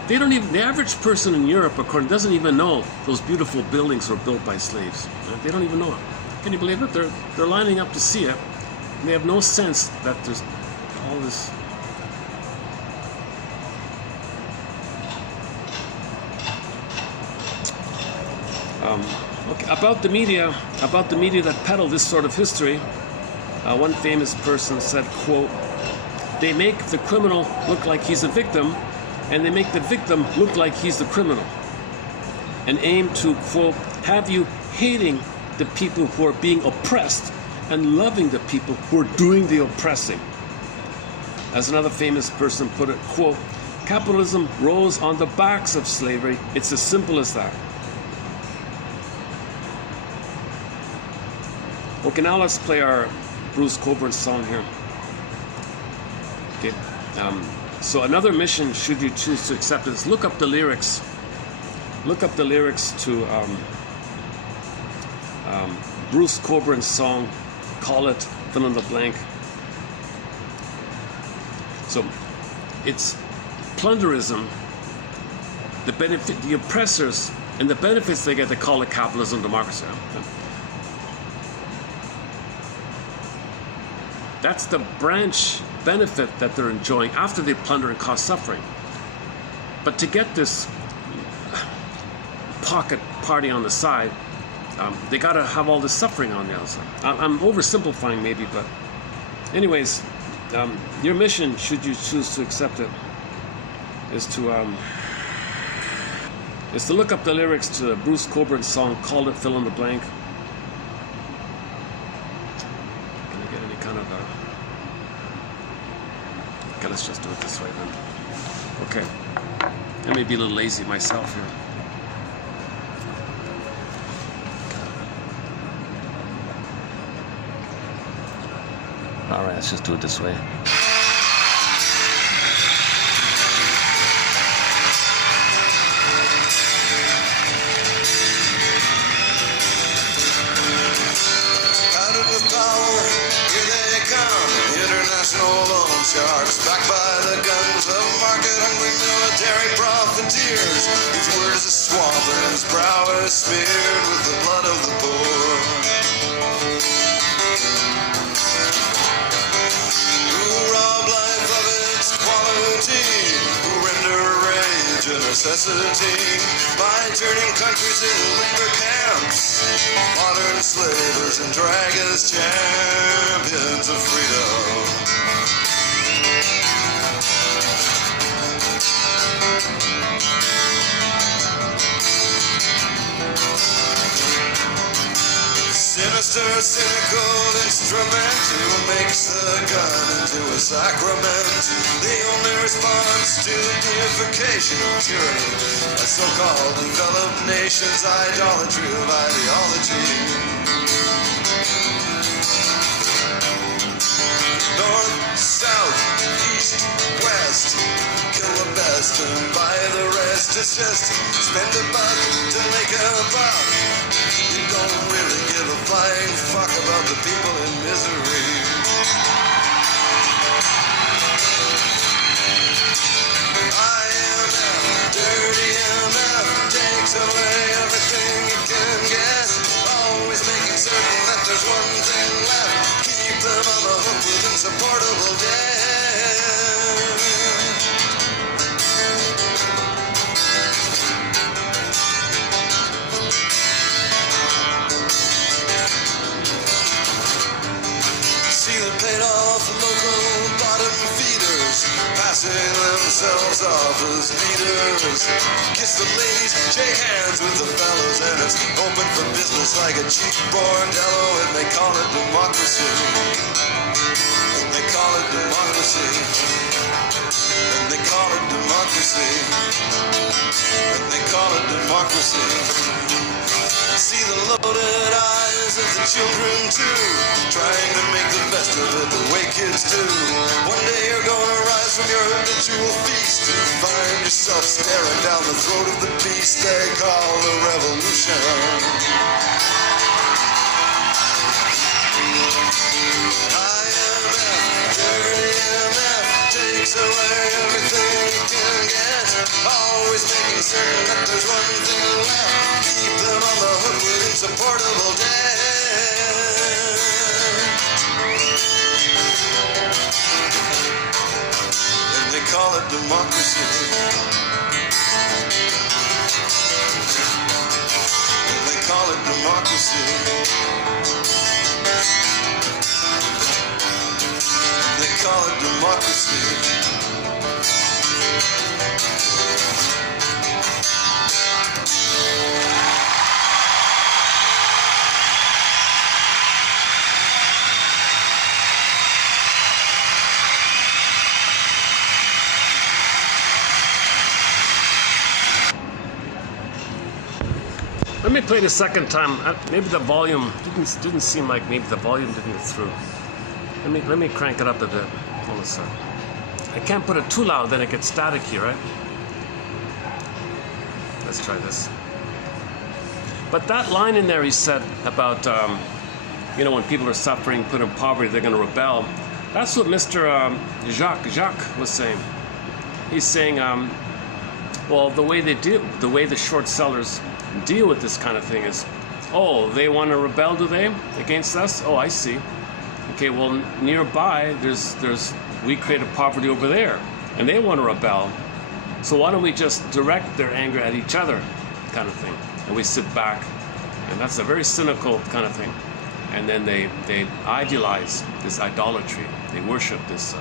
They don't even, the average person in Europe, doesn't even know those beautiful buildings were built by slaves. Right? They don't even know it. Can you believe it? They're lining up to see it. And they have no sense that there's all this. Okay, about the media that peddle this sort of history, one famous person said, quote, "They make the criminal look like he's a victim, and they make the victim look like he's the criminal, and aim to, quote, have you hating the people who are being oppressed and loving the people who are doing the oppressing." As another famous person put it, quote, "Capitalism rose on the backs of slavery. It's as simple as that." Okay, now let's play our Bruce Cockburn song here. Okay, so another mission, should you choose to accept it, is look up the lyrics. Look up the lyrics to Bruce Cockburn's song, Call It, Fill in the Blank. So it's plunderism, the oppressors, and the benefits they get. They call it capitalism, democracy. That's the branch benefit that they're enjoying after they plunder and cause suffering. But to get this pocket party on the side, they got to have all this suffering on the other side. I'm oversimplifying maybe, but anyways, your mission, should you choose to accept it, is to look up the lyrics to Bruce Cockburn's song, Call It, Fill in the Blank. Can I get any kind of okay, let's just do it this way then. Okay. I may be a little lazy myself here. All right, let's just do it this way. sharks, backed by the guns of market-hungry military profiteers, whose word is a swamp and whose brow is smeared with the blood of the poor. Who rob life of its quality, who render rage a necessity, by turning countries into labor camps, modern slavers and drag as champions of freedom. Sinister, cynical instrument who makes the gun into a sacrament, the only response to the deification of tyranny, a so-called developed nation's idolatry of ideology. North, south, east, west, kill the best and buy the rest. It's just spend a buck to make a buck. You don't really give a flying fuck about the people in misery. IMF, dirty MF, takes away everything it can get, always making certain that there's one thing left, keep them on the hook with insupportable debt. Paid off local bottom feeders, passing themselves off as leaders. Kiss the ladies, shake hands with the fellows, and it's open for business like a cheap bordello, and they call it democracy. And they call it democracy. And they call it democracy. And they call it democracy. See the loaded eyes of the children too, trying to make the best of it the way kids do. One day you're gonna rise from your habitual feast and find yourself staring down the throat of the beast they call the revolution. IMF, dirty MF, takes away everything you can get, always making certain that there's one thing left, keep them on the hook with insupportable debt. And they call it democracy. And they call it democracy. And they call it democracy. Let me play it a second time. Maybe the volume didn't seem like maybe the volume didn't get through. Let me crank it up a bit. Hold on a sec. I can't put it too loud, then it gets staticky, right? Let's try this. But that line in there he said about, when people are suffering, put in poverty, they're going to rebel. That's what Mr. Jacques was saying. He's saying, well, the way the short sellers deal with this kind of thing is, oh, they want to rebel, do they, against us? Oh, I see. Okay, well, nearby we created poverty over there, and they want to rebel. So why don't we just direct their anger at each other, kind of thing, and we sit back, and that's a very cynical kind of thing. And then they idealize this idolatry. They worship this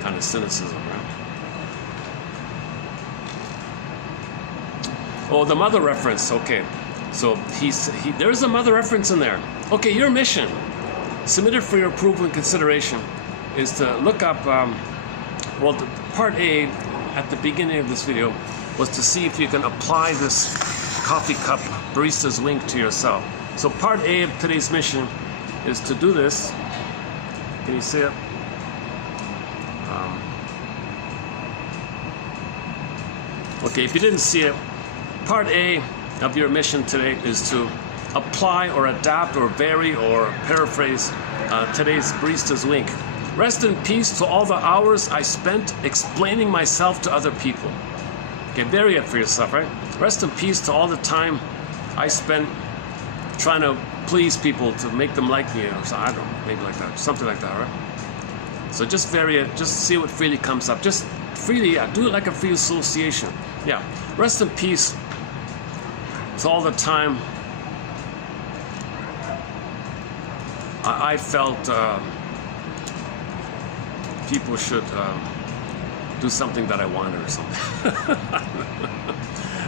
kind of cynicism, right? Oh, the mother reference. Okay, so there's a mother reference in there. Okay, your mission, submitted for your approval and consideration, is to look up. The part A at the beginning of this video was to see if you can apply this coffee cup barista's wink to yourself. So part A of today's mission is to do this. Can you see it? Okay, if you didn't see it, part A of your mission today is to apply or adapt or vary or paraphrase today's barista's wink Rest in peace to all the hours I spent explaining myself to other people. Okay, there you have for yourself, right? Rest in peace to all the time I spent trying to please people to make them like me, or so, I don't know, maybe like that, something like that, right? So just vary it, just see what freely comes up. Just freely, yeah, do it like a free association. Yeah, rest in peace to all the time I felt people should do something that I wanted or something.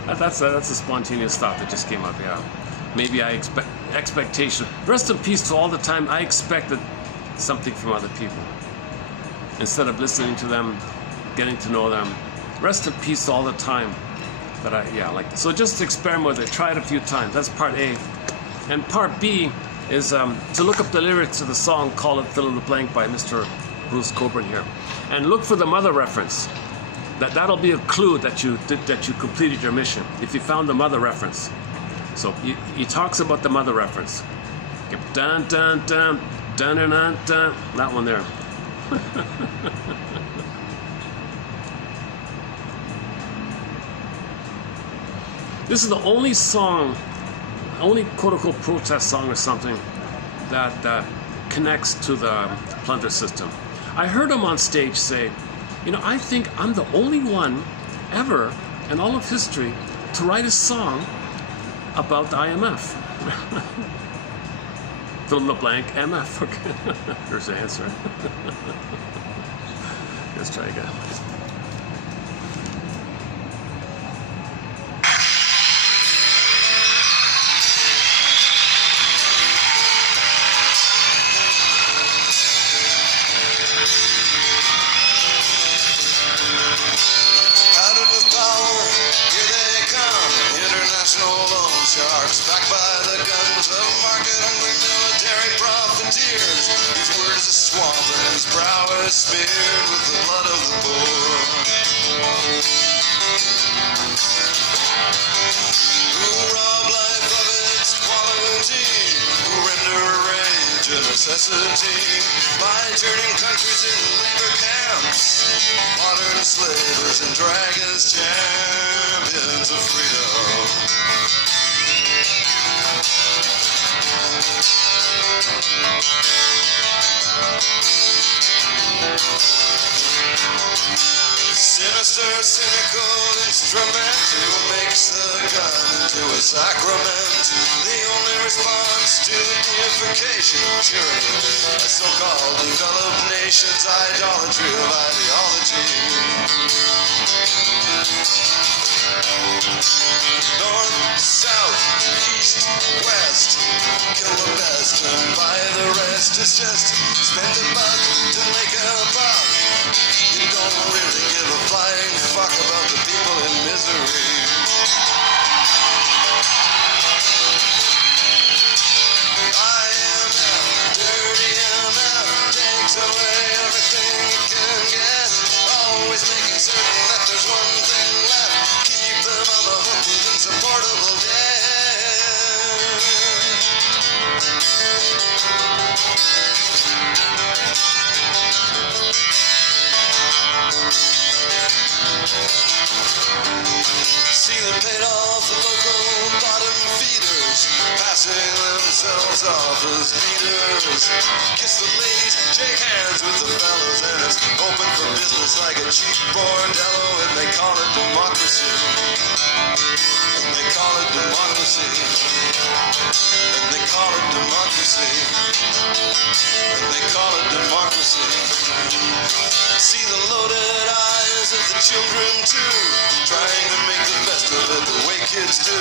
That's a spontaneous thought that just came up, yeah. Maybe I expect expectation. Rest in peace to all the time I expected something from other people. Instead of listening to them, getting to know them. Rest in peace all the time that like. So just experiment with it. Try it a few times. That's part A. And part B is to look up the lyrics of the song Call It Fill in the Blank by Mr. Bruce Coburn here. And look for the mother reference. That'll be a clue that you completed your mission, if you found the mother reference. So he talks about the mother reference. Okay. Dun dun dun dun dun dun dun. That one there. This is the only song, only quote-unquote protest song or something that connects to the plunder system. I heard him on stage say, you know, I think I'm the only one ever in all of history to write a song about the IMF. Fill in the blank, MF. Okay. Here's the answer. Let's try again. Backed by the guns of market-hungry military profiteers. His word is a swamp and his brow is smeared with the blood of the poor. Who rob life of its quality, who render rage a necessity by turning countries into labor camps, modern slavers and drag as champions of freedom. Sinister, cynical instrument who makes the gun into a sacrament. The only response to the deification of tyranny, a so-called developed nation's idolatry of ideology. North, south, east, west, kill the best and buy the rest. It's just spend a buck to make a buck. You don't really give a flying fuck about the people in misery. IMF, dirty MF, takes away everything it can get. Always making certain that there's one thing left. Keep them on the hook with insupportable debt. See them paid off the local bottom feeders, passing themselves off as leaders. Kiss the ladies, shake hands with the fellows, and it's open for business like a cheap bordello, and they call it democracy. And they call it democracy. And they call it democracy. And they call it democracy. See the loaded eyes of the children too, trying to make the best of it the way kids do.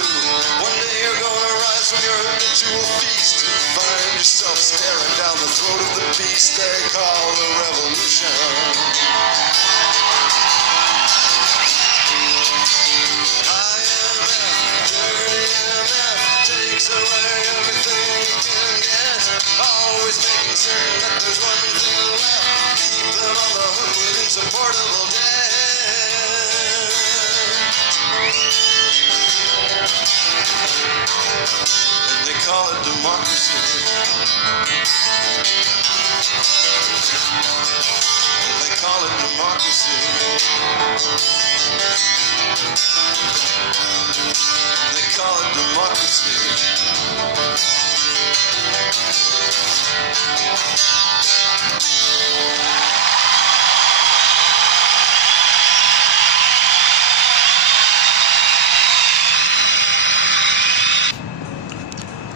One day you're gonna rise from your habitual feast and find yourself staring down the throat of the beast they call the revolution. IMF, dirty MF, takes away everything you can get. Always making certain that there's one thing left. Keep them on the hook with insupportable debt. And they call it democracy. democracy. They call it democracy.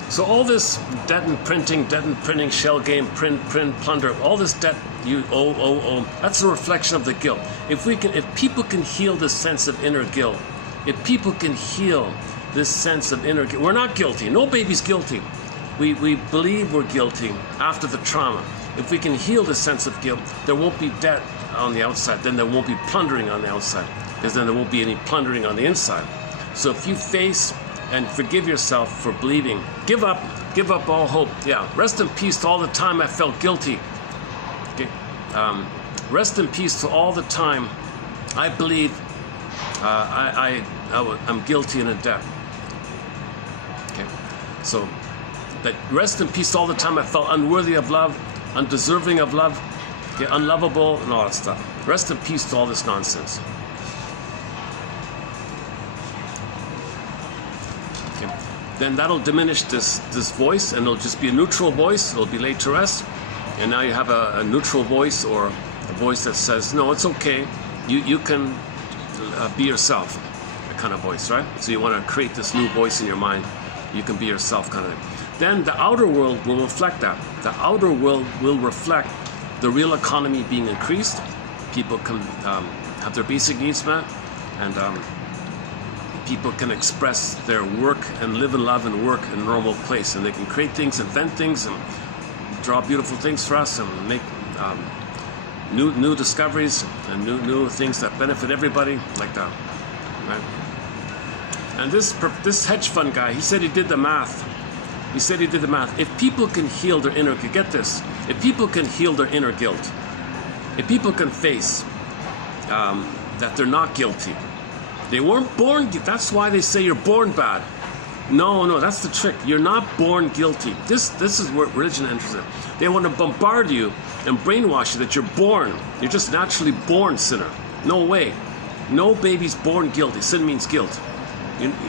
So all this debt and printing, shell game, print, plunder, all this debt you owe, that's a reflection of the guilt. If people can heal this sense of inner guilt, if people can heal this sense of inner guilt, we're not guilty. No baby's guilty. We believe we're guilty after the trauma. If we can heal this sense of guilt, there won't be debt on the outside. Then there won't be plundering on the outside, because then there won't be any plundering on the inside. So if you face and forgive yourself for believing, give up all hope. Yeah, rest in peace to all the time I felt guilty. Okay, rest in peace to all the time I believe I'm guilty and in debt. Okay, so that rest in peace to all the time I felt unworthy of love, undeserving of love, okay, unlovable, and all that stuff. Rest in peace to all this nonsense. Then that'll diminish this voice, and it'll just be a neutral voice. It'll be laid to rest, and now you have a neutral voice, or a voice that says, no, it's okay, you can be yourself, that kind of voice, right? So you want to create this new voice in your mind, you can be yourself kind of thing. Then the outer world will reflect that. The outer world will reflect the real economy being increased. People can have their basic needs met, and people can express their work and live and love and work in a normal place, and they can create things, invent things, and draw beautiful things for us, and make new discoveries and new things that benefit everybody, like that, right? And this hedge fund guy, he said he did the math. He said he did the math. If people can heal their inner, get this, if people can heal their inner guilt, if people can face that they're not guilty, they weren't born, that's why they say you're born bad. No, that's the trick. You're not born guilty. This is where religion enters in. They want to bombard you and brainwash you that you're just naturally born sinner. No way. No baby's born guilty. Sin means guilt.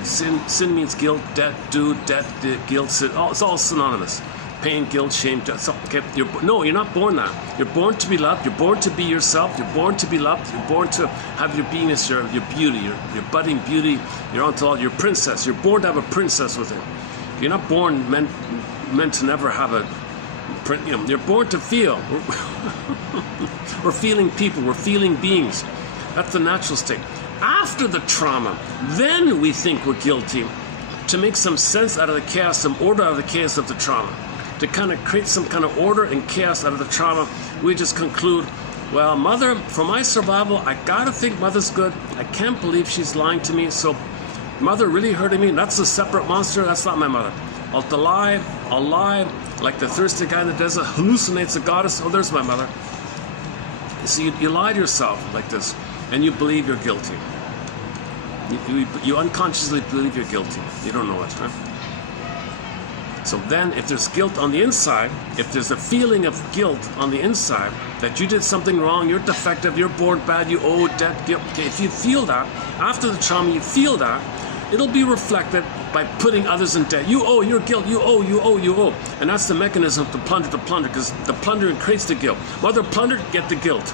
Sin means guilt, debt, guilt, sin. It's all synonymous. Pain, guilt, shame, death. Okay, you're not born that. You're born to be loved. You're born to be yourself. You're born to be loved. You're born to have your beingness, your beauty, your budding beauty, your ontology, your princess. You're born to have a princess within. You're not born meant to never have a. You're born to feel. We're feeling people. We're feeling beings. That's the natural state. After the trauma, then we think we're guilty to make some sense out of the chaos, some order out of the chaos of the trauma. To kind of create some kind of order and chaos out of the trauma, we just conclude, well, mother, for my survival, I gotta think mother's good. I can't believe she's lying to me, so mother really hurting me, that's a separate monster, that's not my mother. I'll lie, like the thirsty guy in the desert hallucinates a goddess, oh, there's my mother. So you lie to yourself like this, and you believe you're guilty. You unconsciously believe you're guilty. You don't know it, right? So then, if there's guilt on the inside, if there's a feeling of guilt on the inside, that you did something wrong, you're defective, you're born bad, you owe debt, guilt, okay, if you feel that, after the trauma you feel that, it'll be reflected by putting others in debt. You owe, your guilt, you owe. And that's the mechanism to plunder, because the plundering creates the guilt. Mother plundered, get the guilt.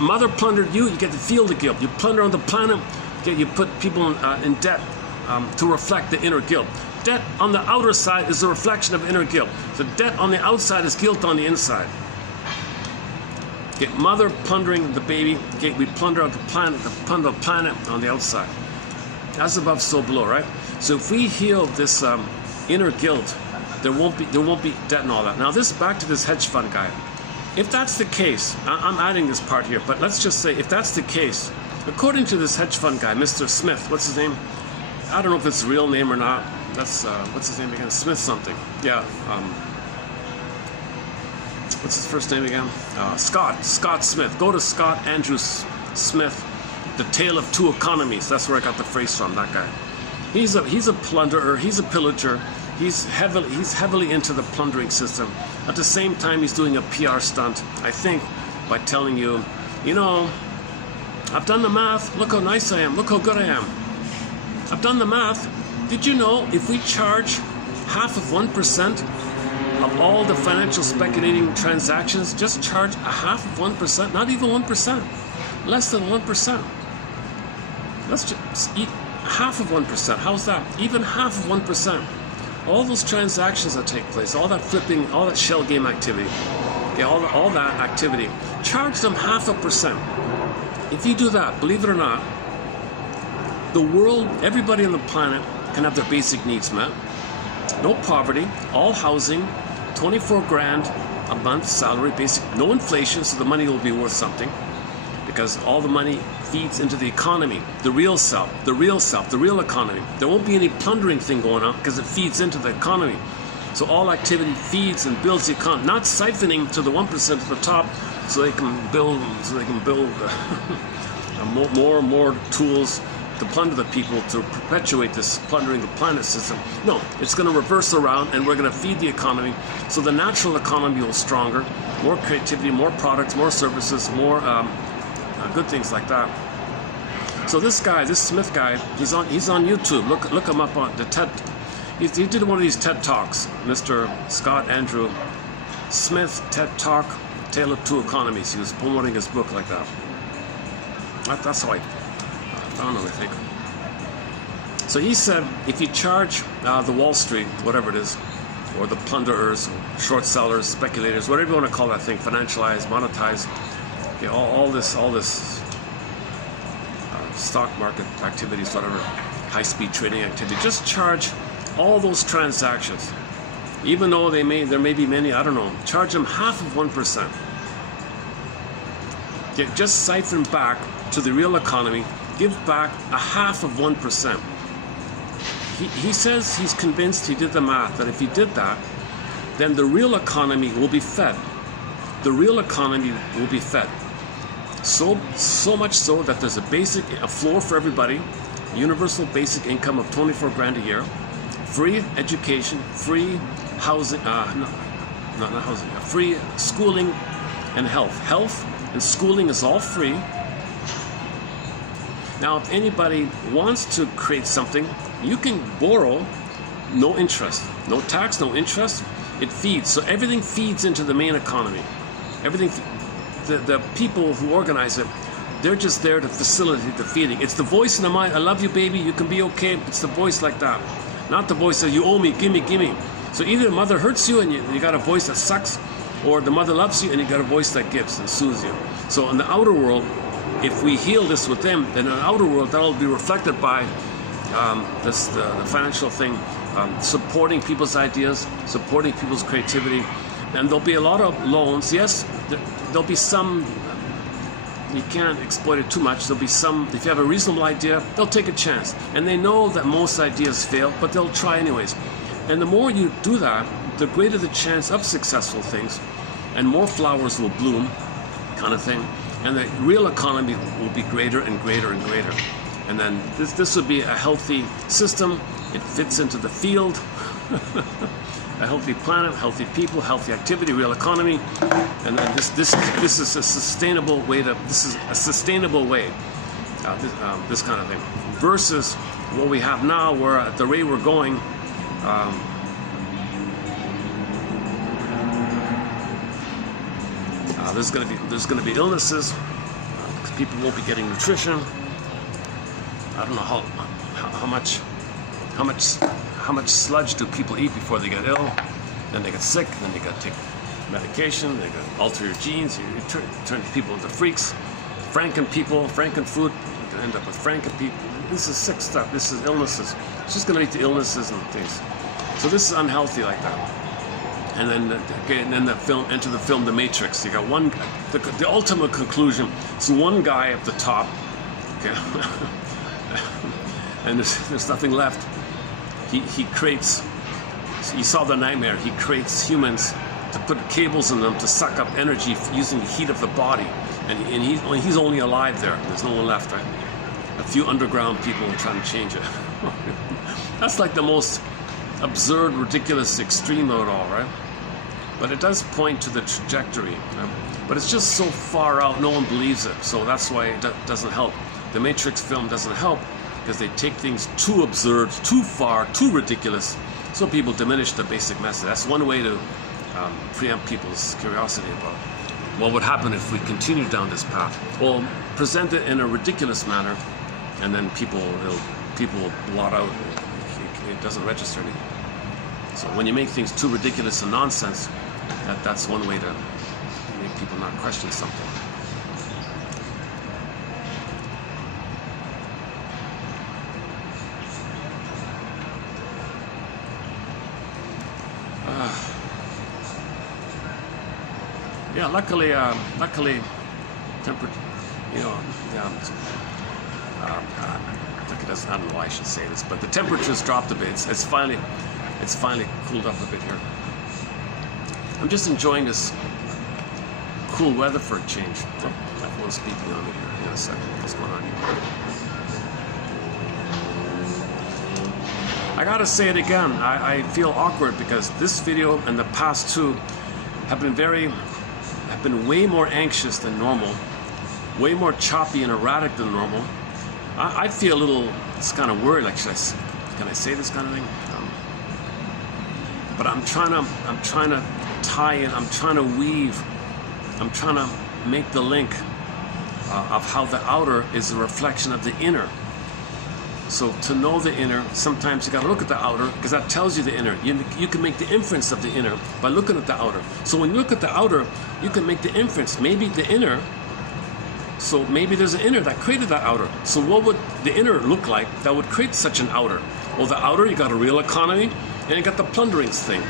Mother plundered you get to feel the guilt. You plunder on the planet, okay, you put people in debt to reflect the inner guilt. Debt on the outer side is a reflection of inner guilt. So debt on the outside is guilt on the inside. Okay, mother plundering the baby. Okay, we plunder on the planet on the outside. As above, so below, right? So if we heal this inner guilt, there won't be debt and all that. Now back to this hedge fund guy. If that's the case, I'm adding this part here, but let's just say if that's the case, according to this hedge fund guy, Mr. Smith, what's his name? I don't know if it's a real name or not. That's what's his name again? Smith something. Yeah. What's his first name again? Scott Smith. Go to Scott Andrew Smith, The Tale of Two Economies. That's where I got the phrase from. That guy. He's a plunderer. He's a pillager. He's heavily into the plundering system. At the same time, he's doing a PR stunt, I think, by telling you, you know, I've done the math. Look how nice I am. Look how good I am. I've done the math. Did you know if we charge half of 1% of all the financial speculating transactions, just charge a half of 1%, not even 1%, less than 1%. Let's just eat half of 1%. How's that? Even half of 1%. All those transactions that take place, all that flipping, all that shell game activity, all that activity, charge them 0.5%. If you do that, believe it or not, the world, everybody on the planet can have their basic needs met. No poverty, all housing, 24 grand a month salary, basic, no inflation, so the money will be worth something, because all the money feeds into the economy, the real self, the real economy. There won't be any plundering thing going on because it feeds into the economy. So all activity feeds and builds the economy, not siphoning to the 1% at the top so they can build more and more tools to plunder the people, to perpetuate this plundering the planet system. No, it's going to reverse around, and we're going to feed the economy, so the natural economy will be stronger, more creativity, more products, more services, more good things like that. So this guy, this Smith guy, he's on YouTube. Look him up on the TED. He did one of these TED Talks, Mr. Scott Andrew Smith TED Talk, Tale of Two Economies. He was promoting his book like that. That's how I found him, I think. So he said, if you charge the Wall Street, whatever it is, or the plunderers, short sellers, speculators, whatever you want to call that thing, financialize, monetize, okay, all this stock market activities, whatever, high-speed trading activity, just charge all those transactions, even though there may be many, I don't know, charge them half of 1%. Okay, just siphon back to the real economy, give back a half of 1%. He says he's convinced, he did the math, that if he did that, then the real economy will be fed. The real economy will be fed. So much so that there's a floor for everybody, universal basic income of 24 grand a year, free education, free housing, free schooling and health. Health and schooling is all free. Now, if anybody wants to create something, you can borrow, no interest, no tax, no interest. It feeds, so everything feeds into the main economy. Everything, the people who organize it, they're just there to facilitate the feeding. It's the voice in the mind, I love you, baby, you can be okay. It's the voice like that. Not the voice that you owe me, gimme, gimme. So either the mother hurts you and you got a voice that sucks, or the mother loves you and you got a voice that gives and soothes you. So in the outer world, if we heal this with them, then in the outer world, that'll be reflected by the financial thing, supporting people's ideas, supporting people's creativity. And there'll be a lot of loans. Yes, there'll be some, you can't exploit it too much. There'll be some, if you have a reasonable idea, they'll take a chance. And they know that most ideas fail, but they'll try anyways. And the more you do that, the greater the chance of successful things, and more flowers will bloom, kind of thing. And the real economy will be greater and greater and greater. And then this would be a healthy system. It fits into the field. A healthy planet, healthy people, healthy activity, real economy. And then this is a sustainable way this kind of thing. Versus what we have now, where at the rate we're going, there's going to be illnesses, because people won't be getting nutrition. I don't know how much sludge do people eat before they get ill. Then they get sick. Then they got to take medication. They got to alter your genes. You turn people into freaks. Franken food. You end up with Franken people. This is sick stuff. This is illnesses. It's just going to lead to illnesses and things. So this is unhealthy like that. And then, enter the film The Matrix. You got one, the ultimate conclusion. It's one guy at the top, okay, and there's nothing left. He creates. You saw the nightmare. He creates humans to put cables in them to suck up energy using the heat of the body, and he's only alive there. There's no one left. Right? A few underground people are trying to change it. That's like the most absurd, ridiculous extreme of it all, right? But it does point to the trajectory. But it's just so far out, no one believes it. So that's why it doesn't help. The Matrix film doesn't help because they take things too absurd, too far, too ridiculous. So people diminish the basic message. That's one way to preempt people's curiosity about what would happen if we continue down this path. Well, present it in a ridiculous manner, and then people will blot out. It doesn't register anything. So when you make things too ridiculous and nonsense, that's one way to make people not question something. Yeah, luckily, temperature, you know, look, it doesn't, I don't know why I should say this, but the temperature's dropped a bit. It's finally cooled up a bit here. I'm just enjoying this cool weather for a change. Oh, everyone's speaking on me here. Hang on a second. What's going on here? I gotta say it again. I feel awkward because this video and the past two have been way more anxious than normal, way more choppy and erratic than normal. I feel a little, it's kind of worried, like, can I say this kind of thing? But I'm trying to tie in, I'm trying to weave, I'm trying to make the link of how the outer is a reflection of the inner. So to know the inner, sometimes you gotta look at the outer, because that tells you the inner. You can make the inference of the inner by looking at the outer. So when you look at the outer, you can make the inference, maybe the inner, so maybe there's an inner that created that outer. So what would the inner look like that would create such an outer? Well, the outer, you got a real economy, and you got the plunderings thing.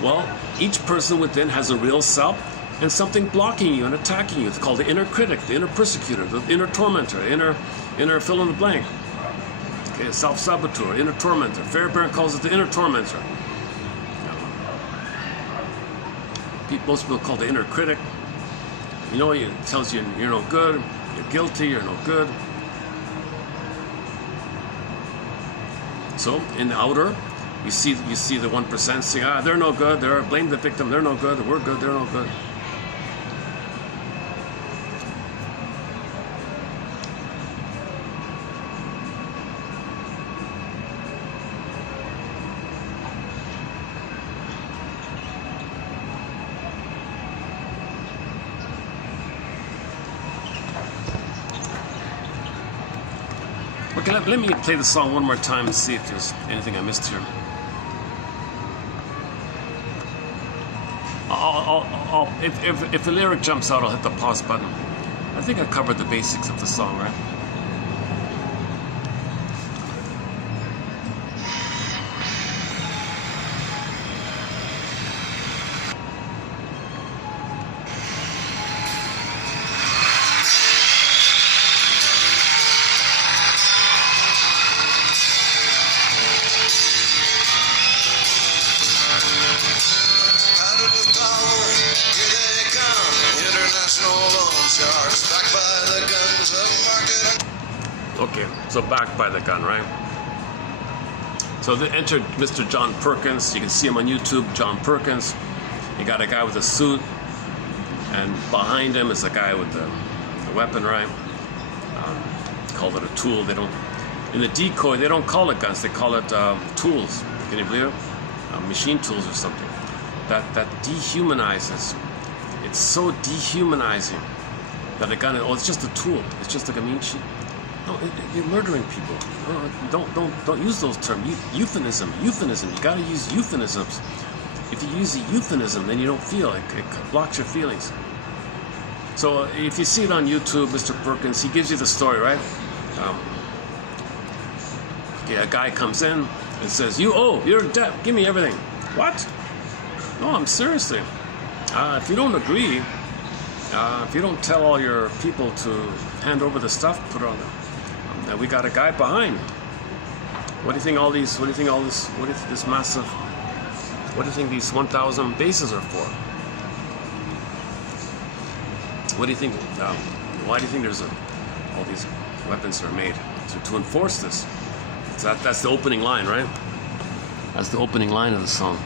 Well, each person within has a real self and something blocking you and attacking you. It's called the inner critic, the inner persecutor, the inner tormentor, inner fill in the blank. Okay, self-saboteur, inner tormentor. Fairbairn calls it the inner tormentor. Most people call it the inner critic. You know, it tells you you're no good, you're guilty, you're no good. So in the outer, you see the 1% saying, they're no good, blame the victim, they're no good, we're good, they're no good. Okay, let me play the song one more time and see if there's anything I missed here. If a lyric jumps out, I'll hit the pause button. I think I covered the basics of the song, right? Okay, so backed by the gun, right? So they entered Mr. John Perkins. You can see him on YouTube, John Perkins. You got a guy with a suit, and behind him is a guy with the weapon, right? Call it a tool. They don't, in the decoy, they don't call it guns. They call it tools. Can you believe it? Machine tools or something. That dehumanizes. It's so dehumanizing that a gun. Oh, it's just a tool. It's just like a mean sheet. No, you're murdering people. Don't use those terms. Euphemism. You gotta use euphemisms. If you use a euphemism, then you don't feel it. It blocks your feelings. So if you see it on YouTube, Mr. Perkins, he gives you the story, right? Okay, a guy comes in and says, you're dead. Give me everything. What? No, I'm seriously. If you don't agree, if you don't tell all your people to hand over the stuff, put it on them. We got a guy behind. What do you think this massive, what do you think these 1,000 bases are for? What do you think, why do you think there's all these weapons are made? To enforce this. So that's the opening line, right? That's the opening line of the song.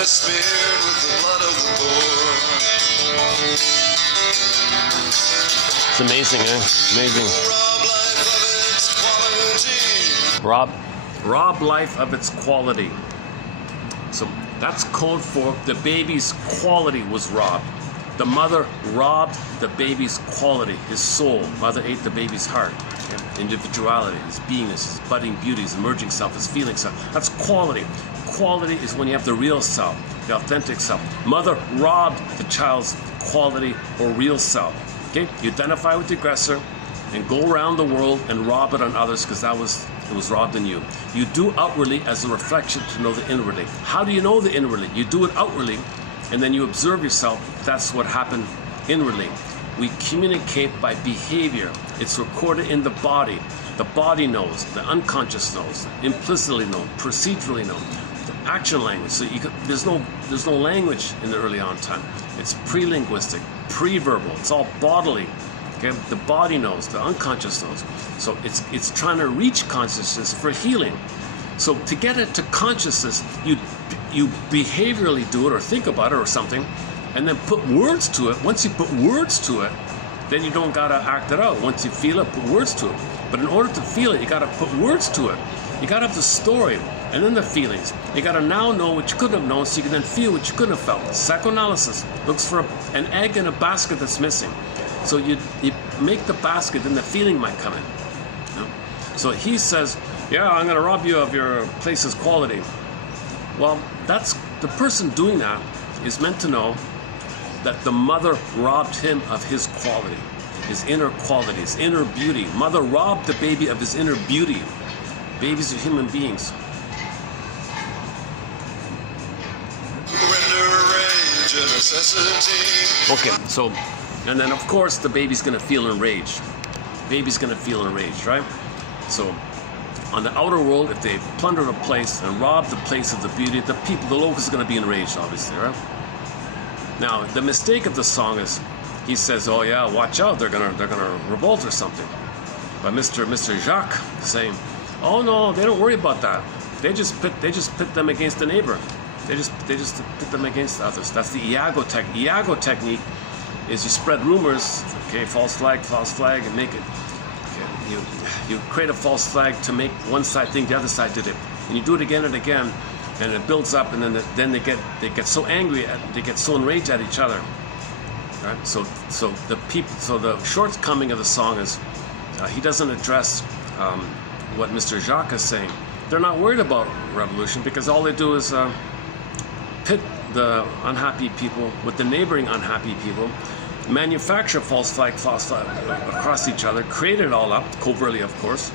is smeared with the blood of the poor. It's amazing, eh? Amazing. Rob life of its quality. So that's code for the baby's quality was robbed. The mother robbed the baby's quality, his soul. Mother ate the baby's heart, individuality, his beingness, his budding beauty, his emerging self, his feeling self. That's quality. Quality is when you have the real self, the authentic self. Mother robbed the child's quality or real self. Okay, you identify with the aggressor and go around the world and rob it on others because it was robbed in you. You do outwardly as a reflection to know the inwardly. How do you know the inwardly? You do it outwardly, and then you observe yourself. That's what happened inwardly. We communicate by behavior. It's recorded in the body. The body knows, the unconscious knows, implicitly knows, procedurally knows. The action language. So there's no language in the early on time. It's pre-linguistic, pre-verbal. It's all bodily. Okay? The body knows, the unconscious knows. So it's trying to reach consciousness for healing. So to get it to consciousness, you behaviorally do it or think about it or something, and then put words to it. Once you put words to it, then you don't gotta act it out. Once you feel it, put words to it. But in order to feel it, you gotta put words to it. You gotta have the story and then the feelings. You gotta now know what you couldn't have known so you can then feel what you couldn't have felt. Psychoanalysis looks for an egg in a basket that's missing. So you make the basket, then the feeling might come in. You know? So he says, yeah, I'm gonna rob you of your place's quality. Well, that's the person doing that is meant to know that the mother robbed him of his quality, his inner quality, his inner beauty. Mother robbed the baby of his inner beauty. Babies are human beings. Okay, so, and then of course the baby's gonna feel enraged. Baby's gonna feel enraged, right? So, on the outer world, if they plunder a place and rob the place of the beauty, the people, the locals are gonna be enraged, obviously, right? Now, the mistake of the song is, he says, "Oh yeah, watch out! They're gonna revolt or something." But Mr. Jacques saying, "Oh no, they don't worry about that. They just pit them against the neighbor. They just pit them against others." That's the Iago technique. Iago technique is you spread rumors, okay, false flag, and make it. Okay, you create a false flag to make one side think the other side did it, and you do it again and again. And it builds up, and then they get so angry, they get so enraged at each other. Right? So the shortcoming of the song is he doesn't address what Mr. Jacques is saying. They're not worried about revolution because all they do is pit the unhappy people with the neighboring unhappy people, manufacture false flag across each other, create it all up covertly, of course,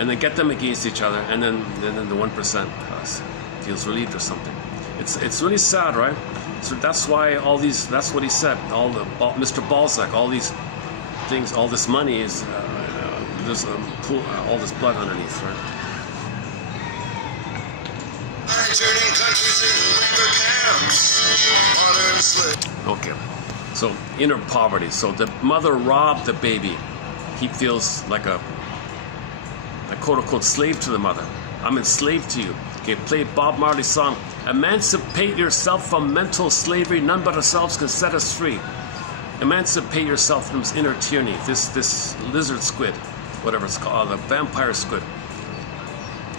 and then get them against each other, and then the 1% feels relieved or something. It's really sad, right? So that's why all these. That's what he said. Mr. Balzac, all these things, all this money is there's all this blood underneath, right? Turning countries into labor camps, modern slave. Okay, so inner poverty. So the mother robbed the baby. He feels like a quote-unquote slave to the mother. I'm enslaved to you. Okay, play Bob Marley's song, "Emancipate yourself from mental slavery, none but ourselves can set us free." Emancipate yourself from this inner tyranny, this lizard squid, whatever it's called, the vampire squid.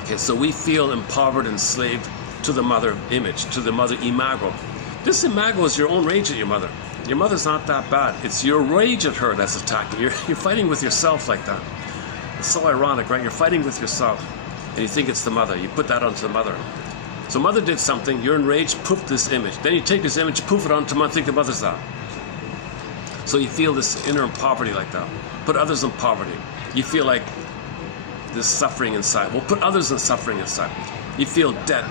Okay, so we feel empowered, enslaved to the mother image, to the mother imago. This imago is your own rage at your mother. Your mother's not that bad. It's your rage at her that's attacking. You're fighting with yourself like that. It's so ironic, right? You're fighting with yourself. And you think it's the mother. You put that onto the mother. So mother did something, you're enraged, poof this image. Then you take this image, poof it onto mother, think the mother's that. So you feel this inner poverty like that. Put others in poverty. You feel like this suffering inside. Well, put others in suffering inside. You feel debt,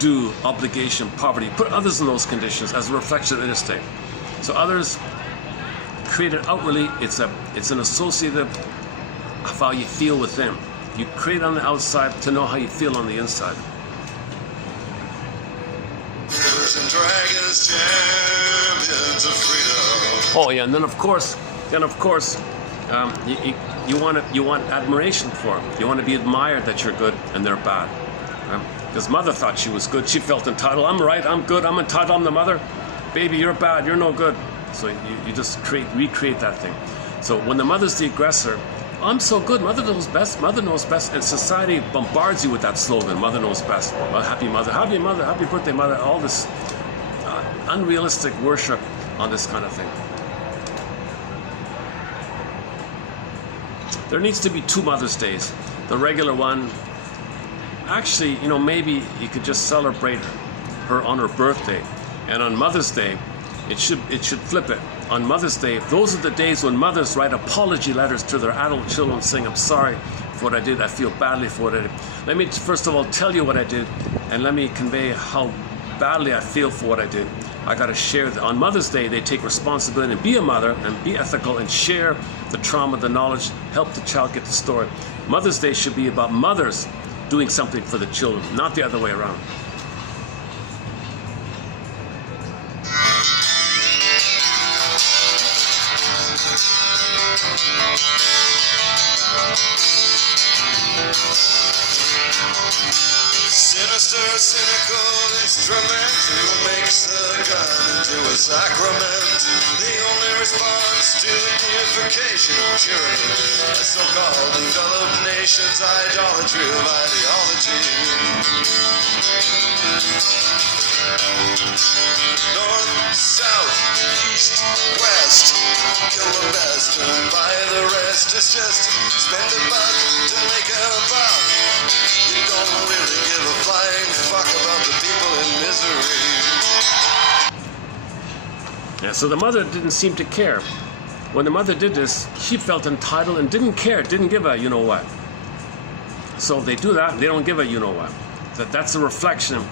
due, obligation, poverty. Put others in those conditions as a reflection of inner state. So others created outwardly, it's an associative of how you feel within. You create on the outside to know how you feel on the inside. Oh yeah, and then of course, you want admiration for them. You want to be admired that you're good and they're bad. Because mother thought she was good. She felt entitled. I'm right, I'm good, I'm entitled, I'm the mother. Baby, you're bad, you're no good. So you just recreate that thing. So when the mother's the aggressor, I'm so good, mother knows best, and society bombards you with that slogan, mother knows best. Well, happy mother, happy birthday mother, all this unrealistic worship on this kind of thing. There needs to be 2 Mother's Days. The regular one, actually, you know, maybe you could just celebrate her on her birthday. And on Mother's Day, it should flip it. On Mother's Day, those are the days when mothers write apology letters to their adult children saying, I'm sorry for what I did, I feel badly for what I did. Let me first of all tell you what I did, and let me convey how badly I feel for what I did. I got to share that. On Mother's Day, they take responsibility and be a mother and be ethical and share the trauma, the knowledge, help the child get the story. Mother's Day should be about mothers doing something for the children, not the other way around. Sinister, cynical instrument who makes the gun into a sacrament. The only response to the deification of tyranny, a so-called developed nation's idolatry of ideology. North, south, east, west, kill the best and buy the rest. It's just spend a buck to make a buck. You don't really give a flying fuck about the people in misery. Yeah, so the mother didn't seem to care. When the mother did this, she felt entitled and didn't care, didn't give a you-know-what. So they do that, they don't give a you-know-what. That's a reflection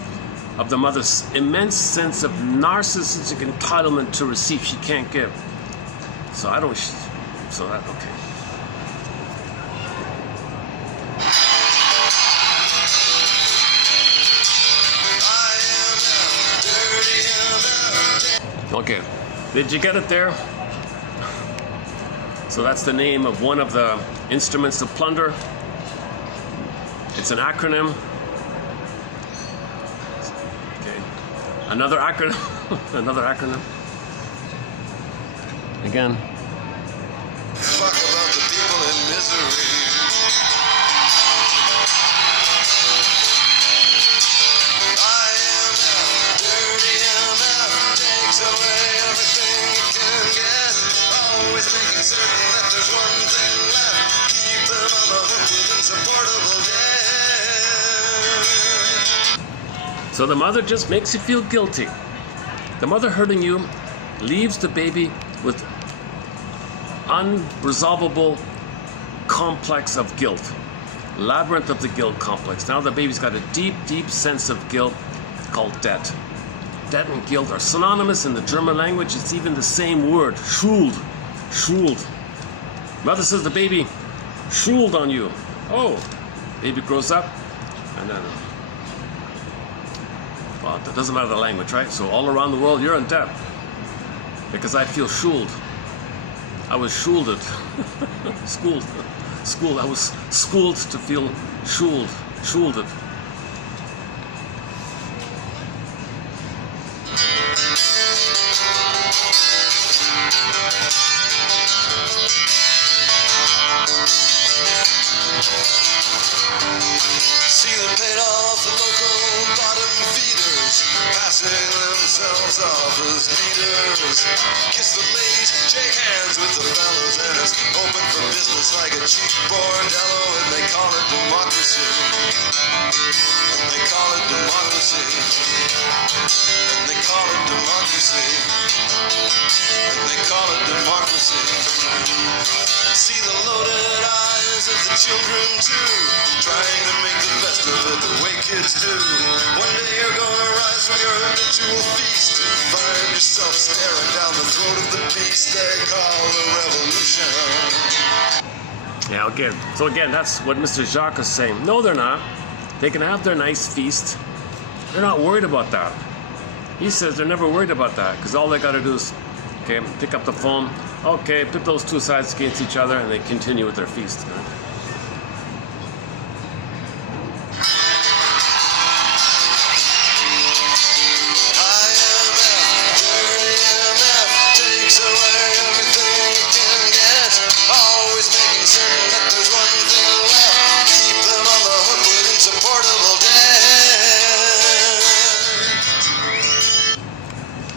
of the mother's immense sense of narcissistic entitlement to receive. She can't give. So okay. Okay, did you get it there? So that's the name of one of the instruments of plunder. It's an acronym. Okay, another acronym, another acronym. Again. Fuck about the people in misery. Certain that there's one thing left, keep them on the hook with insupportable debt. So the mother just makes you feel guilty. The mother hurting you leaves the baby with unresolvable complex of guilt. Labyrinth of the guilt complex. Now the baby's got a deep, deep sense of guilt called debt. Debt and guilt are synonymous in the German language. It's even the same word, Schuld. Schuld. Mother says the baby schuld on you. Oh, baby grows up, and then, well, that doesn't matter the language, right? So all around the world, you're in debt because I feel schuld. I was schulded, schooled. I was schooled to feel schulded. Off as leaders, kiss the ladies, shake hands with the fellows, and it's open for business like a cheap bordello, and they call it democracy. And they call it democracy. And they call it democracy. And they call it democracy. And see the loaded eyes of the children too, trying to make the best of it the way kids do. One day you're gonna rise from your habitual feast, find yourself staring down the throat of the beast they call the revolution. Yeah, okay. So again, that's what Mr. Jacques is saying. No, they're not. They can have their nice feast. They're not worried about that. He says they're never worried about that because all they got to do is, okay, pick up the phone. Okay, put those two sides against each other, and they continue with their feast.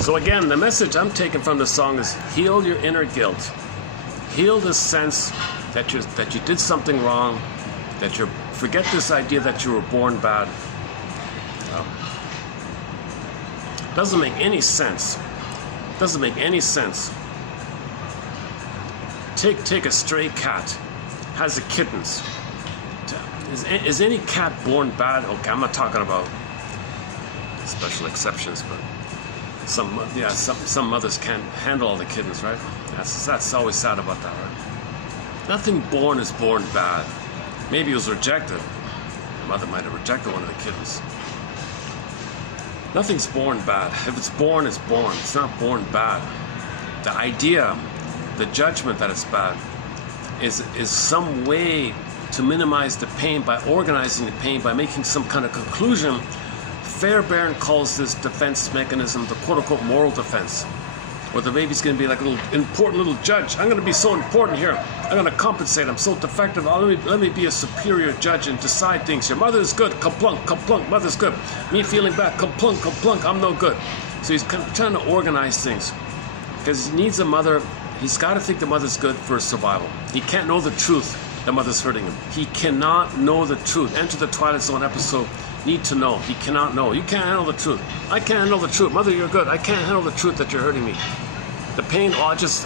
So again, the message I'm taking from the song is heal your inner guilt. Heal this sense that you did something wrong, that you forget this idea that you were born bad. Doesn't make any sense. Doesn't make any sense. Take a stray cat, has the kittens. Is any cat born bad? Okay, I'm not talking about special exceptions, but some mothers can't handle all the kittens, right? That's always sad about that, right? Nothing born is born bad. Maybe it was rejected. The mother might have rejected one of the kittens. Nothing's born bad. If it's born, it's born. It's not born bad. The idea, the judgment that it's bad, is some way to minimize the pain by organizing the pain, by making some kind of conclusion. Fairbairn calls this defense mechanism the quote-unquote moral defense, where the baby's going to be like a little important little judge. I'm going to be so important here. I'm going to compensate. I'm so defective. Let me be a superior judge and decide things. Your mother is good. Kaplunk, kaplunk. Mother's good. Me feeling bad. Kaplunk, kaplunk. I'm no good. So he's kind of trying to organize things because he needs a mother. He's got to think the mother's good for his survival. He can't know the truth. The mother's hurting him. He cannot know the truth. Enter the Twilight Zone episode. Need to know. He cannot know. You can't handle the truth. I can't handle the truth. Mother, you're good. I can't handle the truth that you're hurting me. The pain. I'll just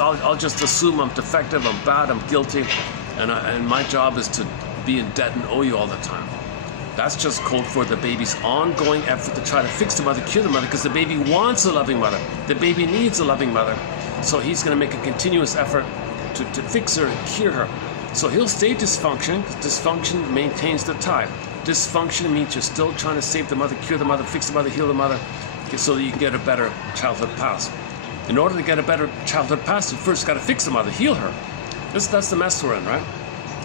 assume I'm defective. I'm bad. I'm guilty, and my job is to be in debt and owe you all the time. That's just code for the baby's ongoing effort to try to fix the mother, cure the mother, because the baby wants a loving mother. The baby needs a loving mother, so he's going to make a continuous effort to fix her and cure her. So he'll stay dysfunction. Dysfunction maintains the tie. Dysfunction means you're still trying to save the mother, cure the mother, fix the mother, heal the mother, so that you can get a better childhood past. In order to get a better childhood past, you first got to fix the mother, heal her. That's the mess we're in, right?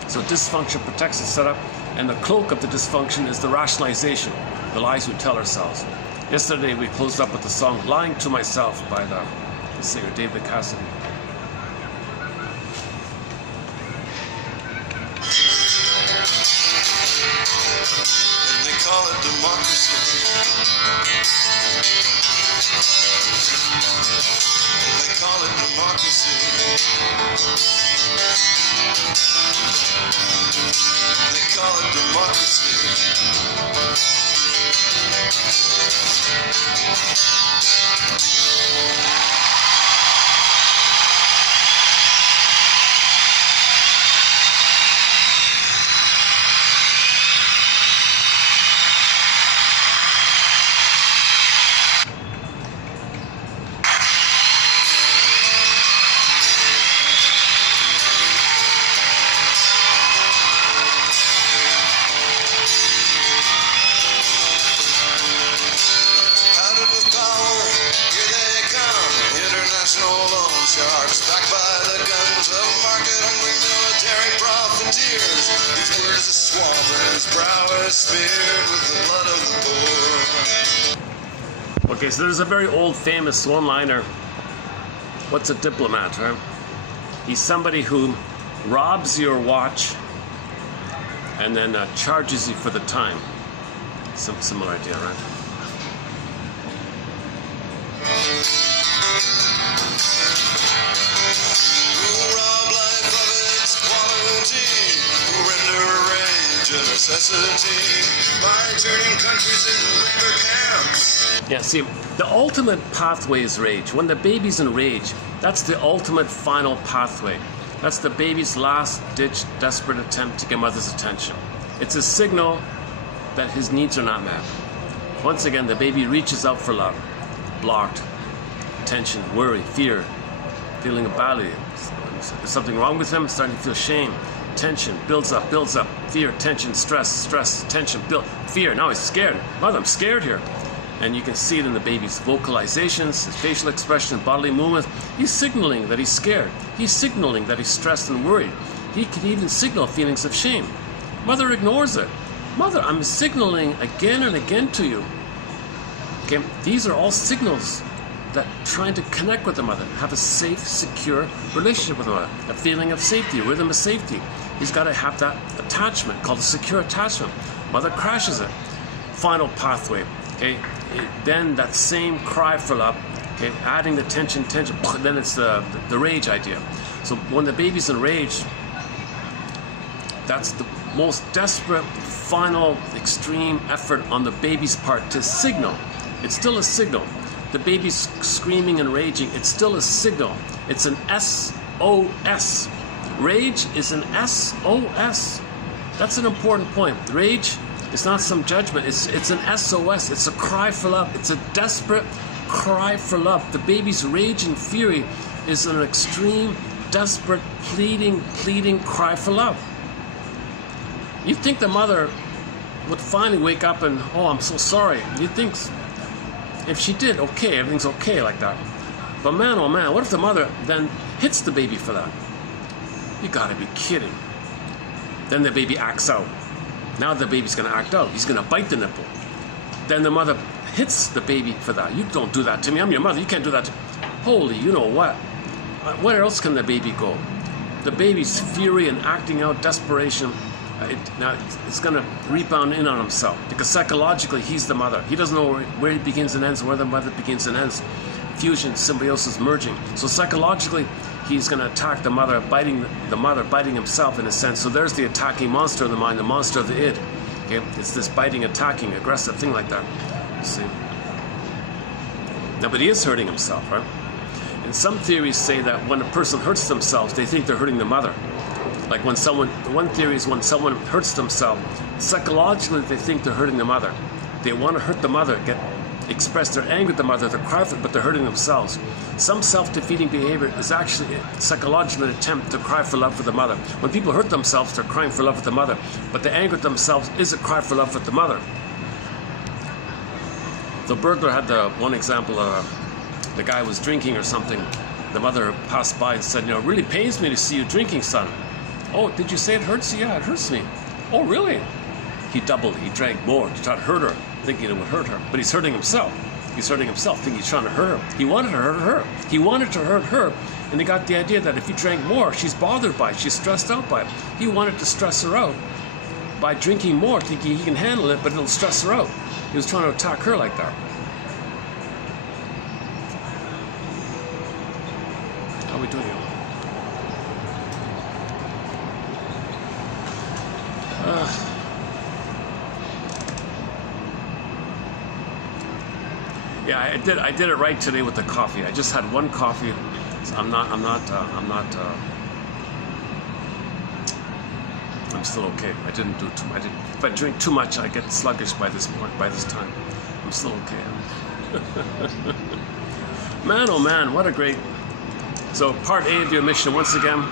So dysfunction protects the setup, and the cloak of the dysfunction is the rationalization, the lies we tell ourselves. Yesterday we closed up with the song "Lying to Myself" by the singer David Cassidy. Call it democracy. They call it democracy. They call it democracy. Okay, so there's a very old famous one-liner. What's a diplomat, right? He's somebody who robs your watch and then charges you for the time. Some similar idea, right? By turning countries into labor camps. Yeah, see, the ultimate pathway is rage. When the baby's in rage, that's the ultimate final pathway. That's the baby's last-ditch, desperate attempt to get mother's attention. It's a signal that his needs are not met. Once again, the baby reaches out for love. Blocked. Tension, worry, fear, feeling badly. There's something wrong with him, starting to feel shame. Tension builds up, fear, tension, stress, tension, fear. Now he's scared. Mother, I'm scared here. And you can see it in the baby's vocalizations, his facial expression, bodily movement. He's signaling that he's scared. He's signaling that he's stressed and worried. He can even signal feelings of shame. Mother ignores it. Mother, I'm signaling again and again to you. Okay, these are all signals that trying to connect with the mother, have a safe, secure relationship with the mother, a feeling of safety, a rhythm of safety. He's got to have that attachment called a secure attachment. Mother crashes it. Final pathway. Okay, then that same cry for love Okay, adding the tension, then it's the rage idea. So when the baby's in rage, that's the most desperate, final, extreme effort on the baby's part to signal. It's still a signal. The baby's screaming and raging, it's still a signal. It's an SOS. Rage is an SOS. That's an important point. Rage is not some judgment. It's an SOS. It's a cry for love. It's a desperate cry for love. The baby's rage and fury is an extreme, desperate, pleading cry for love. You'd think the mother would finally wake up and, oh, I'm so sorry. You'd think if she did, okay, everything's okay like that. But man, oh man, what if the mother then hits the baby for that? You gotta be kidding. Then the baby acts out. Now the baby's gonna act out. He's gonna bite the nipple. Then the mother hits the baby for that. You don't do that to me. I'm your mother. You can't do that to me. Holy, you know what? Where else can the baby go? The baby's fury and acting out, desperation, now it's going to rebound in on himself, because psychologically he's the mother. He doesn't know where he begins and ends, where the mother begins and ends. Fusion, symbiosis, merging. So psychologically he's going to attack the mother, biting himself in a sense. So there's the attacking monster of the mind, the monster of the id. Okay, it's this biting, attacking, aggressive thing like that. You see. Now, but he is hurting himself, right? And some theories say that when a person hurts themselves, they think they're hurting the mother. Like one theory is when someone hurts themselves, psychologically they think they're hurting the mother. They want to hurt the mother, express their anger at the mother, they're cry for it, but they're hurting themselves. Some self-defeating behavior is actually psychologically an attempt to cry for love for the mother. When people hurt themselves, they're crying for love with the mother, but the anger at themselves is a cry for love with the mother. The burglar had the one example, the guy was drinking or something. The mother passed by and said, you know, it really pains me to see you drinking, son. Oh, did you say it hurts you? Yeah, it hurts me. Oh, really? He doubled. He drank more to try to hurt her, thinking it would hurt her. But he's hurting himself. He's hurting himself, thinking he's trying to hurt her. He wanted to hurt her. He wanted to hurt her, and he got the idea that if he drank more, she's bothered by it. She's stressed out by it. He wanted to stress her out by drinking more, thinking he can handle it, but it'll stress her out. He was trying to attack her like that. How are we doing here? Yeah, I did it right today with the coffee. I just had one coffee. So I'm still okay. I didn't do too much. If I drink too much, I get sluggish by this time. I'm still okay. Man, oh man, what a great. So part A of your mission, once again,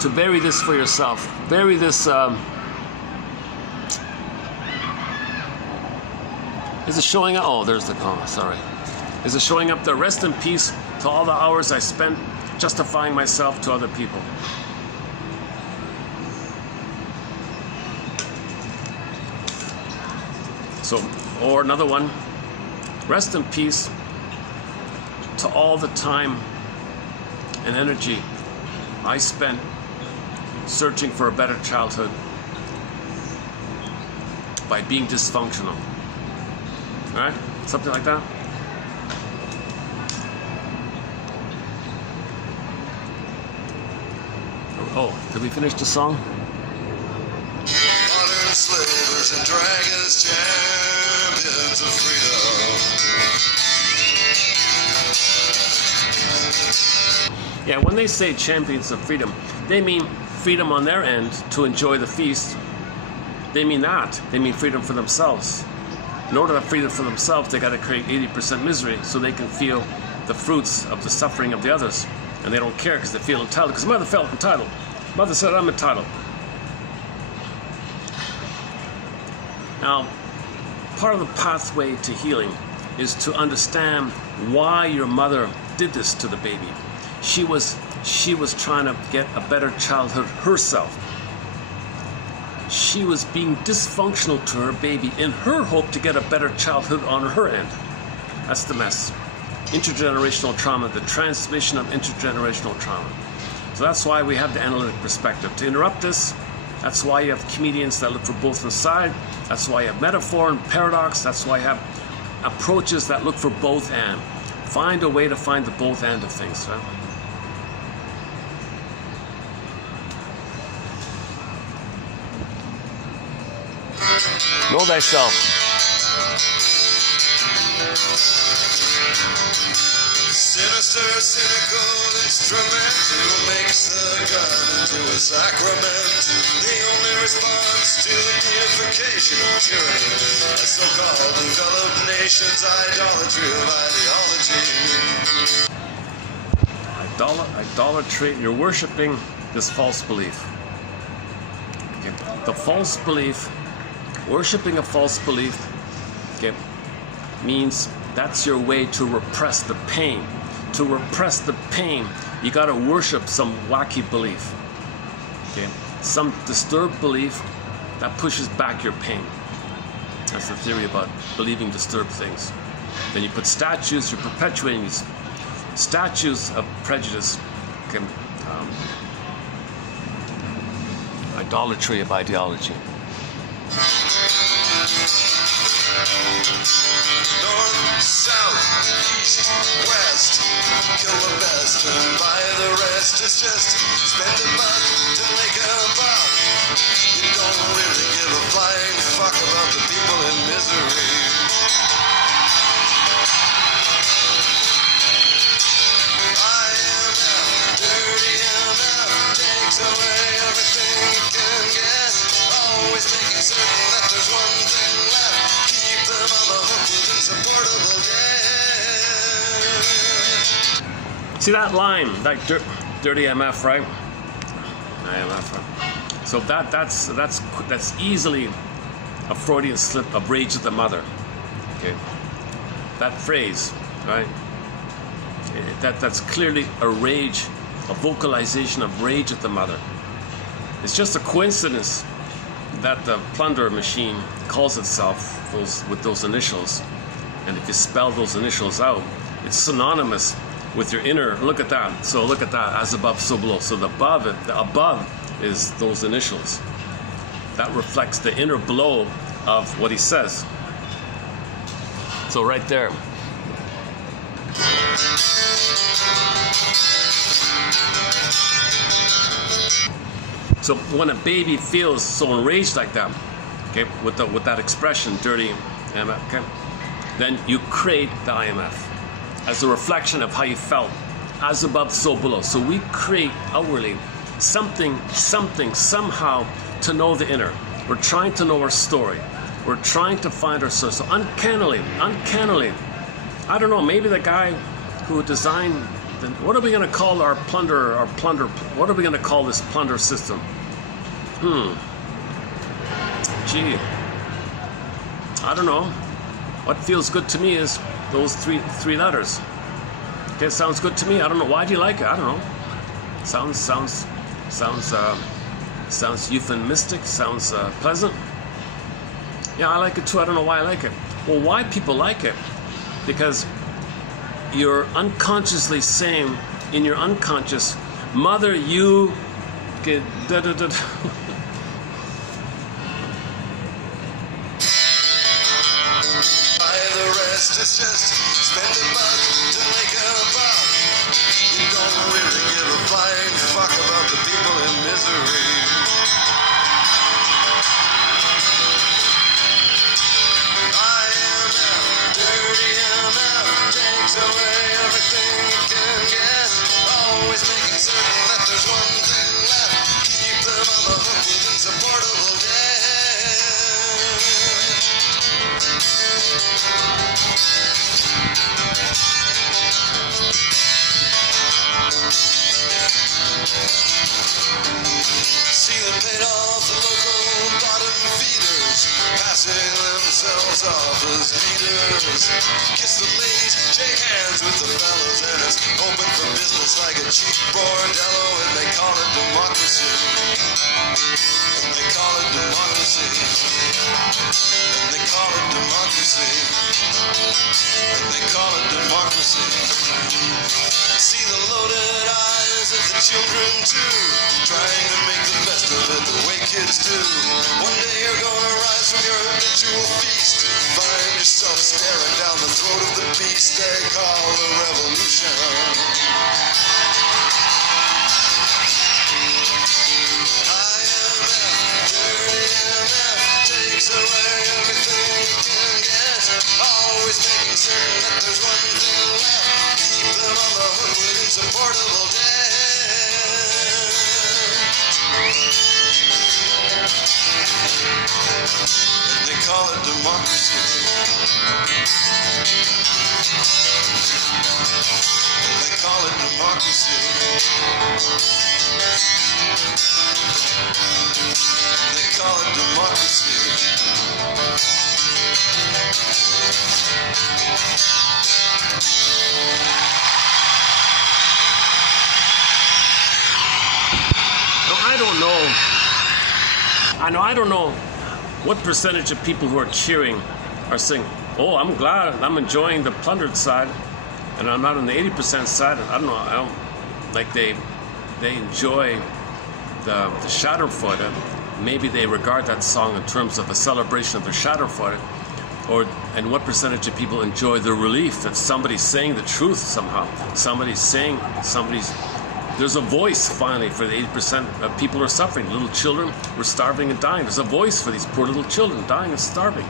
to bury this for yourself. Bury this. Is it showing up? Oh, there's the comment. Sorry. Is it showing up there? Rest in peace to all the hours I spent justifying myself to other people. So, or another one. Rest in peace to all the time and energy I spent searching for a better childhood by being dysfunctional. All right? Something like that. Oh, did we finish the song? Modern slavers and dragons, champions of freedom. Yeah, when they say champions of freedom, they mean freedom on their end to enjoy the feast. They mean that. They mean freedom for themselves. In order to have freedom for themselves, they got to create 80% misery so they can feel the fruits of the suffering of the others. And they don't care because they feel entitled. Because mother felt entitled. Mother said, I'm entitled. Now, part of the pathway to healing is to understand why your mother did this to the baby. She was trying to get a better childhood herself. She was being dysfunctional to her baby in her hope to get a better childhood on her end. That's the mess. Intergenerational trauma, the transmission of intergenerational trauma. So that's why we have the analytic perspective. To interrupt this, that's why you have comedians that look for both inside. That's why you have metaphor and paradox. That's why you have approaches that look for both and. Find a way to find the both end of things, right? Know thyself. Sinister, cynical instrument who makes the gun into a sacrament. The only response to the deification of tyranny. A so-called developed nation's idolatry of ideology. Idolatry, you're worshiping this false belief. Okay. The false belief, worshiping a false belief, okay, means that's your way to repress the pain. To repress the pain, you gotta worship some wacky belief. Okay? Some disturbed belief that pushes back your pain. That's the theory about believing disturbed things. Then you put statues, you're perpetuating these statues of prejudice. Okay? Idolatry of ideology. North, south, east, west, kill the best and buy the rest. It's just spend a buck to make a buck. You don't really give a flying fuck about the people in misery. IMF, dirty MF, takes away everything you can get. Always making certain that there's one thing left. Keep them on the hook with insupportable debt. See that line, that dirty MF, right? IMF, right? So that's easily a Freudian slip of rage of the mother. Okay, that phrase, right? That's clearly a rage, a vocalization of rage at the mother. It's just a coincidence that the plunder machine calls itself with those initials, and if you spell those initials out, it's synonymous with your inner. Look at that. So look at that. As above, so below. So the above is those initials. That reflects the inner below of what he says. So right there. So when a baby feels so enraged like that, okay, with that expression, dirty MF, okay, then you create the IMF as a reflection of how you felt, as above, so below. So we create outwardly something, somehow to know the inner. We're trying to know our story. We're trying to find our source. So uncannily, I don't know, maybe the guy who designed, what are we going to call our plunder, what are we going to call this plunder system? Gee, I don't know. What feels good to me is those three letters. Okay, sounds good to me. I don't know. Why do you like it? I don't know. Sounds euphemistic. Sounds pleasant. Yeah, I like it too. I don't know why I like it. Well, why people like it? Because you're unconsciously saying in your unconscious, mother, you get da-da-da. It's just spend a buck to make a buck. You don't really give a flying fuck about the people in misery. IMF, dirty MF, takes away everything you can get. Always making certain that there's one thing left. Keep them on the hook with insupportable debt. See them paid off the local bottom feeders, passing themselves off as leaders. Kiss the ladies, shake hands with the fellows, and it's open for business like a cheap bordello, and they call it democracy. And they call it democracy. And they call it democracy. And they call it democracy. See the loaded eyes of the children too, trying to make the best of it the way kids do. One day you're gonna rise from your habitual feast, find yourself staring down the throat of the beast they call the They call it democracy. They call it democracy. I don't know what percentage of people who are cheering are saying, oh, I'm glad, I'm enjoying the plundered side, and I'm not on the 80% side. I don't know, like they enjoy the Shatterfoot, and maybe they regard that song in terms of a celebration of the Shatterfoot, and what percentage of people enjoy the relief that somebody's saying the truth somehow. There's a voice finally for the 80% of people who are suffering. Little children were starving and dying. There's a voice for these poor little children dying and starving.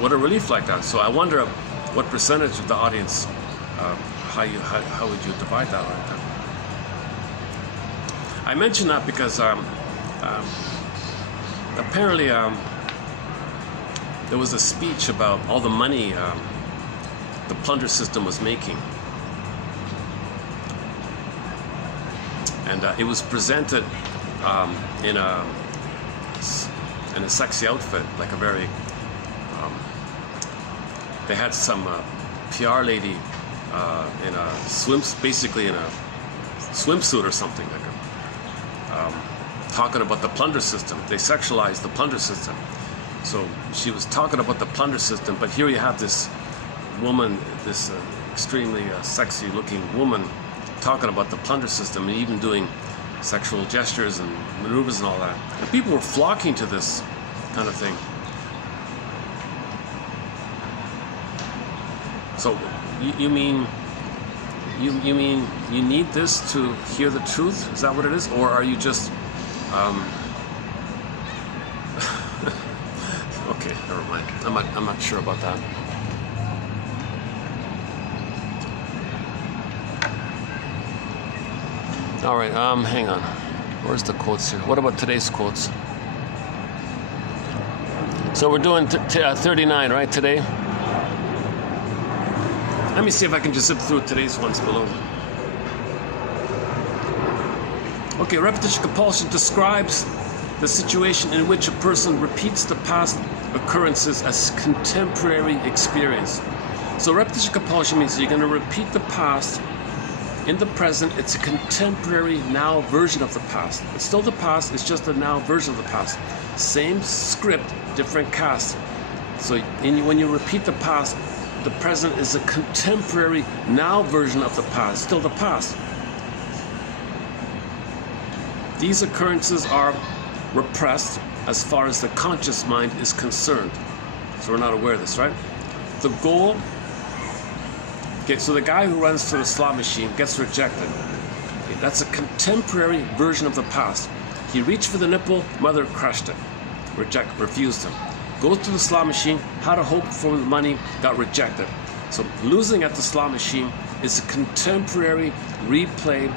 What a relief like that. So I wonder what percentage of the audience, how would you divide that like that? I mention that because apparently there was a speech about all the money the plunder system was making. And it was presented in a sexy outfit, like a very. They had some PR lady in a basically in a swimsuit or something, like talking about the plunder system. They sexualized the plunder system. So she was talking about the plunder system, but here you have this woman, this extremely sexy-looking woman, talking about the plunder system and even doing sexual gestures and maneuvers and all that. And people were flocking to this kind of thing. So you mean you need this to hear the truth? Is that what it is? Or are you just okay, never mind. I'm not sure about that. All right, hang on. Where's the quotes here? What about today's quotes? So we're doing 39, right, today? Let me see if I can just zip through today's ones below. Okay, repetition compulsion describes the situation in which a person repeats the past occurrences as contemporary experience. So repetition compulsion means you're going to repeat the past. In the present, it's a contemporary now version of the past. It's still the past, it's just a now version of the past. Same script, different cast. So when you repeat the past, the present is a contemporary now version of the past, still the past. These occurrences are repressed as far as the conscious mind is concerned. So we're not aware of this, right? The goal. Okay, so the guy who runs to the slot machine gets rejected. Okay, that's a contemporary version of the past. He reached for the nipple, mother crushed it. Refused him. Goes to the slot machine, had a hope for the money, got rejected. So losing at the slot machine is a contemporary replay,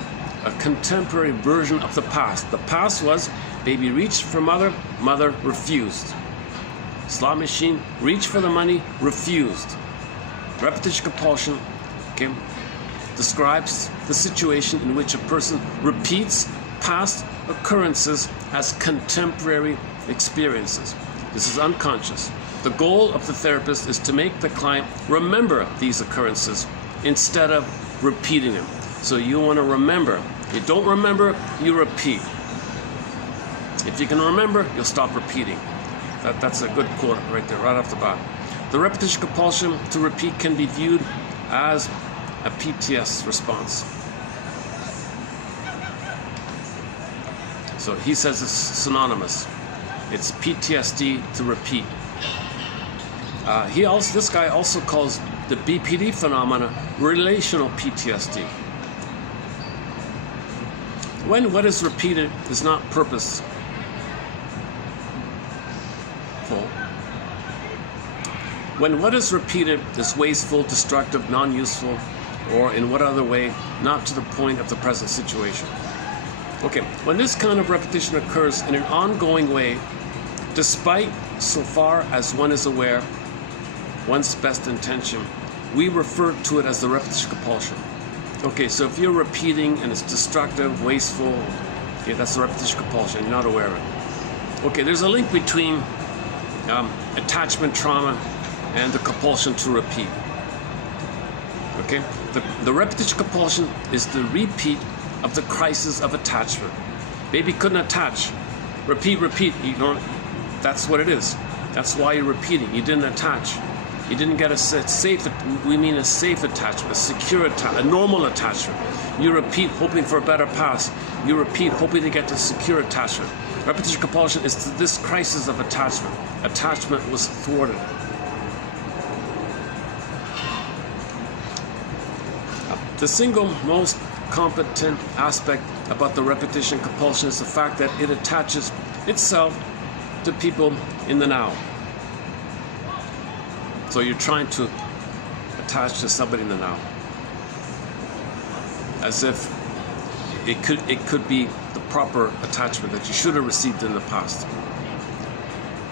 a contemporary version of the past. The past was baby reached for mother, mother refused. Slot machine, reached for the money, refused. Repetition compulsion, okay, describes the situation in which a person repeats past occurrences as contemporary experiences. This is unconscious. The goal of the therapist is to make the client remember these occurrences instead of repeating them. So you want to remember. You don't remember, you repeat. If you can remember, you'll stop repeating. That's a good quote right there, right off the bat. The repetition compulsion to repeat can be viewed as a PTS response. So he says it's synonymous. It's PTSD to repeat. This guy also calls the BPD phenomena relational PTSD. When what is repeated is not purposeful, when what is repeated is wasteful, destructive, non-useful, or in what other way, not to the point of the present situation. Okay, when this kind of repetition occurs in an ongoing way, despite so far as one is aware, one's best intention, we refer to it as the repetition compulsion. Okay, so if you're repeating and it's destructive, wasteful, okay, that's the repetition compulsion. You're not aware of it. Okay, there's a link between attachment trauma and the compulsion to repeat. Okay, the repetition compulsion is the repeat of the crisis of attachment. Baby couldn't attach. Repeat. You know, that's what it is. That's why you're repeating. You didn't attach. You didn't get a safe. We mean a safe attachment, a secure attachment, a normal attachment. You repeat, hoping for a better past. You repeat, hoping to get to secure attachment. Repetition compulsion is to this crisis of attachment. Attachment was thwarted. The single most competent aspect about the repetition compulsion is the fact that it attaches itself to people in the now. So you're trying to attach to somebody in the now, as if it could be the proper attachment that you should have received in the past.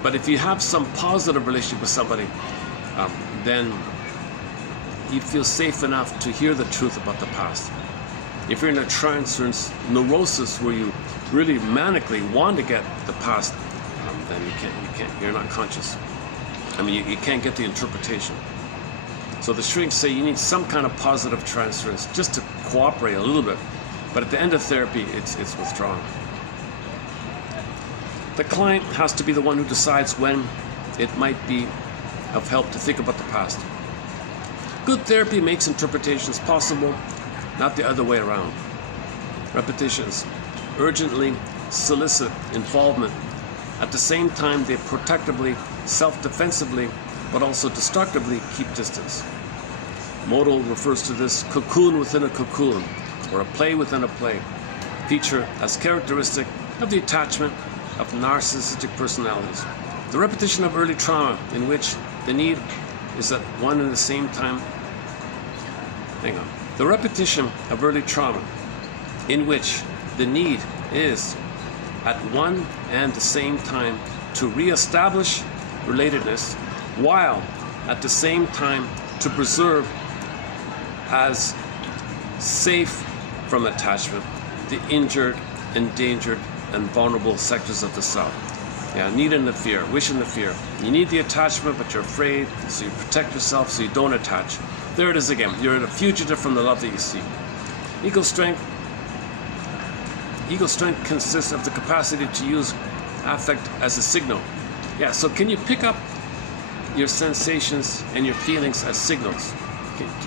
But if you have some positive relationship with somebody, then you feel safe enough to hear the truth about the past. If you're in a trance or neurosis where you really manically want to get the past, then you're not conscious. I mean, you can't get the interpretation. So the shrinks say you need some kind of positive transference just to cooperate a little bit. But at the end of therapy, it's withdrawn. The client has to be the one who decides when it might be of help to think about the past. Good therapy makes interpretations possible, not the other way around. Repetitions urgently solicit involvement. At the same time, they protectively, self-defensively, but also destructively keep distance. Modell refers to this cocoon within a cocoon, or a play within a play, feature as characteristic of the attachment of narcissistic personalities. The repetition of early trauma in which the need is at one and the same time. The repetition of early trauma in which the need is at one and the same time to re-establish relatedness, while at the same time to preserve as safe from attachment the injured, endangered, and vulnerable sectors of the self. Yeah, need and the fear, wish and the fear. You need the attachment, but you're afraid, so you protect yourself so you don't attach. There it is again. You're a fugitive from the love that you seek. Ego strength consists of the capacity to use affect as a signal. Yeah, so can you pick up your sensations and your feelings as signals?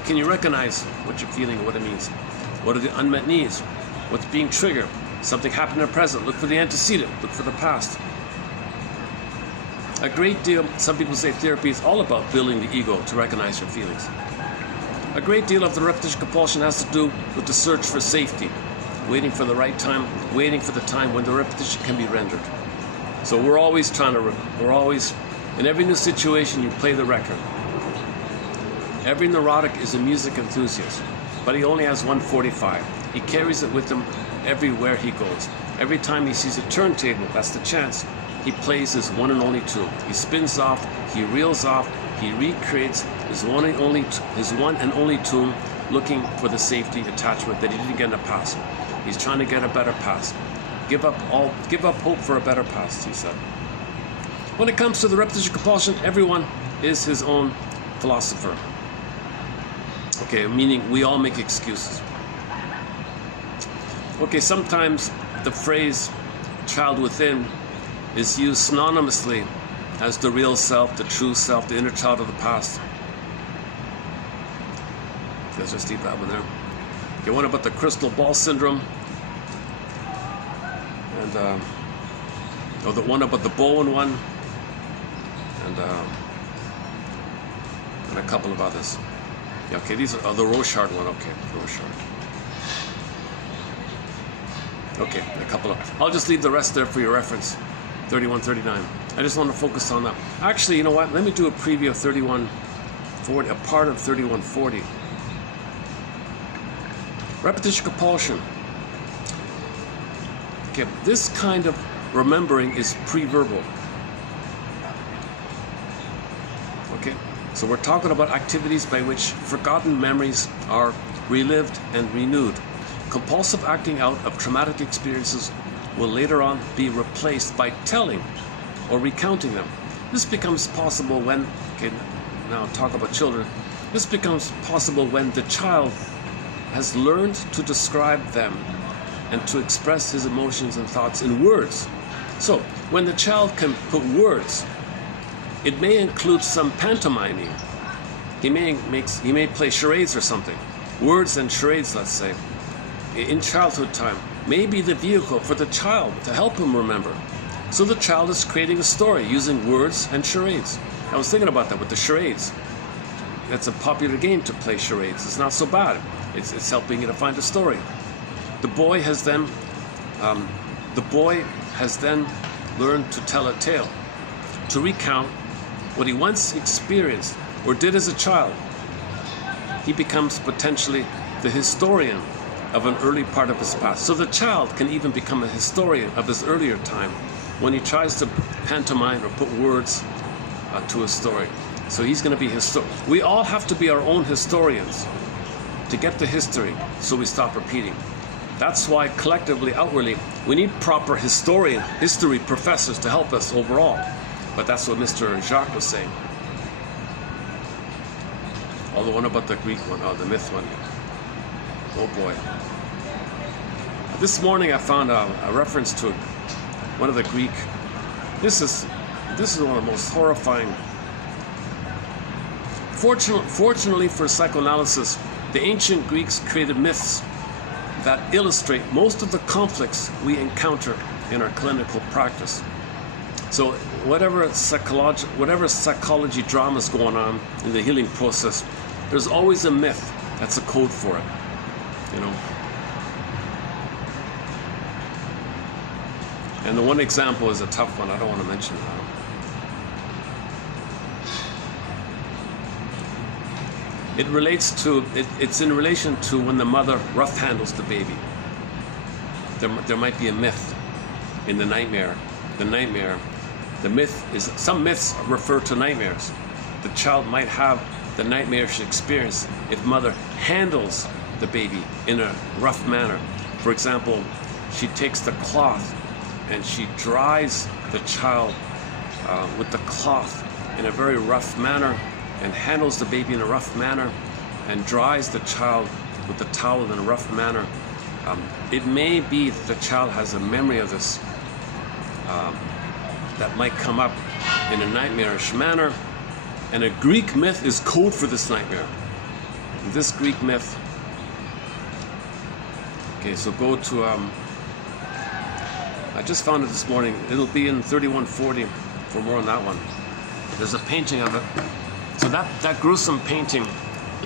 Can you recognize what you're feeling, what it means? What are the unmet needs? What's being triggered? Something happened in the present. Look for the antecedent. Look for the past. A great deal, some people say therapy is all about building the ego to recognize your feelings. A great deal of the repetition compulsion has to do with the search for safety, waiting for the right time, waiting for the time when the repetition can be rendered. So we're always in every new situation you play the record. Every neurotic is a music enthusiast, but he only has 145. He carries it with him everywhere he goes. Every time he sees a turntable, that's the chance, he plays his one and only tune. He spins off, he reels off, he recreates his one and only tune, looking for the safety attachment that he didn't get in the past. He's trying to get a better past. Give up hope for a better past, he said. When it comes to the repetition compulsion, everyone is his own philosopher. Okay, meaning we all make excuses. Okay, sometimes the phrase child within is used synonymously as the real self, the true self, the inner child of the past. Let's just leave that one there. Okay, what about the crystal ball syndrome? And the one about the Bowen one, and a couple of others. Yeah, okay, these are the Rochard one. Okay, Rochard. Okay, a couple of. I'll just leave the rest there for your reference. 3139. I just want to focus on that. Actually, you know what? Let me do a preview of 3140, a part of 3140. Repetition compulsion. Okay, this kind of remembering is pre-verbal. Okay, So we're talking about activities by which forgotten memories are relived and renewed. Compulsive acting out of traumatic experiences will later on be replaced by telling or recounting them. This becomes possible when, okay, now talk about children, this becomes possible when the child has learned to describe them and to express his emotions and thoughts in words. So, when the child can put words, it may include some pantomiming. He may play charades or something. Words and charades, let's say, in childhood time, may be the vehicle for the child to help him remember. So the child is creating a story using words and charades. I was thinking about that with the charades. That's a popular game to play charades. It's not so bad. It's helping you to find a story. The boy has then learned to tell a tale, to recount what he once experienced or did as a child. He becomes potentially the historian of an early part of his past. So the child can even become a historian of his earlier time when he tries to pantomime or put words to a story. So he's going to be we all have to be our own historians to get the history so we stop repeating. That's why collectively, outwardly, we need proper history professors to help us overall. But that's what Mr. Jacques was saying. Oh, the one about the Greek one, the myth one. Oh boy. This morning I found a reference to one of the Greek. This is one of the most horrifying. Fortunately for psychoanalysis, the ancient Greeks created myths that illustrate most of the conflicts we encounter in our clinical practice. So whatever psychology drama is going on in the healing process, there's always a myth that's a code for it, you know. And the one example is a tough one. I don't want to mention it now. It's in relation to when the mother rough handles the baby. There might be a myth in the nightmare. The myth is, some myths refer to nightmares. The child might have the nightmarish experience if mother handles the baby in a rough manner. For example, she takes the cloth and she dries the child with the cloth in a very rough manner, and handles the baby in a rough manner, and dries the child with the towel in a rough manner. It may be that the child has a memory of this that might come up in a nightmarish manner, and a Greek myth is code for this nightmare. This Greek myth, okay, so go to, I just found it this morning. It'll be in 3140 for more on that one. There's a painting of it. So that gruesome painting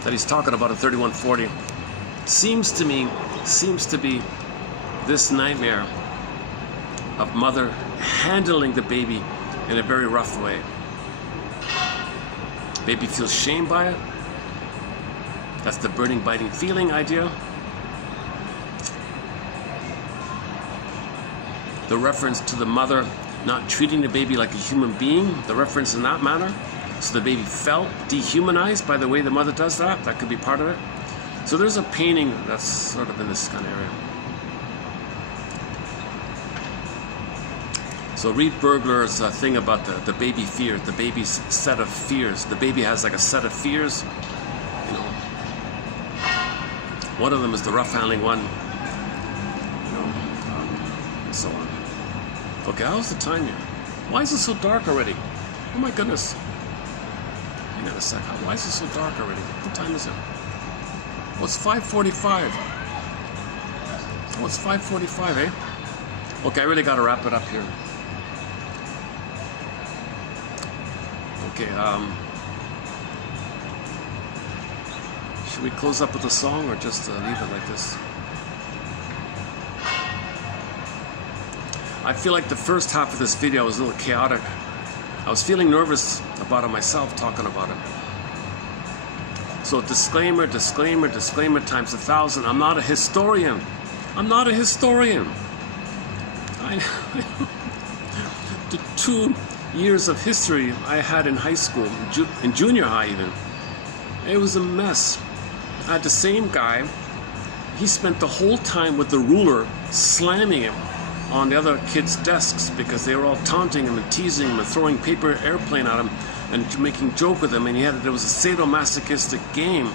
that he's talking about in 3140 seems to be this nightmare of mother handling the baby in a very rough way. Baby feels shame by it. That's the burning, biting feeling idea. The reference to the mother not treating the baby like a human being, the reference in that manner. So the baby felt dehumanized by the way the mother does that. That could be part of it. So there's a painting that's sort of in this kind of area. So read Bergler's thing about the baby fear, the baby's set of fears. The baby has like a set of fears. You know, one of them is the rough handling one. You know, and so on. Okay, how's the time here? Why is it so dark already? Oh my goodness. Hang on a sec. Why is it so dark already? What time is it? Oh, it's 5:45. Oh, it's 5:45, eh? Okay, I really got to wrap it up here. Okay, should we close up with a song or just leave it like this? I feel like the first half of this video was a little chaotic. I was feeling nervous about it myself, talking about it. So disclaimer, disclaimer, disclaimer times 1,000. I'm not a historian. I'm not a historian. years of history I had in high school, in junior high even. It was a mess. I had the same guy. He spent the whole time with the ruler slamming him on the other kids' desks because they were all taunting him and teasing him and throwing paper airplane at him and making joke with him. And there was a sadomasochistic game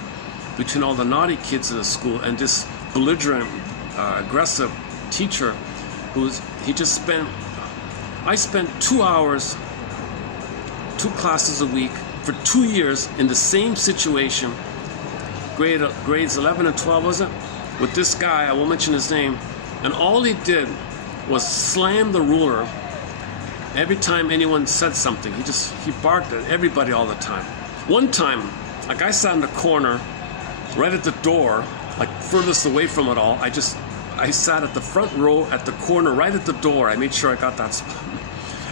between all the naughty kids in the school and this belligerent, aggressive teacher I spent 2 hours, 2 classes a week for 2 years in the same situation, grades 11 and 12 was it, with this guy, I won't mention his name, and all he did was slam the ruler every time anyone said something. He barked at everybody all the time. One time, a guy sat in the corner, right at the door, like furthest away from it all. I sat at the front row at the corner, right at the door. I made sure I got that spot.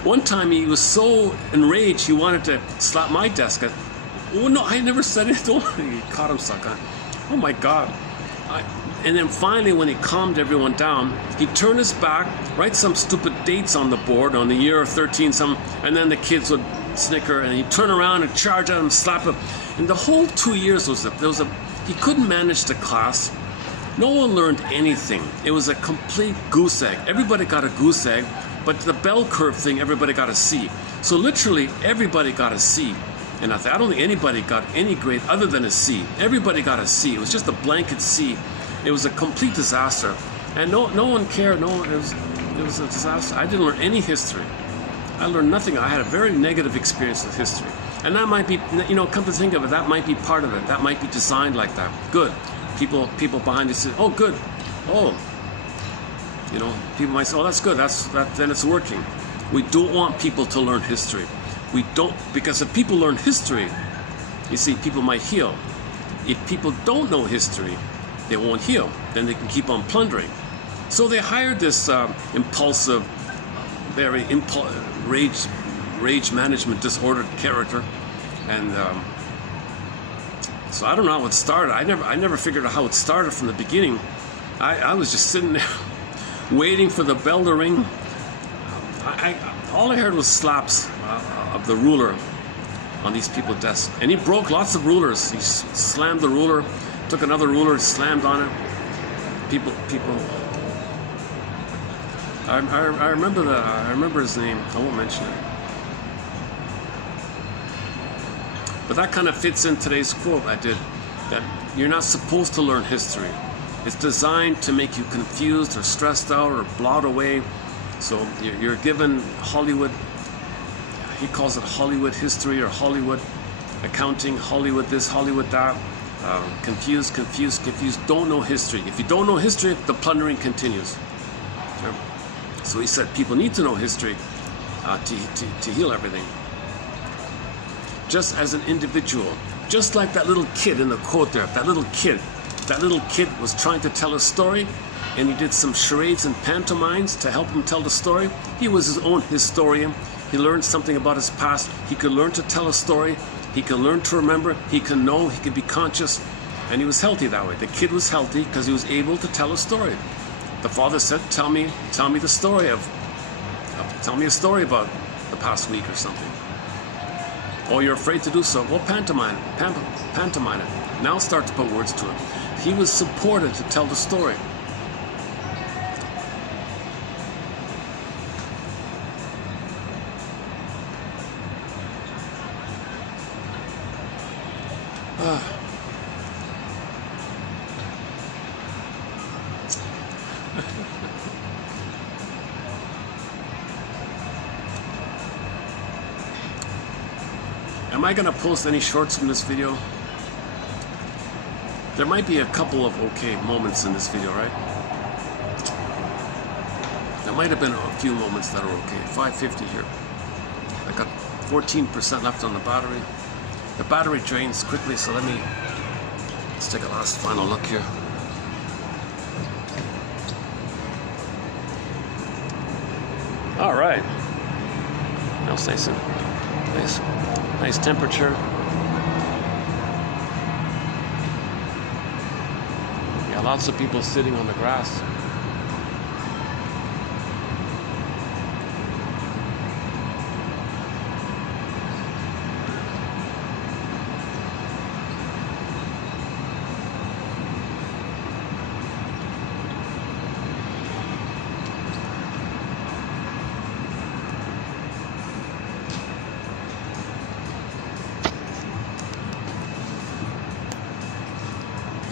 One time he was so enraged he wanted to slap my desk. Oh no, I never said it. He caught himself. Oh my God. And then finally when he calmed everyone down, he turned his back, write some stupid dates on the board on the year of 13 something, and then the kids would snicker and he'd turn around and charge at him, slap him. And the whole 2 years he couldn't manage the class. No one learned anything. It was a complete goose egg. Everybody got a goose egg, but the bell curve thing, everybody got a C. So literally, everybody got a C. And I don't think anybody got any grade other than a C. Everybody got a C. It was just a blanket C. It was a complete disaster. And no one cared. It was a disaster. I didn't learn any history. I learned nothing. I had a very negative experience with history. And that might be, come to think of it, that might be part of it. That might be designed like that. Good. People behind this say, oh, good. Oh, people might say, oh, that's good. Then it's working. We don't want people to learn history. We don't, because if people learn history, you see, people might heal. If people don't know history, they won't heal. Then they can keep on plundering. So they hired this impulsive, very rage management disordered character, and so I don't know how it started. I never figured out how it started from the beginning. I was just sitting there waiting for the bell to ring. All I heard was slaps of the ruler on these people's desks, and he broke lots of rulers. He slammed the ruler, took another ruler, slammed on it. People. I remember his name. I won't mention it. But that kind of fits in today's quote I did, that you're not supposed to learn history. It's designed to make you confused or stressed out or blot away. So you're given Hollywood, he calls it Hollywood history or Hollywood accounting, Hollywood this, Hollywood that. Confused. Don't know history. If you don't know history, the plundering continues. Okay? So he said people need to know history to heal everything. Just as an individual, just like that little kid in the quote there, that little kid was trying to tell a story, and he did some charades and pantomimes to help him tell the story. He was his own historian. He learned something about his past. He could learn to tell a story. He can learn to remember. He can know. He can be conscious, and he was healthy that way. The kid was healthy because he was able to tell a story. The father said, "Tell me the story tell me a story about the past week or something." Oh, you're afraid to do so? Well, pantomime it. Now start to put words to it. He was supported to tell the story. Am I going to post any shorts from this video? There might be a couple of okay moments in this video, right? There might have been a few moments that are okay. 550 here. I got 14% left on the battery. The battery drains quickly, so let's take a last final look here. All right. Now it's nice temperature. Yeah, lots of people sitting on the grass.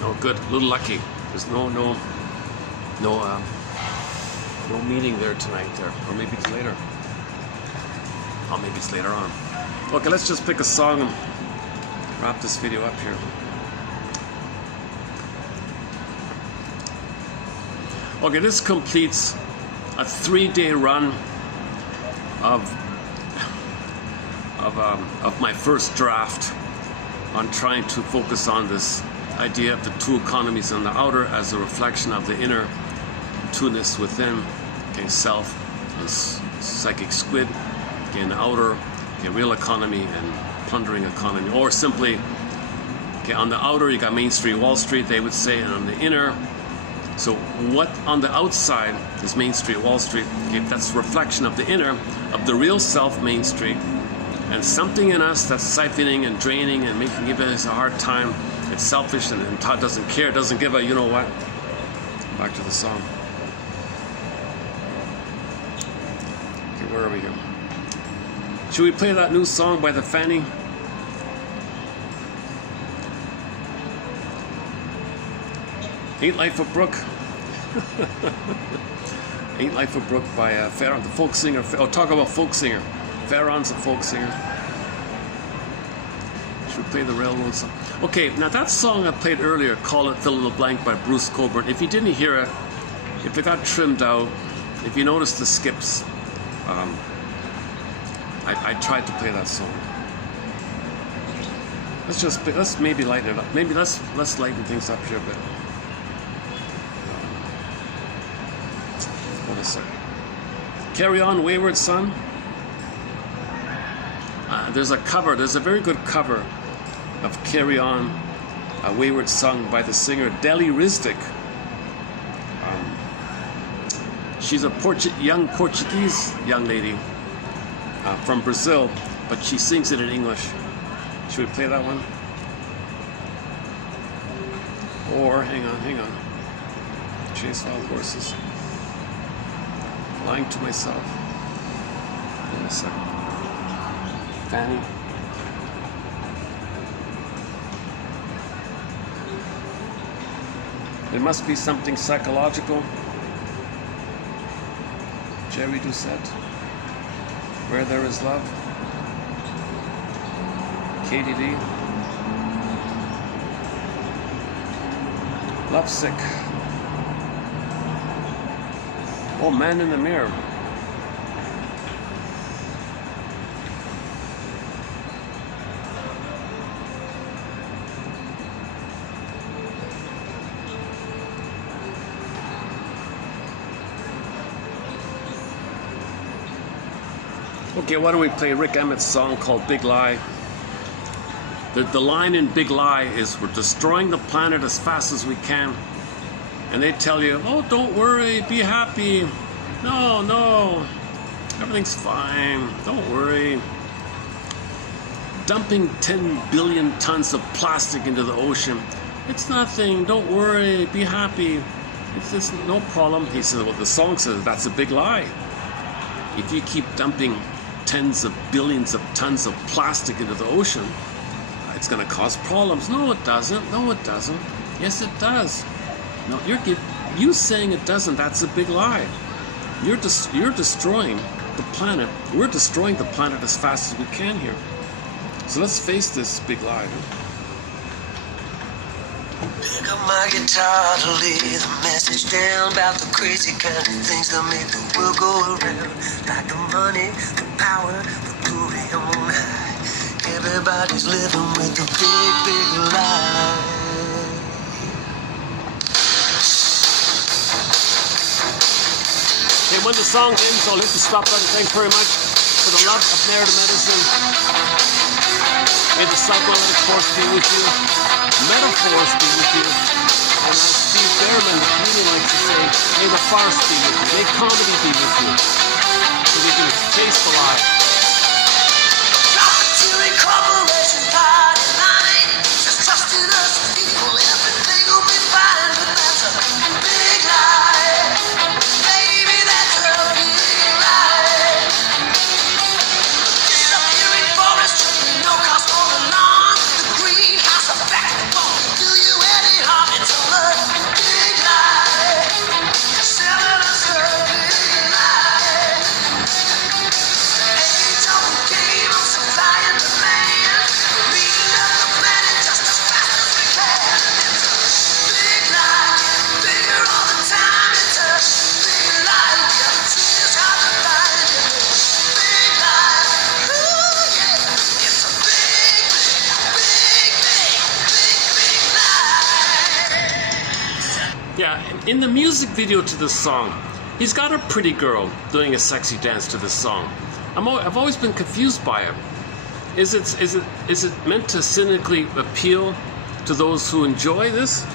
Oh, good. A little lucky. There's no meeting there tonight, or maybe it's later. Oh, maybe it's later on. Okay, let's just pick a song and wrap this video up here. Okay, this completes a 3-day run of my first draft on trying to focus on this idea of the two economies on the outer as a reflection of the inner two-ness within. Okay, self and psychic squid. Okay, in the outer, okay, real economy and plundering economy. Or simply, okay, on the outer you got Main Street, Wall Street, they would say, and on the inner, so what on the outside is Main Street, Wall Street, okay, that's a reflection of the inner, of the real self, Main Street, and something in us that's siphoning and draining and giving us a hard time. It's selfish and doesn't care, doesn't give a, you know what. Back to the song. Okay, where are we here? Should we play that new song by the Fanny? Ain't Life a Brook? Ain't Life a Brook by Farron, the folk singer. Oh, talk about folk singer. Farron's a folk singer. Should we play the Railroad song? Okay, now that song I played earlier, Call It Fill in the Blank by Bruce Cockburn, if you didn't hear it, if it got trimmed out, if you noticed the skips, I tried to play that song. Let's maybe lighten it up. Maybe let's lighten things up here a bit. Hold a second. Carry On, Wayward Son. There's a very good cover of Carry On, a Wayward Son by the singer Deli Rizdic. She's a young Portuguese young lady from Brazil, but she sings it in English. Should we play that one? Or, hang on. Chase Wild Horses. Lying to Myself. Hold on a second. Fanny. It must be something psychological. Jerry Doucette. Where There Is Love. KDD. Lovesick. Oh, Man in the Mirror. Okay, why don't we play Rick Emmett's song called Big Lie? The line in Big Lie is, we're destroying the planet as fast as we can. And they tell you, oh, don't worry, be happy. No, everything's fine, don't worry. Dumping 10 billion tons of plastic into the ocean. It's nothing, don't worry, be happy. It's no problem. He says, well, the song says that's a big lie. If you keep dumping tens of billions of tons of plastic into the ocean, it's going to cause problems. No, it doesn't. Yes, it does. No, you saying it doesn't, that's a big lie. You're destroying the planet. We're destroying the planet as fast as we can here. So let's face this big lie. Pick up my guitar to lay the message down about the crazy kind of things that make the world go around. Like the money, the power, the glory on high. Everybody's living with a big lie. Okay, when the song ends, I'll hit the stop button. Thanks very much for the love of narrative medicine. May the psychoanalytic force be with you. Metaphors be with you. And as Steve Behrman, the comedian, likes to say, may the farce be with you. May comedy be with you. So we can face the lie. Profiteering corporation party line. Just trusting us people, everything will be fine. But that's a big lie. Baby, that's a big lie. Disappearing forest, no cost for the lawn. The greenhouse effect won't do you any harm. In the music video to this song, he's got a pretty girl doing a sexy dance to this song. I've always been confused by it. Is it meant to cynically appeal to those who enjoy this,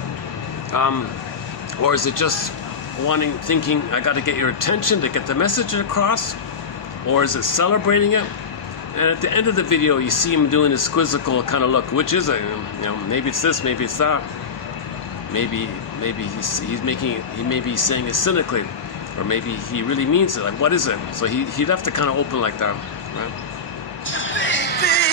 or is it just thinking I got to get your attention to get the message across, or is it celebrating it? And at the end of the video, you see him doing this quizzical kind of look. Which is it? You know, maybe it's this, maybe it's that. Maybe he may be saying it cynically, or maybe he really means it. Like, what is it? So he left it kind of open like that, right? Big